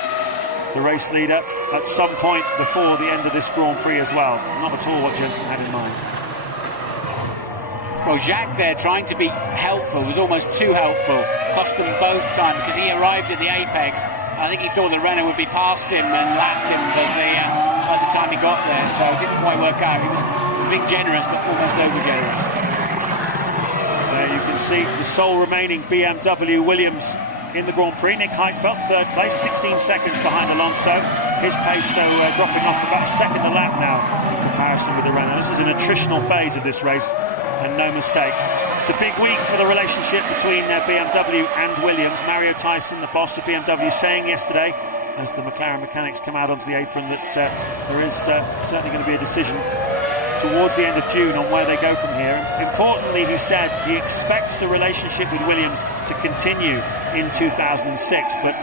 the race leader at some point before the end of this Grand Prix as well. Not at all what Jenson had in mind. Well, Jacques there trying to be helpful was almost too helpful. Cost them both time because he arrived at the apex. I think he thought the Renault would be past him and lapped him, but by the time he got there, so it didn't quite work out. He was being generous, but almost over generous. There you can see the sole remaining BMW Williams in the Grand Prix. Nick Heidfeld, third place, 16 seconds behind Alonso. His pace, though, dropping off about a second a lap now in comparison with the Renault. This is an attritional phase of this race, and no mistake. It's a big week for the relationship between BMW and Williams. Mario Tyson, the boss of BMW, saying yesterday, as the McLaren mechanics come out onto the apron, that there is certainly going to be a decision towards the end of June on where they go from here. And importantly, he said he expects the relationship with Williams to continue in 2006, but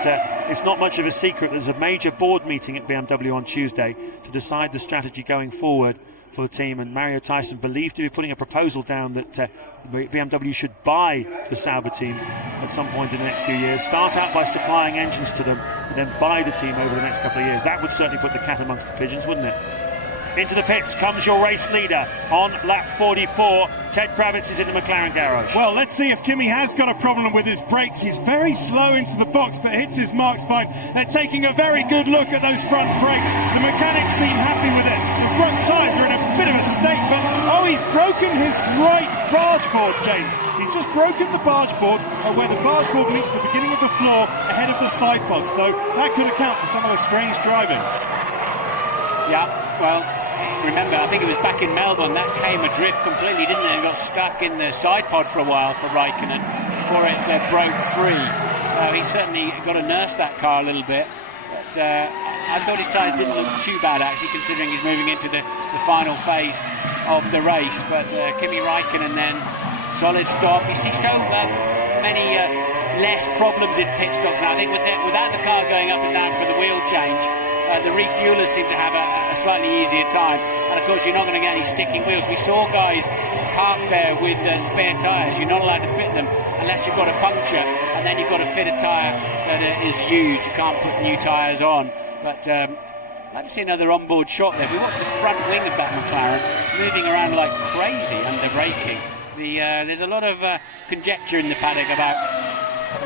it's not much of a secret. There's a major board meeting at BMW on Tuesday to decide the strategy going forward for the team, and Mario Tyson believed to be putting a proposal down that BMW should buy the Sauber team at some point in the next few years, start out by supplying engines to them, and then buy the team over the next couple of years. That would certainly put the cat amongst the pigeons, wouldn't it? Into the pits comes your race leader on lap 44. Ted Kravitz is in the McLaren garage. Well, let's see if Kimi has got a problem with his brakes. He's very slow into the box, but hits his marks fine. They're taking a very good look at those front brakes. The mechanics seem happy with it. The front tyres are in a bit of a stake, but he's broken his right barge board, James. He's just broken the barge board where the barge board meets the beginning of the floor ahead of the side pods, so that could account for some of the strange driving. Yeah, well, remember, I think it was back in Melbourne that came adrift completely, didn't it? And got stuck in the side pod for a while for Raikkonen before it broke free. He's certainly got to nurse that car a little bit, but I thought his tyres didn't look too bad actually, considering he's moving into the final phase of the race. But Kimi Raikkonen then, solid stop. You see so many less problems in pit stops now. I think without the car going up and down for the wheel change, the refuelers seem to have a slightly easier time. And of course you're not going to get any sticking wheels. We saw guys park there with spare tyres. You're not allowed to fit them unless you've got a puncture, and then you've got to fit a tyre that is used. You can't put new tyres on. But I'd like to see another onboard shot there. We watched the front wing of that McLaren moving around like crazy under braking. There's a lot of conjecture in the paddock about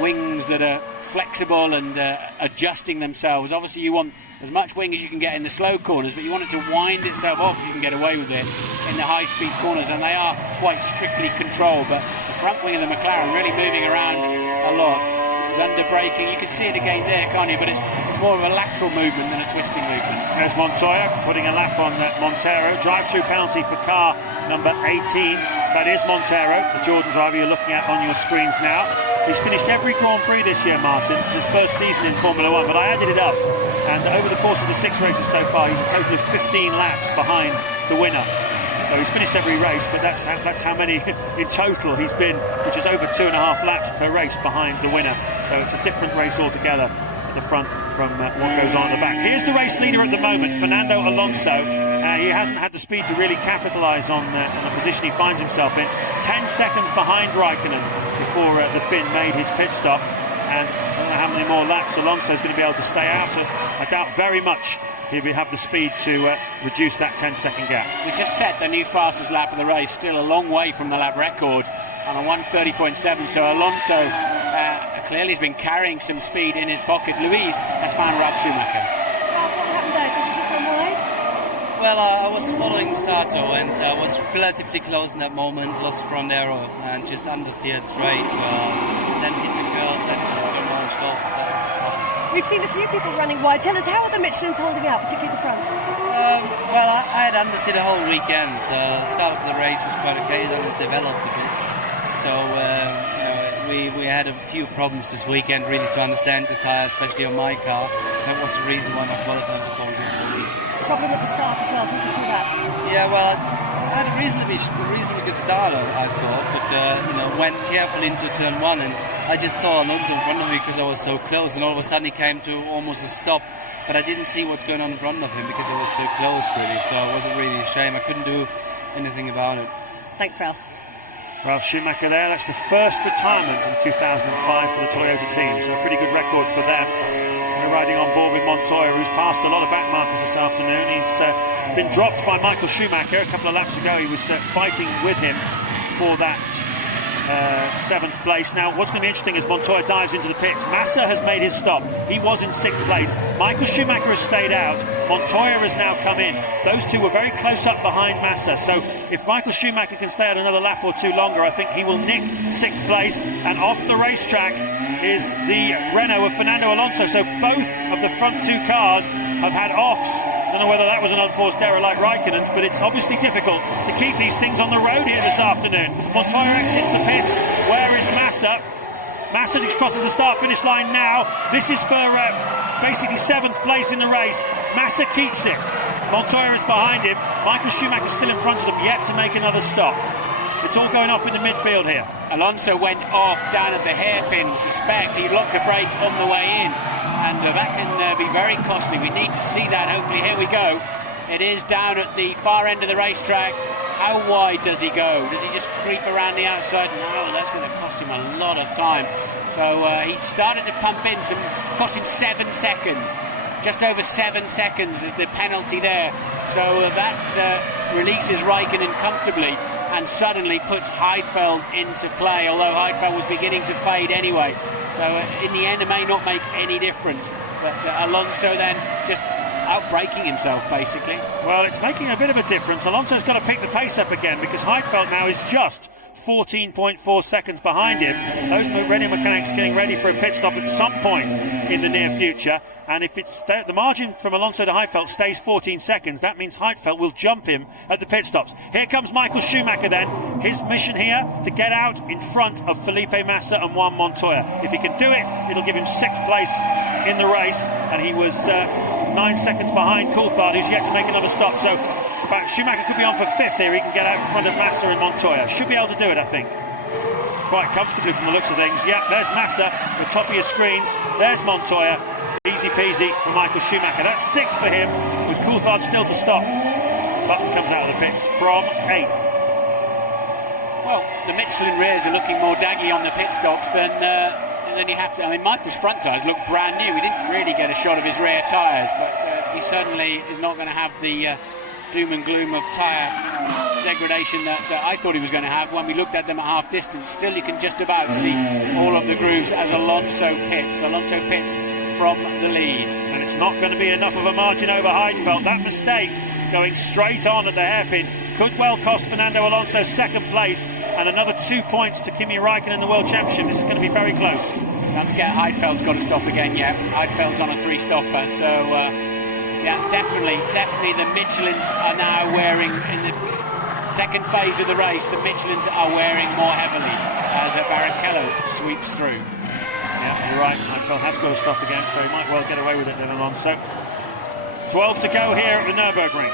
wings that are flexible and adjusting themselves. Obviously you want as much wing as you can get in the slow corners, but you want it to wind itself off if you can get away with it in the high-speed corners, and they are quite strictly controlled. But the front wing of the McLaren really moving around a lot. It was under braking. You can see it again there, can't you? But it's more of a lateral movement than a twisting movement. There's Montoya putting a lap on Montero. Drive-through penalty for car number 18. That is Montero, the Jordan driver you're looking at on your screens now. He's finished every Grand Prix this year, Martin. It's his first season in Formula 1, but I added it up. And over the course of the 6 races so far, he's a total of 15 laps behind the winner. So he's finished every race, but that's how many in total he's been, which is over 2.5 laps per race behind the winner. So it's a different race altogether at the front from what goes on at the back. Here's the race leader at the moment, Fernando Alonso. He hasn't had the speed to really capitalise on the position he finds himself in. 10 seconds behind Raikkonen before the Finn made his pit stop. And I don't know how many more laps Alonso's going to be able to stay out of. I doubt very much he'll have the speed to reduce that 10-second gap. We just set the new fastest lap of the race, still a long way from the lap record on a 1:30.7. So Alonso clearly has been carrying some speed in his pocket. Louise has found Ralf Schumacher. Ralf, what happened there? Did you just run wide? Well, I was following Sato and was relatively close in that moment, lost front arrow and just understeered straight. Then hit the curb, then just got launched off. That was the problem. We've seen a few people running wide. Tell us, how are the Michelins holding out, particularly the front? Well, I had understeered the whole weekend. The start of the race was quite okay, then it developed a bit. So we had a few problems this weekend really to understand the tyre, especially on my car. That was the reason why my qualifying performance was so weak. Problem at the start as well, talk us through that. Yeah, well, I had a reasonably good start, I thought, but went carefully into turn one, and I just saw Alonso in front of me because I was so close, and all of a sudden he came to almost a stop, but I didn't see what's going on in front of him because I was so close, really. So it wasn't really a shame. I couldn't do anything about it. Thanks, Ralf. Ralf Schumacher there. That's the first retirement in 2005 for the Toyota team, so a pretty good record for them. They're riding on board with Montoya, who's passed a lot of back markers this afternoon. He's been dropped by Michael Schumacher a couple of laps ago. He was fighting with him for that 7th place. Now, what's going to be interesting is Montoya dives into the pits. Massa has made his stop. He was in 6th place. Michael Schumacher has stayed out. Montoya has now come in. Those two were very close up behind Massa. So if Michael Schumacher can stay out another lap or two longer, I think he will nick 6th place. And off the racetrack is the Renault of Fernando Alonso. So both of the front two cars have had offs. I don't know whether that was an unforced error like Raikkonen's, but it's obviously difficult to keep these things on the road here this afternoon. Montoya exits the pits. Where is Massa? Massa crosses the start-finish line now. This is for basically 7th place in the race. Massa keeps it. Montoya is behind him. Michael Schumacher still in front of them, yet to make another stop. It's all going off in the midfield here. Alonso went off down at the hairpin, suspect. He blocked a brake on the way in, and that can be very costly. We need to see that. Hopefully, here we go. It is down at the far end of the racetrack. How wide does he go? Does he just creep around the outside? No, that's going to cost him a lot of time. So he started to pump in some, cost him 7 seconds. Just over 7 seconds is the penalty there. So that releases Raikkonen comfortably and suddenly puts Heidfeld into play, although Heidfeld was beginning to fade anyway. So in the end, it may not make any difference. But Alonso then just breaking himself, basically. Well, it's making a bit of a difference. Alonso's got to pick the pace up again because Heidfeld now is just 14.4 seconds behind him. Those Renault mechanics getting ready for a pit stop at some point in the near future. And if it's the margin from Alonso to Heidfeld stays 14 seconds, that means Heidfeld will jump him at the pit stops. Here comes Michael Schumacher then. His mission here to get out in front of Felipe Massa and Juan Montoya. If he can do it, it'll give him 6th place in the race. And he was 9 seconds behind Coulthard, who's yet to make another stop. So Schumacher could be on for 5th here. He can get out in front of Massa and Montoya. Should be able to do it, I think. Quite comfortably from the looks of things. Yeah, there's Massa, the top of your screens. There's Montoya. Easy peasy for Michael Schumacher. That's 6th for him, with Coulthard still to stop. Button comes out of the pits from 8th. Well, the Michelin rears are looking more daggy on the pit stops than you have to. I mean, Michael's front tyres look brand new. We didn't really get a shot of his rear tyres, but he certainly is not going to have the doom and gloom of tyre degradation that I thought he was going to have when we looked at them at half distance. Still, you can just about see all of the grooves as Alonso pits. Alonso pits from the lead. And it's not going to be enough of a margin over Heidfeld. That mistake going straight on at the hairpin could well cost Fernando Alonso 2nd place and another 2 points to Kimi Räikkönen in the World Championship. This is going to be very close. Don't forget Heidfeld's got to stop again, yeah. Heidfeld's on a 3-stopper, so yeah, definitely the Michelins are now wearing, in the second phase of the race, the Michelins are wearing more heavily as Barrichello sweeps through. Yeah, you're right. Heidfeld has got to stop again, so he might well get away with it then, Alonso. 12 to go here at the Nurburgring.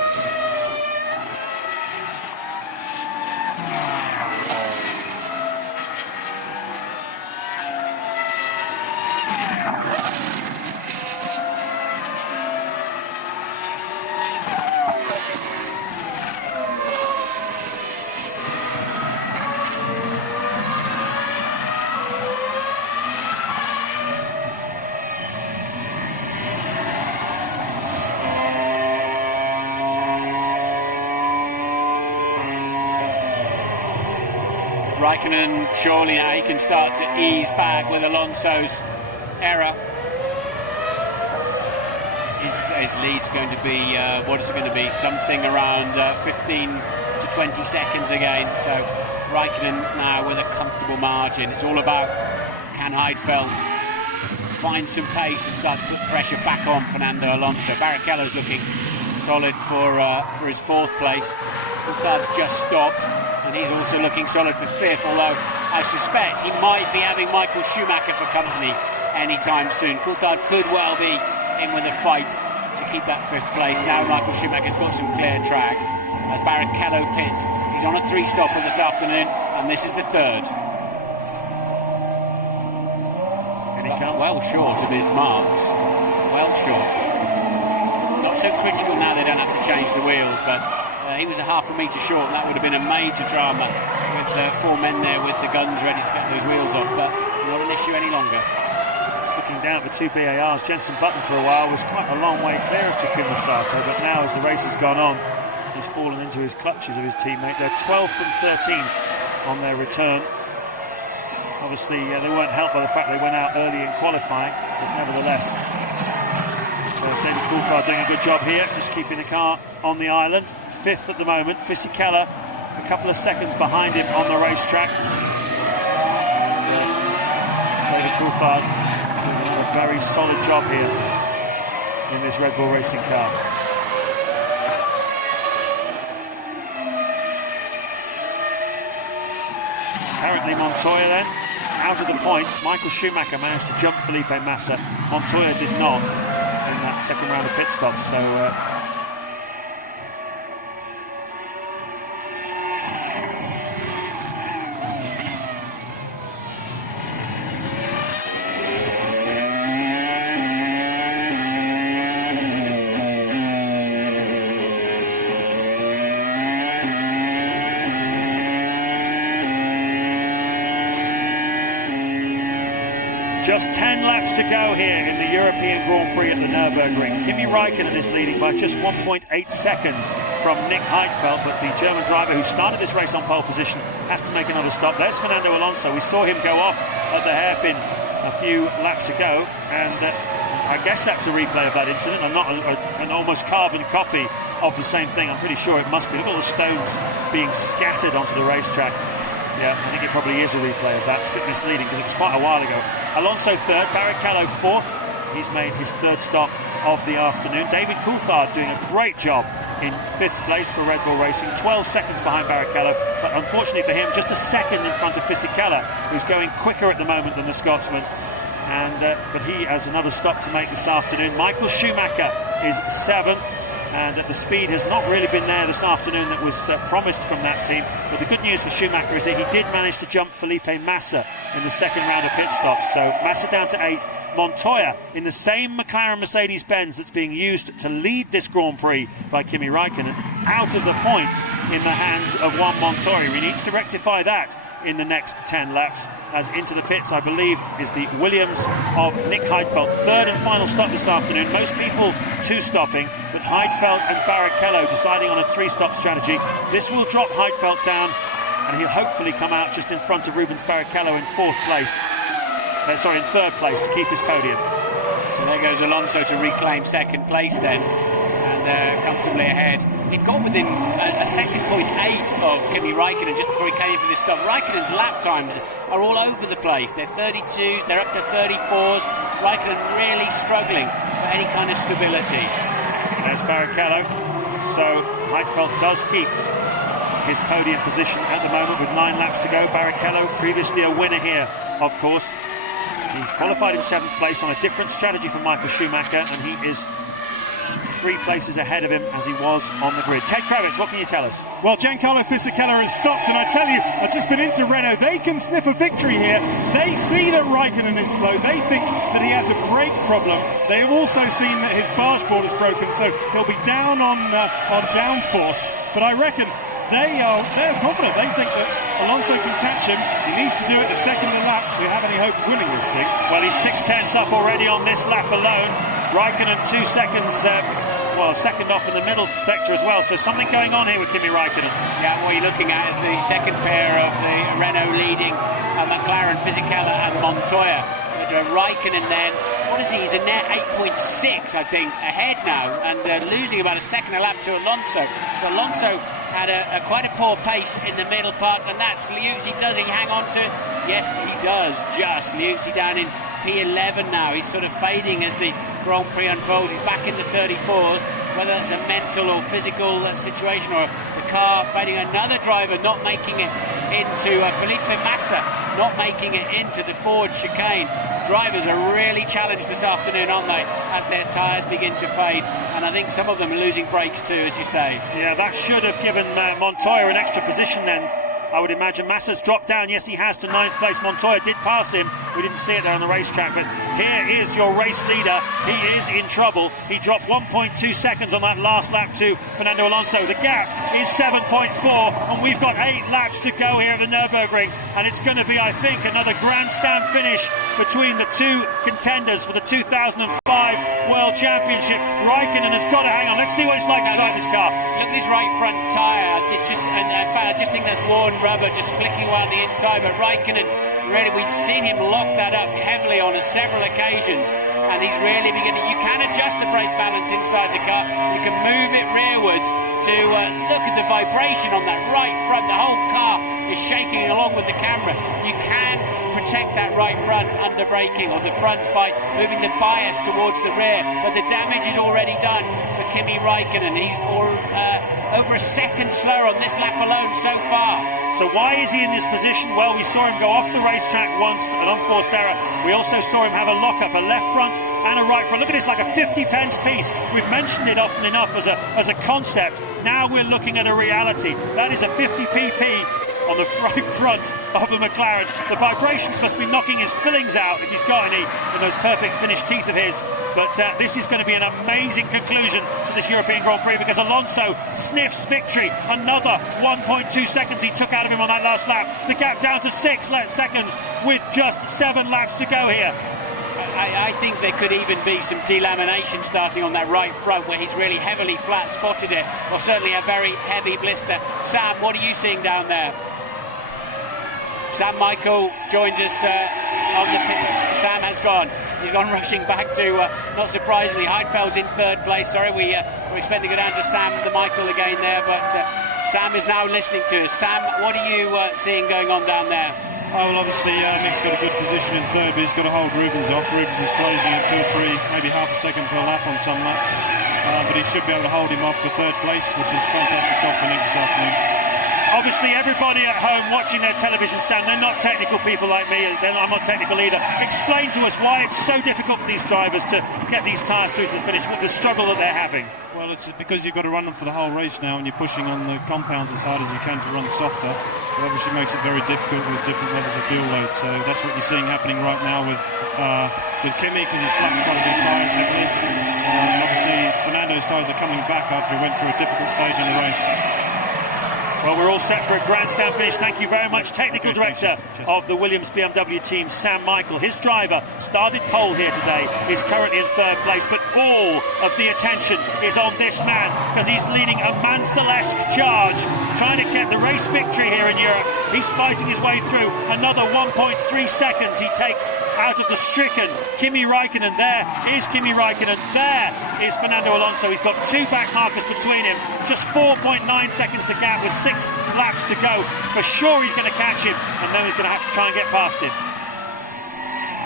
Raikkonen, surely now he can start to ease back with Alonso's error. His lead's going to be, what is it going to be? Something around 15 to 20 seconds again. So Raikkonen now with a comfortable margin. It's all about, can Heidfeld find some pace and start to put pressure back on Fernando Alonso. Barrichello's looking solid for his 4th place. Coulthard's just stopped, and he's also looking solid for 5th, although I suspect he might be having Michael Schumacher for company anytime soon. Coulthard could well be in with a fight to keep that 5th place. Now Michael Schumacher's got some clear track as Barrichello pits. He's on a 3-stopper this afternoon, and this is the 3rd. Well short of his marks. Well short. Not so critical now they don't have to change the wheels, but he was a half a metre short, and that would have been a major drama with 4 men there with the guns ready to get those wheels off, but not an issue any longer. Just looking down for 2 BARs, Jenson Button for a while was quite a long way clear of Takuma Sato, but now as the race has gone on, he's fallen into his clutches of his teammate. They're 12 from 13 on their return. Obviously, they weren't helped by the fact they went out early in qualifying, but nevertheless. So David Coulthard doing a good job here, just keeping the car on the island. 5th at the moment. Fisichella a couple of seconds behind him on the racetrack. David Coulthard doing a very solid job here in this Red Bull Racing car. Apparently Montoya then out of the points. Michael Schumacher managed to jump Felipe Massa. Montoya did not in that second round of pit stops, so just 10 laps to go here in the European Grand Prix at the Nurburgring. Kimi Räikkönen is leading by just 1.8 seconds from Nick Heidfeld, but the German driver who started this race on pole position has to make another stop. There's Fernando Alonso. We saw him go off at the hairpin a few laps ago, and I guess that's a replay of that incident. I'm not an almost carbon copy of the same thing. I'm pretty sure it must be. Look at all the stones being scattered onto the racetrack. Yeah, I think it probably is a replay of that. It's a bit misleading because it was quite a while ago. Alonso third, Barrichello fourth. He's made his third stop of the afternoon. David Coulthard doing a great job in fifth place for Red Bull Racing, 12 seconds behind Barrichello, but unfortunately for him, just a second in front of Fisichella, who's going quicker at the moment than the Scotsman. And but he has another stop to make this afternoon. Michael Schumacher is seventh, and the speed has not really been there this afternoon that was promised from that team. But the good news for Schumacher is that he did manage to jump Felipe Massa in the second round of pit stops. So Massa down to eighth. Montoya in the same McLaren Mercedes-Benz that's being used to lead this Grand Prix by Kimi Raikkonen, out of the points in the hands of Juan Montoya. He needs to rectify that in the next 10 laps, as into the pits, I believe, is the Williams of Nick Heidfeld. Third and final stop this afternoon. Most people two-stopping, but Heidfeld and Barrichello deciding on a three-stop strategy. This will drop Heidfeld down, and he'll hopefully come out just in front of Rubens Barrichello in fourth place. In third place to keep his podium. So there goes Alonso to reclaim second place then, and comfortably ahead. It got within a second 0.8 of Kimi Raikkonen just before he came in for this stop. Raikkonen's lap times are all over the place. They're 32s, they're up to 34s. Raikkonen really struggling for any kind of stability. There's Barrichello. So Heidfeld does keep his podium position at the moment with 9 laps to go. Barrichello, previously a winner here, of course. He's qualified in 7th place on a different strategy from Michael Schumacher, and he is 3 places ahead of him as he was on the grid. Ted Kravitz, what can you tell us? Well, Giancarlo Fisichella has stopped, and I tell you, I've just been into Renault. They can sniff a victory here. They see that Raikkonen is slow. They think that he has a brake problem. They have also seen that his barge board is broken, so he'll be down on downforce. But I reckon they're confident. They think that Alonso can catch him. He needs to do it the second lap to have any hope of winning this thing. Well, he's 6/10 up already on this lap alone. Raikkonen 2 seconds, second off in the middle sector as well. So something going on here with Kimi Raikkonen. Yeah, what you're looking at is the second pair of the Renault leading McLaren, Fisichella and Montoya. Raikkonen then, what is he? He's a net 8.6, I think, ahead now, and losing about a second a lap to Alonso. So Alonso had quite a poor pace in the middle part, and that's Liuzzi. Does he hang on to it? Yes, he does. Just Liuzzi down in P11 now. He's sort of fading as the Grand Prix unfolds. He's back in the 34s. Whether that's a mental or physical situation, or the car fading. Another driver not making it into Felipe Massa, not making it into the forward chicane. Drivers are really challenged this afternoon, aren't they, as their tyres begin to fade, and I think some of them are losing brakes too, as you say. Yeah, that should have given Montoya an extra position then, I would imagine. Massa's dropped down. Yes, he has, to 9th place. Montoya did pass him. We didn't see it there on the racetrack, but here is your race leader. He is in trouble. He dropped 1.2 seconds on that last lap to Fernando Alonso. The gap is 7.4, and we've got 8 laps to go here at the Nurburgring, and it's going to be, I think, another grandstand finish between the two contenders for the 2005 World Championship. Raikkonen has got to hang on. Let's see what it's like to drive this car. Look at his right front tyre. It's just, and in fact, I just think that's worn rubber just flicking around the inside. But Raikkonen, really, we've seen him lock that up heavily on several occasions, and he's really beginning. You can adjust the brake balance inside the car. You can move it rearwards to look at the vibration on that right front. The whole car is shaking along with the camera. You can protect that right front under braking, or the front by moving the bias towards the rear, but the damage is already done for Kimi Raikkonen. He's over a second slower on this lap alone so far. So why is he in this position? Well, we saw him go off the racetrack once, an unforced error. We also saw him have a lock-up, a left front and a right front. Look at this, like a 50 pence piece. We've mentioned it often enough as a concept. Now we're looking at a reality. That is a 50p piece on the right front of a McLaren. The vibrations must be knocking his fillings out if he's got any in those perfect finished teeth of his. But this is going to be an amazing conclusion to this European Grand Prix, because Alonso sniffs victory. Another 1.2 seconds he took out of him on that last lap. The gap down to 6 seconds with just 7 laps to go here. I think there could even be some delamination starting on that right front, where he's really heavily flat spotted it, or certainly a very heavy blister. Sam, what are you seeing down there? Sam Michael joins us on the pit. Sam has gone. He's gone rushing back to, not surprisingly, Heidfeld's in third place. Sorry, we're expecting to go down to Sam the Michael again there, but Sam is now listening to us. Sam, what are you seeing going on down there? Oh, well, obviously, Nick's got a good position in third, but he's got to hold Rubens off. Rubens is closing at 2 or 3, maybe half a second per lap on some laps. But he should be able to hold him off for third place, which is fantastic job for Nick this afternoon. Obviously, everybody at home watching their television, Sam, they're not technical people like me. I'm not technical either. Explain to us why it's so difficult for these drivers to get these tyres through to the finish, what the struggle that they're having. Well, it's because you've got to run them for the whole race now, and you're pushing on the compounds as hard as you can to run softer. It obviously makes it very difficult with different levels of fuel load. So that's what you're seeing happening right now with Kimi, because he's flapped quite a bit of tyres heavily. And obviously, Fernando's tyres are coming back after he went through a difficult stage in the race. Well, we're all set for a grandstand finish. Thank you very much, Technical Director of the Williams BMW team, Sam Michael. His driver started pole here today, is currently in third place, but all of the attention is on this man because he's leading a Mansell-esque charge, trying to get the race victory here in Europe. He's fighting his way through. Another 1.3 seconds he takes out of the stricken Kimi Raikkonen. There is Kimi Raikkonen. There is Fernando Alonso. He's got 2 back markers between him. Just 4.9 seconds the gap with 6 laps to go. For sure he's going to catch him, and then he's going to have to try and get past him.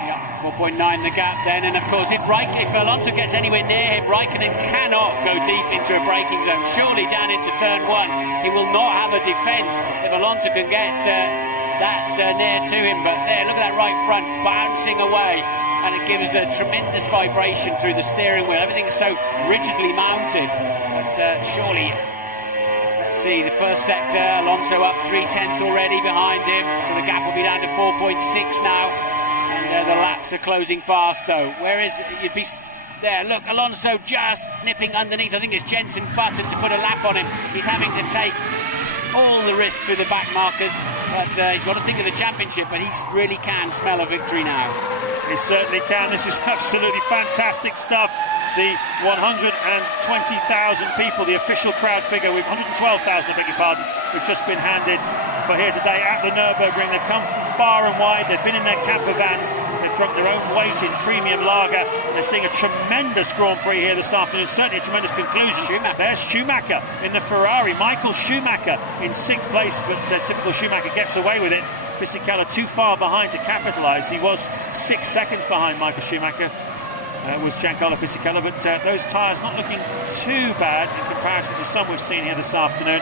Yeah, 4.9 the gap then, and of course if Alonso gets anywhere near him, Raikkonen cannot go deep into a braking zone. Surely down into turn 1 he will not have a defence if Alonso can get that near to him. But there, look at that right front bouncing away, and it gives a tremendous vibration through the steering wheel. Everything's so rigidly mounted, but surely. See the first sector, Alonso up 3/10 already behind him, so the gap will be down to 4.6 now, and the laps are closing fast though. Whereas you'd be there, look, Alonso just nipping underneath. I think it's Jenson Button to put a lap on him. He's having to take all the risks through the back markers, but he's got to think of the championship, but he really can smell a victory now. He certainly can. This is absolutely fantastic stuff. The 120,000 people, the official crowd figure, with 112,000, I beg your pardon, we've just been handed for here today at the Nurburgring. They've come from far and wide. They've been in their camper vans. They've drunk their own weight in premium lager. They're seeing a tremendous Grand Prix here this afternoon. Certainly a tremendous conclusion. There's Schumacher in the Ferrari. Michael Schumacher in 6th place, but typical Schumacher gets away with it. Fisichella too far behind to capitalise. He was 6 seconds behind Michael Schumacher. Was Giancarlo Fisichella, but those tyres not looking too bad in comparison to some we've seen here this afternoon.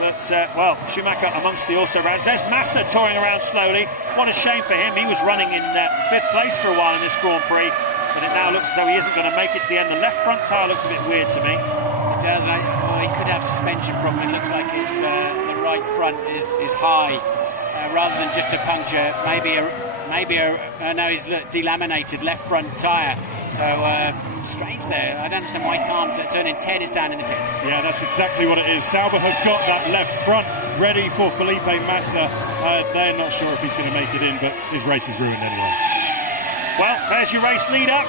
But, well, Schumacher amongst the also-rans. There's Massa touring around slowly. What a shame for him. He was running in 5th place for a while in this Grand Prix, but it now looks as though he isn't going to make it to the end. The left front tyre looks a bit weird to me. It does. He could have suspension problem. It looks like his the right front is high, rather than just a puncture. No, he's delaminated left front tyre. So strange there. I don't understand why he can't turn in. Ted is down in the pits. Yeah, that's exactly what it is. Sauber has got that left front ready for Felipe Massa. They're not sure if he's going to make it in, but his race is ruined anyway. Well, there's your race lead up,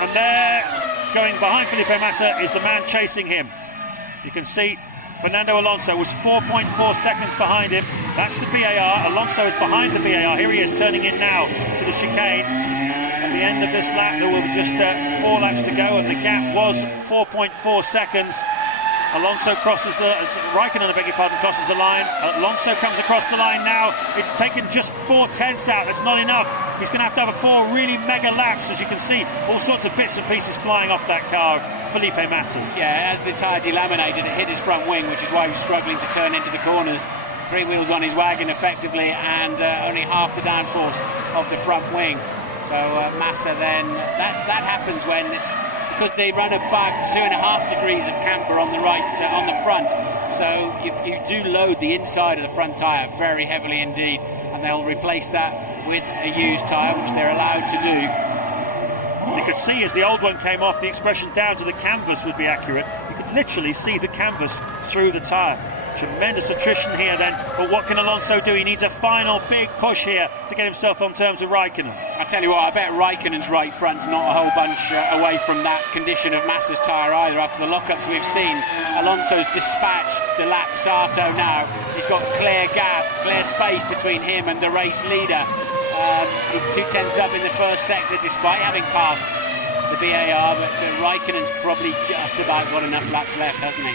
and there, going behind Felipe Massa, is the man chasing him. You can see Fernando Alonso was 4.4 seconds behind him. That's the VAR. Alonso is behind the VAR. Here he is turning in now to the chicane. At the end of this lap, there will be just 4 laps to go, and the gap was 4.4 seconds. Alonso crosses Raikkonen, I beg your pardon, crosses the line. Alonso comes across the line now. It's taken just 4/10 out. That's not enough. He's going to have 4 really mega laps, as you can see. All sorts of bits and pieces flying off that car, Felipe Massa's. Yeah, as the tyre delaminated, it hit his front wing, which is why he was struggling to turn into the corners. 3 wheels on his wagon, effectively, and only half the downforce of the front wing. So Massa then, that happens when because they run about 2.5 degrees of camber on the right, on the front. So you do load the inside of the front tyre very heavily indeed, and they'll replace that with a used tyre, which they're allowed to do. You could see as the old one came off, the expression down to the canvas would be accurate. You could literally see the canvas through the tyre. Tremendous attrition here then, but what can Alonso do? He needs a final big push here to get himself on terms with Raikkonen. I tell you what, I bet Raikkonen's right front's not a whole bunch away from that condition of Massa's tyre either. After the lockups we've seen, Alonso's dispatched the lap Sato now. He's got clear gap, clear space between him and the race leader. He's 2/10 up in the first sector despite having passed the VAR, but Raikkonen's probably just about got enough laps left, hasn't he?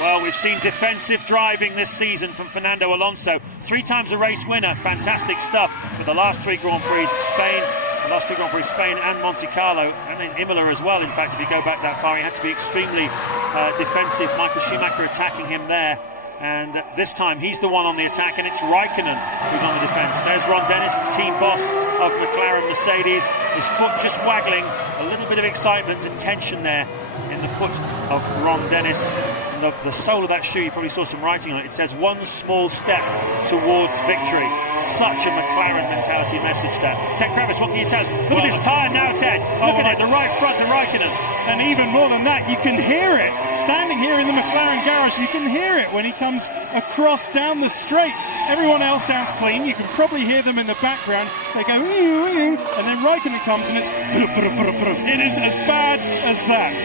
Well, we've seen defensive driving this season from Fernando Alonso. 3 times a race winner, fantastic stuff for the last 3 Grand Prix at Spain. The last 2 Grand Prix, Spain and Monte Carlo, and then Imola as well. In fact, if you go back that far, he had to be extremely defensive. Michael Schumacher attacking him there. And this time he's the one on the attack, and it's Raikkonen who's on the defence. There's Ron Dennis, the team boss of McLaren Mercedes, his foot just waggling, a little bit of excitement and tension there in the foot of Ron Dennis. And the sole of that shoe, you probably saw some writing on it. It says 1 small step towards victory. Such a McLaren mentality message there. Ted Kravis, what can you tell us? Look at this time now, Ted. Look at it, the right front of Raikkonen. And even more than that, you can hear it. Standing here in the McLaren garage, you can hear it when he comes across down the straight. Everyone else sounds clean. You can probably hear them in the background. They go, ooh, ooh, and then Raikkonen comes and it's it is as bad as that.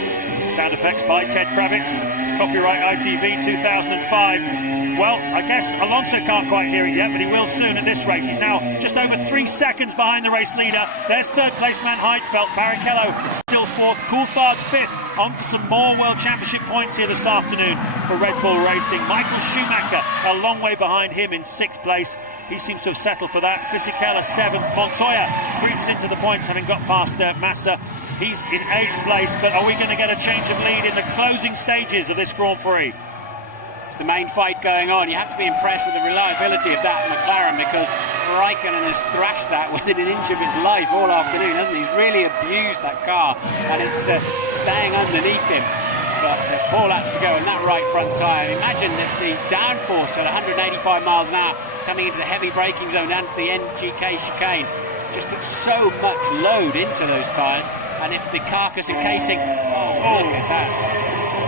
Sound effects by Ted Kravitz. Copyright ITV 2005. Well, I guess Alonso can't quite hear it yet, but he will soon at this rate. He's now just over 3 seconds behind the race leader. There's third place man Heidfeld. Barrichello still fourth. Coulthard fifth. On for some more World Championship points here this afternoon for Red Bull Racing. Michael Schumacher a long way behind him in 6th place. He seems to have settled for that. Fisichella 7th. Montoya creeps into the points, having got past Massa. He's in 8th place, but are we going to get a change of lead in the closing stages of this Grand Prix? It's the main fight going on. You have to be impressed with the reliability of that McLaren, because Raikkonen has thrashed that within an inch of its life all afternoon, hasn't he? He's really abused that car, and it's staying underneath him. But 4 laps to go, and that right front tyre. Imagine that the downforce at 185 miles an hour coming into the heavy braking zone and the NGK chicane just puts so much load into those tyres. And if the carcass and casing, look at that,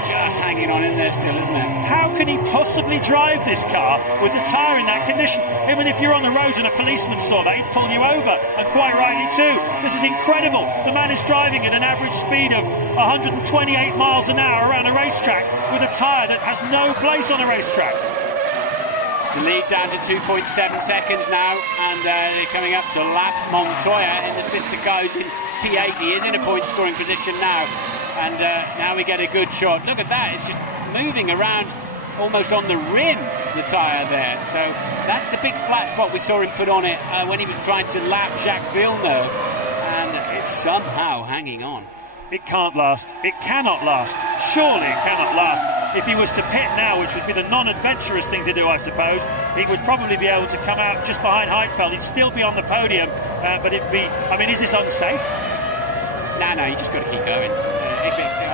just hanging on in there still, isn't it? How can he possibly drive this car with the tyre in that condition? Even if you're on the road and a policeman saw that, he'd pull you over, and quite rightly too. This is incredible. The man is driving at an average speed of 128 miles an hour around a racetrack with a tyre that has no place on a racetrack. The lead down to 2.7 seconds now, and they're coming up to lap Montoya in the sister goes in P8. He is in a point scoring position now, and now we get a good shot. Look at that, it's just moving around almost on the rim, the tyre there. So that's the big flat spot we saw him put on it when he was trying to lap Jacques Villeneuve, and it's somehow hanging on. It can't last. It cannot last. Surely it cannot last. If he was to pit now, which would be the non-adventurous thing to do, I suppose, he would probably be able to come out just behind Heidfeld. He'd still be on the podium, but it'd be... I mean, is this unsafe? No, you just got to keep going.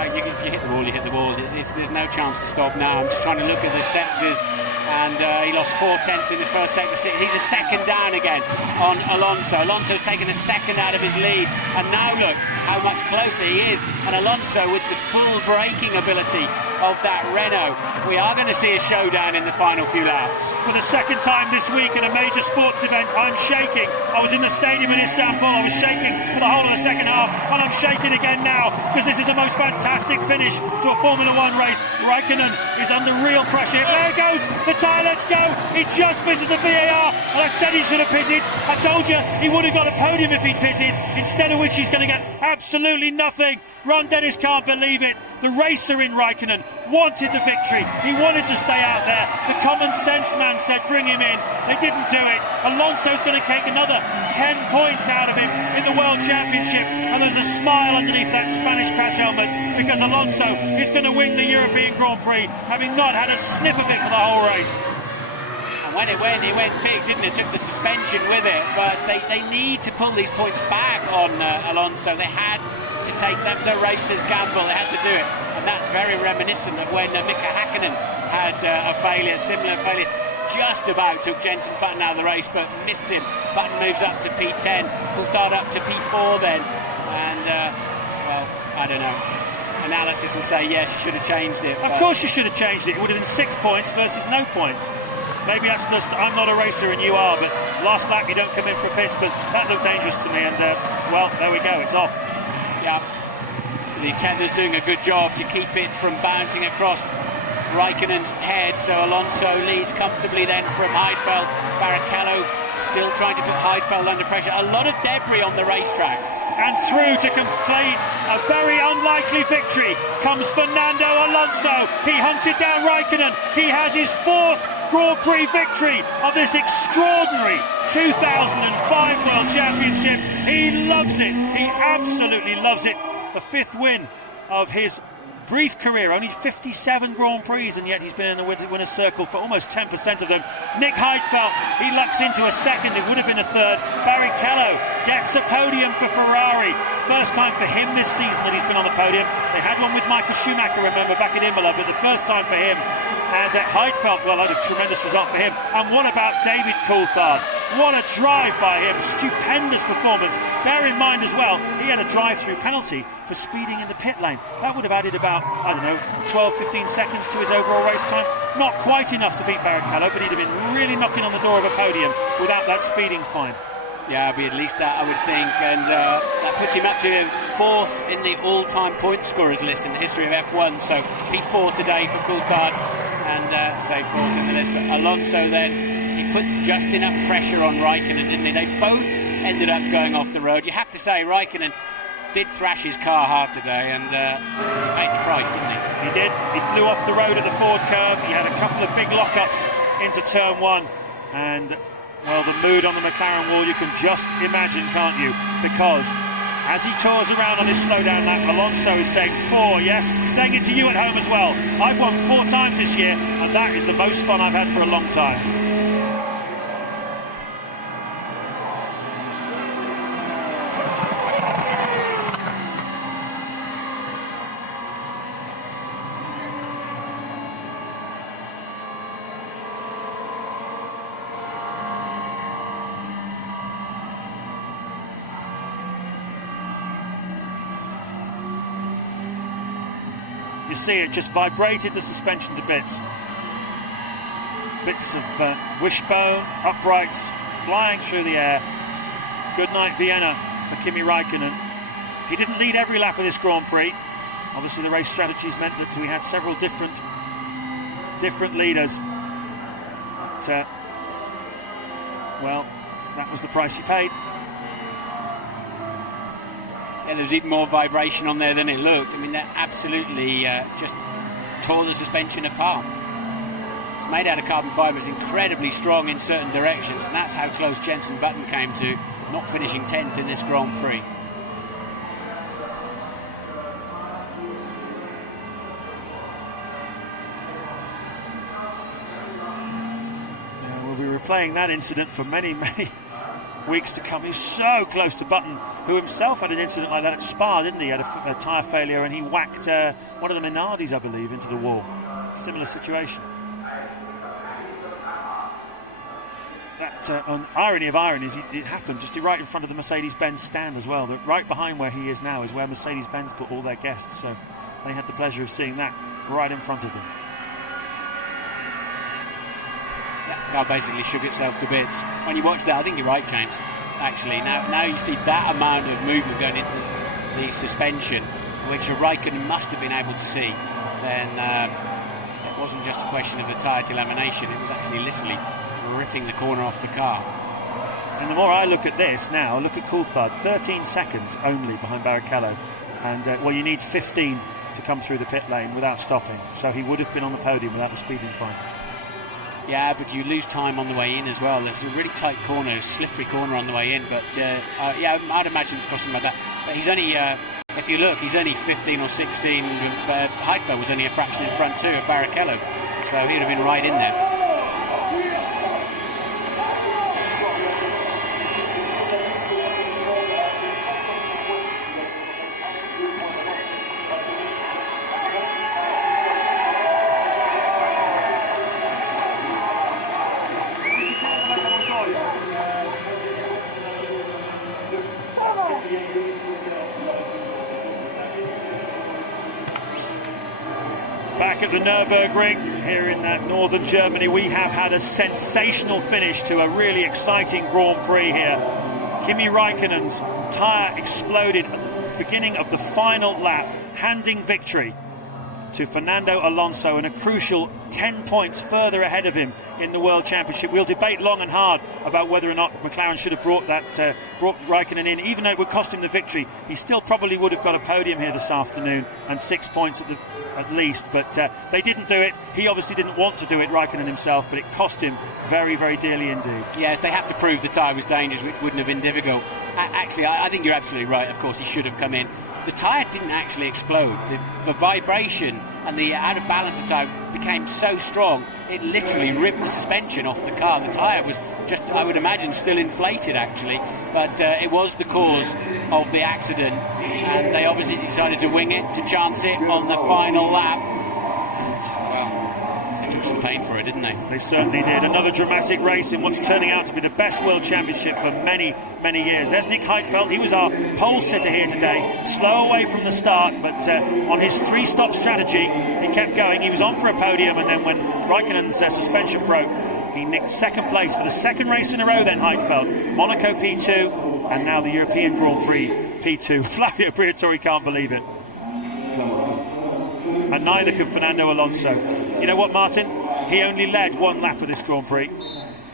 If you hit the wall, you hit the wall. There's no chance to stop now. I'm just trying to look at the sectors, and he lost 4/10 in the first sector. He's a second down again on Alonso. Alonso's taken a second out of his lead, and now look how much closer he is. And Alonso with the full braking ability of that Renault. We are going to see a showdown in the final few laps. For the second time this week at a major sports event, I'm shaking. I was in the stadium in Istanbul, I was shaking for the whole of the second half, and I'm shaking again now, because this is the most fantastic finish to a Formula 1 race. Raikkonen is under real pressure. There it goes, the tyre lets go, he just misses the VAR, and I said he should have pitted. I told you he would have got a podium if he'd pitted, instead of which he's going to get absolutely nothing. Ron Dennis can't believe it. The racer in Raikkonen wanted the victory. He wanted to stay out there. The common sense man said bring him in. They didn't do it. Alonso's going to take another 10 points out of him in the World Championship. And there's a smile underneath that Spanish crash helmet, because Alonso is going to win the European Grand Prix, having not had a sniff of it for the whole race. And when it went big, didn't it? Took the suspension with it. But they need to pull these points back on Alonso. They had to take them to racers' gamble. They had to do it, and that's very reminiscent of when Mika Häkkinen had a similar failure. Just about took Jenson Button out of the race, but missed him. Button moves up to P10, Coulthard up to P4 then, and well, I don't know. Analysis will say yes, you should have changed it. Of course you should have changed it. It would have been 6 points versus no points. Maybe that's just, I'm not a racer and you are, but last lap you don't come in for a pitch, but that looked dangerous to me, and well, there we go, it's off. Yeah, the tether's doing a good job to keep it from bouncing across Raikkonen's head, so Alonso leads comfortably then from Heidfeld. Barrichello still trying to put Heidfeld under pressure. A lot of debris on the racetrack. And through to complete a very unlikely victory comes Fernando Alonso. He hunted down Raikkonen. He has his 4th Grand Prix victory of this extraordinary 2005 World Championship. He loves it. He absolutely loves it. The 5th win of his brief career, only 57 Grand Prix, and yet he's been in the winner's circle for almost 10% of them. Nick Heidfeld, he lucks into a 2nd, it would have been a 3rd. Barrichello gets a podium for Ferrari. First time for him this season that he's been on the podium. They had one with Michael Schumacher, remember, back at Imola, but the first time for him. And Heidfeld, well, a tremendous result for him. And what about David Coulthard? What a drive by him, stupendous performance. Bear in mind as well, he had a drive-through penalty for speeding in the pit lane. That would have added about, 12, 15 seconds to his overall race time. Not quite enough to beat Barrichello, but he'd have been really knocking on the door of a podium without that speeding fine. Yeah, it'd be at least that, I would think, and that puts him up to 4th in the all-time point scorers list in the history of F1. So P4 today for Coulthard, and say 4th in the list. But Alonso then, he put just enough pressure on Raikkonen, didn't he? They both ended up going off the road. You have to say Raikkonen did thrash his car hard today, and he paid the price, didn't he? He did. He flew off the road at the Ford curve. He had a couple of big lockups into turn 1, and well, the mood on the McLaren wall, you can just imagine, can't you? Because as he tours around on his slowdown lap, Alonso is saying 4, yes, he's saying it to you at home as well. I've won 4 times this year, and that is the most fun I've had for a long time. You see, it just vibrated the suspension to bits. Bits of wishbone, uprights, flying through the air. Good night, Vienna, for Kimi Raikkonen. He didn't lead every lap of this Grand Prix. Obviously, the race strategies meant that we had several different leaders. But, well, that was the price he paid. Yeah, there was even more vibration on there than it looked. I mean, that absolutely just tore the suspension apart. It's made out of carbon fibre. It's incredibly strong in certain directions, and that's how close Jenson Button came to not finishing 10th in this Grand Prix. Now, we'll be replaying that incident for many, many weeks to come. He's so close to Button, who himself had an incident like that at Spa, didn't he? He had a tyre failure and he whacked one of the Minardis, I believe, into the wall. Similar situation. That irony of ironies, it happened just right in front of the Mercedes-Benz stand as well. Right behind where he is now is where Mercedes-Benz put all their guests, so they had the pleasure of seeing that right in front of them. That car basically shook itself to bits. When you watch that, I think you're right, James. Actually, now you see that amount of movement going into the suspension, which a Raikkonen must have been able to see. Then it wasn't just a question of the tyre delamination; it was actually literally ripping the corner off the car. And the more I look at this now, look at Coulthard, 13 seconds only behind Barrichello, and well, you need 15 to come through the pit lane without stopping. So he would have been on the podium without the speeding fine. Yeah, but you lose time on the way in as well. There's a really tight corner, slippery corner on the way in. But yeah, I'd imagine it cost him like that. But he's only, if you look, he's only 15 or 16. Heidfeld was only a fraction in front too of Barrichello, so he'd have been right in there. Back at the Nurburgring here in northern Germany, we have had a sensational finish to a really exciting Grand Prix here. Kimi Raikkonen's tyre exploded at the beginning of the final lap, handing victory to Fernando Alonso, and a crucial 10 points further ahead of him in the World Championship. We'll debate long and hard about whether or not McLaren should have brought Raikkonen in. Even though it would cost him the victory, he still probably would have got a podium here this afternoon and 6 points at least, but they didn't do it. He obviously didn't want to do it, Raikkonen himself, but it cost him very, very dearly indeed. Yes, they have to prove the tyre was dangerous, which wouldn't have been difficult. Actually, I think you're absolutely right. Of course, he should have come in. The tyre didn't actually explode. The vibration and the out of balance of the tyre became so strong, it literally ripped the suspension off the car. The tyre was just, I would imagine, still inflated actually, but it was the cause of the accident, and they obviously decided to wing it, to chance it on the final lap. And, well, they took some pain for it, didn't they? They certainly did. Another dramatic race in what's turning out to be the best World Championship for many, many years. There's Nick Heidfeld. He was our pole sitter here today. Slow away from the start, but on his 3-stop strategy, he kept going. He was on for a podium, and then when Raikkonen's suspension broke, he nicked second place for the second race in a row then, Heidfeld. Monaco P2, and now the European Grand Prix P2. Flavio Briatore can't believe it. And neither could Fernando Alonso. You know what, Martin? He only led one lap of this Grand Prix.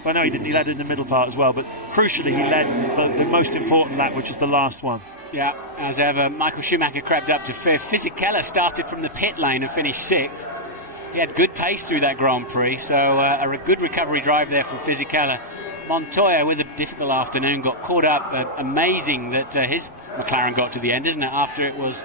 Well, no, he didn't. He led in the middle part as well, but crucially, he led the most important lap, which is the last one. Yeah, as ever, Michael Schumacher crept up to 5th. Fisichella started from the pit lane and finished 6th. He had good pace through that Grand Prix, so a good recovery drive there from Fisichella. Montoya, with a difficult afternoon, got caught up. Amazing that his McLaren got to the end, isn't it, after it was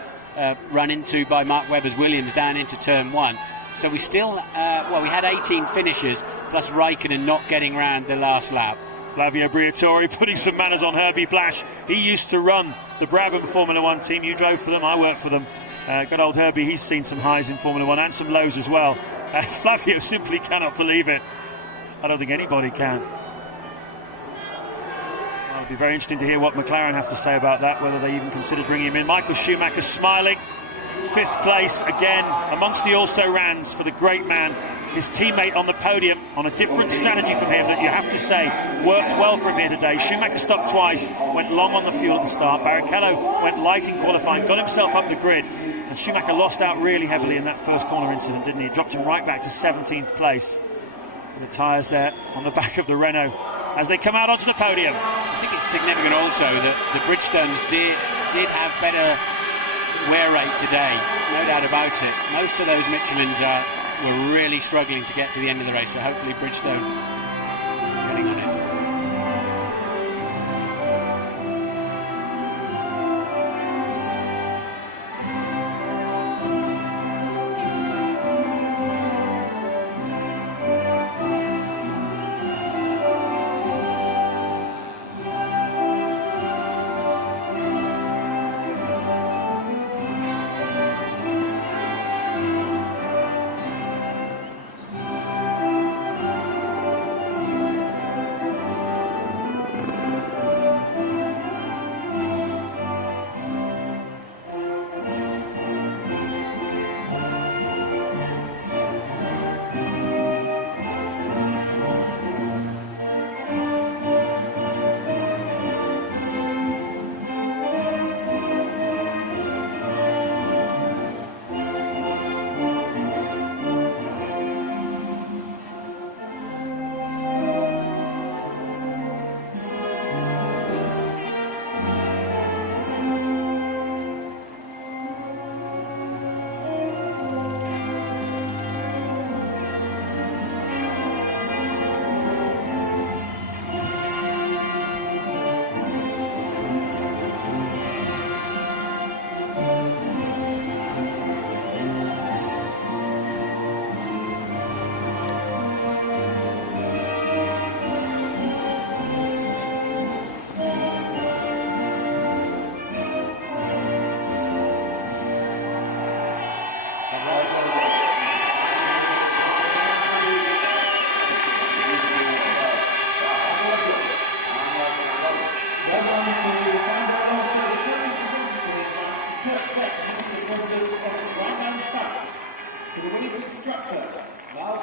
run into by Mark Webber's Williams down into turn 1. So we still, we had 18 finishers, plus Raikkonen not getting round the last lap. Flavio Briatore putting some manners on Herbie Blash. He used to run the Brabham Formula 1 team. You drove for them, I worked for them. Good old Herbie, he's seen some highs in Formula 1 and some lows as well. Flavio simply cannot believe it. I don't think anybody can. Well, it'll be very interesting to hear what McLaren have to say about that, whether they even considered bringing him in. Michael Schumacher smiling. 5th place again amongst the also-rans for the great man. His teammate on the podium on a different strategy from him that you have to say worked well for him here today. Schumacher stopped twice, went long on the fuel at the start. Barrichello went light in qualifying, got himself up the grid, and Schumacher lost out really heavily in that first corner incident, didn't he? It dropped him right back to 17th place. The tyres there on the back of the Renault as they come out onto the podium. I think it's significant also that the Bridgestones did have better wear rate today, no doubt about it. Most of those Michelins were really struggling to get to the end of the race, so hopefully Bridgestone getting on it.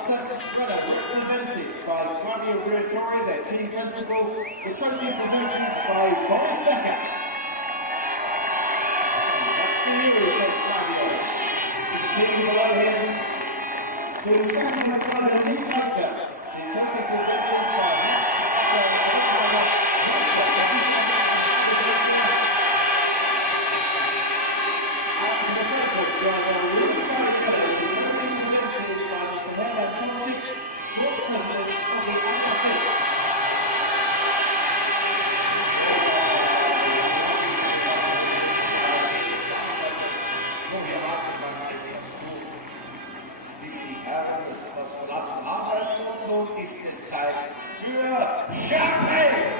Represented by Flavio Briatore, their team principal, the trophy presented by Boris Becker. That's for you, says Flavio. Leading below him to second place rider Nick Lucas. She's taken possession by das verlassen haben und nun ist es Zeit für Jacques!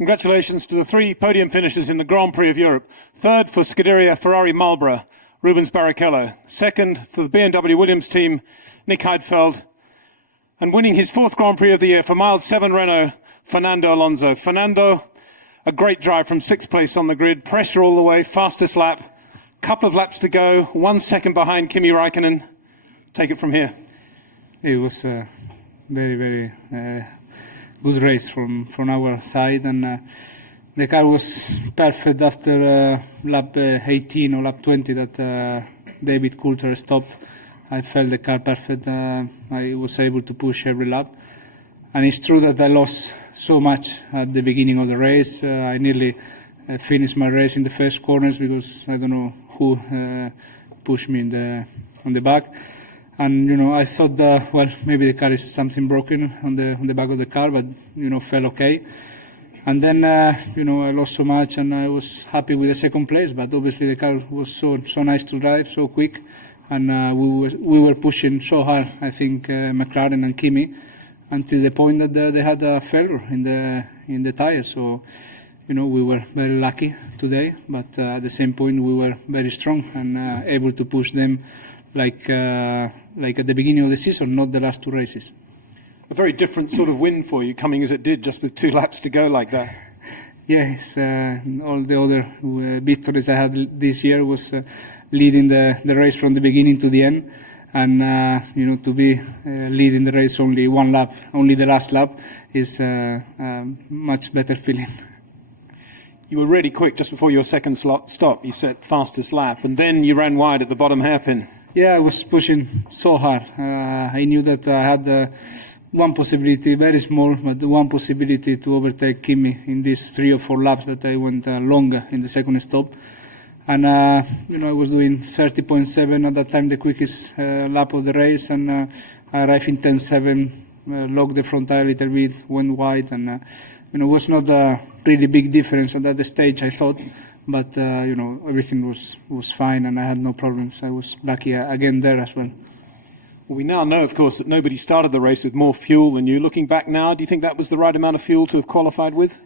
Congratulations to the three podium finishers in the Grand Prix of Europe. Third for Scuderia Ferrari Marlborough Rubens Barrichello. Second for the BMW Williams team, Nick Heidfeld. And winning his 4th Grand Prix of the year for Mild 7 Renault, Fernando Alonso. Fernando, a great drive from 6th place on the grid, pressure all the way, fastest lap, couple of laps to go, 1 second behind Kimi Räikkönen. Take it from here. It was a very, very good race from our side, and the car was perfect after lap 18 or lap 20 that David Coulthard stopped. I felt the car perfect. I was able to push every lap. And it's true that I lost so much at the beginning of the race. I nearly finished my race in the first corners because I don't know who pushed me on the back. And I thought that, well, maybe the car is something broken on the back of the car, but felt okay. And then I lost so much, and I was happy with the second place. But obviously the car was so nice to drive, so quick, and we were pushing so hard. I think McLaren and Kimi, until the point that they had a failure in the tires. So we were very lucky today, but at the same point we were very strong and able to push them like at the beginning of the season, not the last 2 races. A very different sort of win for you, coming as it did just with 2 laps to go like that. Yes, all the other victories I had this year was leading the race from the beginning to the end, and to be leading the race only 1 lap, only the last lap, is a much better feeling. You were really quick just before your second stop. You set fastest lap, and then you ran wide at the bottom hairpin. Yeah, I was pushing so hard. I knew that I had one possibility, very small, but one possibility to overtake Kimi in these 3 or 4 laps that I went longer in the second stop. And I was doing 30.7 at that time, the quickest lap of the race, and I arrived in 10.7, locked the front tire a little bit, went wide, and it was not a really big difference at that stage, I thought, but everything was fine, and I had no problems. I was lucky again there as well. Well, we now know, of course, that nobody started the race with more fuel than you. Looking back now, do you think that was the right amount of fuel to have qualified with?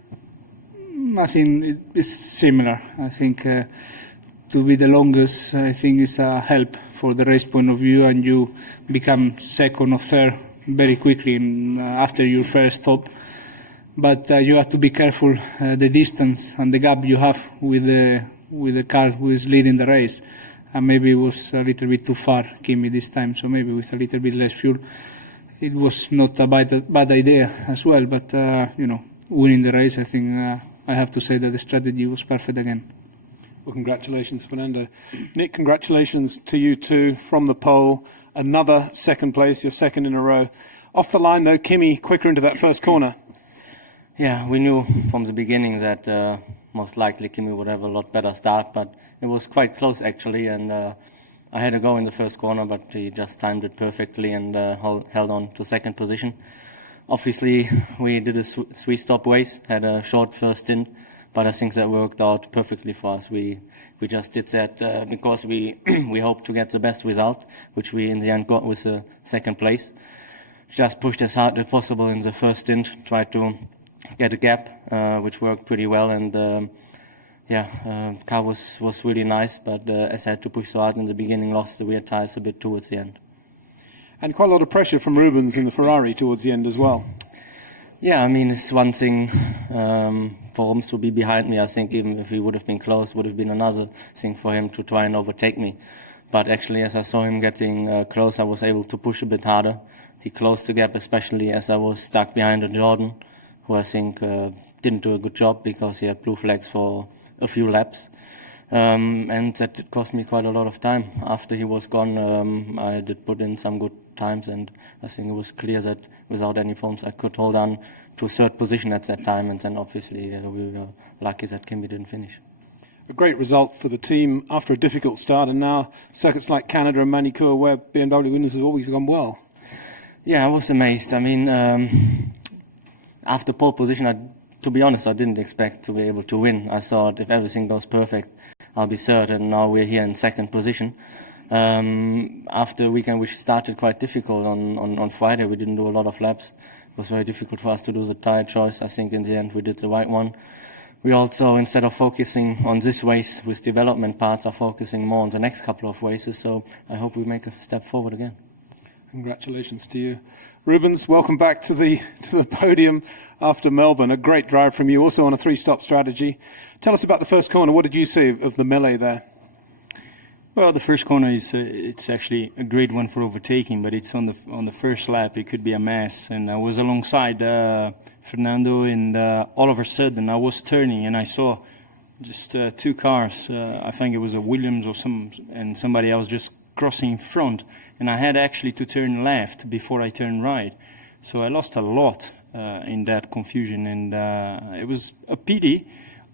I think it's similar. I think to be the longest, I think is a help for the race point of view, and you become second or third very quickly after your first stop. But you have to be careful the distance and the gap you have with the car who is leading the race. And maybe it was a little bit too far, Kimi, this time. So maybe with a little bit less fuel, it was not a bad idea as well. But winning the race, I think I have to say that the strategy was perfect again. Well, congratulations, Fernando. Nick, congratulations to you too from the pole. Another second place, your second in a row. Off the line though, Kimi quicker into that first corner. Yeah, we knew from the beginning that most likely Kimi would have a lot better start, but it was quite close actually, and I had a go in the first corner, but he just timed it perfectly and held on to second position. Obviously, we did a 3-stop race, had a short first stint, but I think that worked out perfectly for us. We just did that because we hoped to get the best result, which we in the end got with the second place. Just pushed as hard as possible in the first stint, tried to get a gap, which worked pretty well, and car was really nice, but as I had to push so hard in the beginning, lost the rear tires a bit towards the end. And quite a lot of pressure from Rubens in the Ferrari towards the end as well. Yeah, I mean, it's one thing for Rubens to be behind me. I think even if he would have been close, would have been another thing for him to try and overtake me. But actually, as I saw him getting close, I was able to push a bit harder. He closed the gap, especially as I was stuck behind a Jordan, who I think didn't do a good job because he had blue flags for a few laps. And that cost me quite a lot of time. After he was gone, I did put in some good times, and I think it was clear that without any problems I could hold on to third position at that time, and then obviously we were lucky that Kimi didn't finish. A great result for the team after a difficult start, and now circuits like Canada and Manicure where BMW Williams has always gone well. Yeah, I was amazed. I mean, after pole position, to be honest, I didn't expect to be able to win. I thought if everything goes perfect, I'll be third, and now we're here in second position. After a weekend which started quite difficult on Friday, we didn't do a lot of laps. It was very difficult for us to do the tyre choice. I think in the end we did the right one. we also, instead of focusing on this race with development parts, are focusing more on the next couple of races. So I hope we make a step forward again. Congratulations to you. Rubens, welcome back to the podium after Melbourne. A great drive from you, also on a 3-stop strategy. Tell us about the first corner. What did you see of the melee there? Well, the first corner is it's actually a great one for overtaking, but it's on the first lap. It could be a mess, and I was alongside Fernando, and all of a sudden I was turning and I saw just 2 cars. I think it was a Williams or somebody else just crossing in front, and I had actually to turn left before I turned right. So I lost a lot in that confusion, and it was a pity.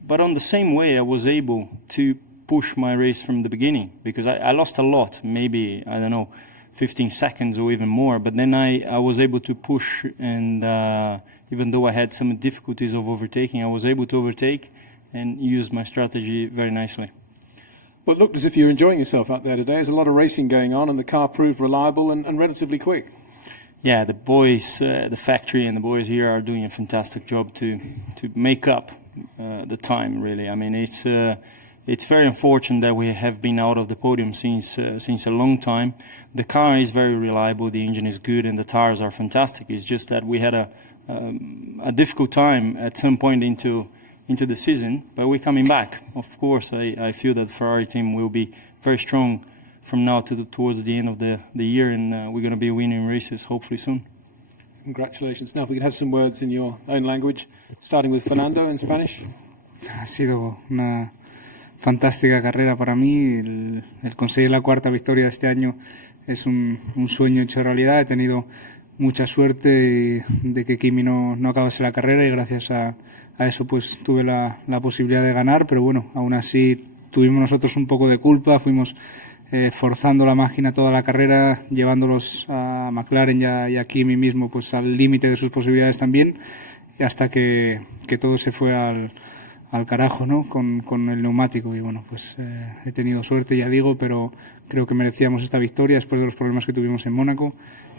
But on the same way, I was able to push my race from the beginning, because I lost a lot, maybe, I don't know, 15 seconds or even more, but then I was able to push, and even though I had some difficulties of overtaking, I was able to overtake and use my strategy very nicely. Well, it looked as if you were enjoying yourself out there today. There's a lot of racing going on, and the car proved reliable and relatively quick. Yeah, the boys, the factory and the boys here are doing a fantastic job to make up the time, really. I mean, it's very unfortunate that we have been out of the podium since a long time. The car is very reliable, the engine is good, and the tires are fantastic. It's just that we had a difficult time at some point into the season, but we're coming back. Of course, I feel that the Ferrari team will be very strong from now towards the end of the year, and we're going to be winning races hopefully soon. Congratulations. Now, if we can have some words in your own language, starting with Fernando in Spanish. Ha sido una fantástica carrera para mí. El conseguir la 4ª victoria de este año es un sueño hecho realidad. He tenido mucha suerte de que Kimi no acabase la carrera, y gracias a eso pues tuve la posibilidad de ganar, pero bueno, aún así tuvimos nosotros un poco de culpa. Fuimos forzando la máquina toda la carrera, llevándolos a McLaren y a Kimi mismo pues al límite de sus posibilidades también, y hasta que todo se fue al carajo, ¿no? Con el neumático. Y bueno, pues he tenido suerte, ya digo, pero creo que merecíamos esta victoria después de los problemas que tuvimos en Mónaco,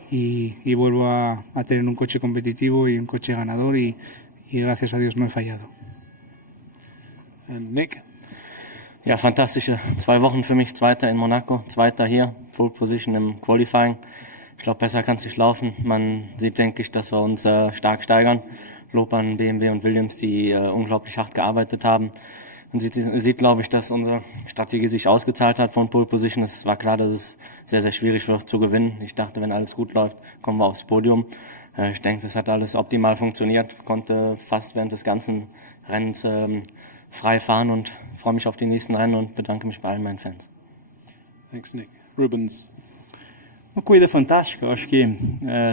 y vuelvo a tener un coche competitivo y un coche ganador, y gracias a Dios no he fallado. And Nick? Ja, fantastische 2 Wochen für mich. Zweiter in Monaco, Zweiter hier, Pole Position im Qualifying. Ich glaube, besser kann es nicht laufen. Man sieht, denke ich, dass wir uns stark steigern. Lob an BMW und Williams, die unglaublich hart gearbeitet haben. Man sieht, glaube ich, dass unsere Strategie sich ausgezahlt hat von Pole Position. Es war klar, dass es sehr, sehr schwierig wird zu gewinnen. Ich dachte, wenn alles gut läuft, kommen wir aufs Podium. Ich denke, das hat alles optimal funktioniert. Konnte fast während des ganzen Rennens frei fahren und freue mich auf die nächsten Rennen und bedanke mich bei allen meinen Fans. Thanks, Nick. Rubens. Uma corrida fantástica. Eu acho que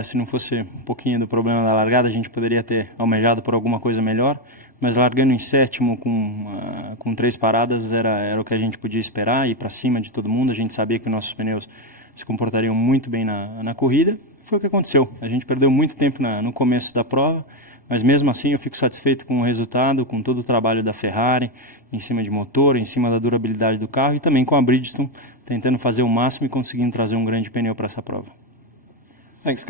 se não fosse um pouquinho do problema da largada, a gente poderia ter almejado por alguma coisa melhor, mas largando em 7º com 3 paradas era o que a gente podia esperar, ir para cima de todo mundo. A gente sabia que nossos pneus se comportariam muito bem na corrida. Foi o que aconteceu. A gente perdeu muito tempo no começo da prova, mas mesmo assim eu fico satisfeito com o resultado, com todo o trabalho da Ferrari em cima de motor, em cima da durabilidade do carro, e também com a Bridgestone tentando fazer o máximo e conseguindo trazer um grande pneu para essa prova. Thanks, guys.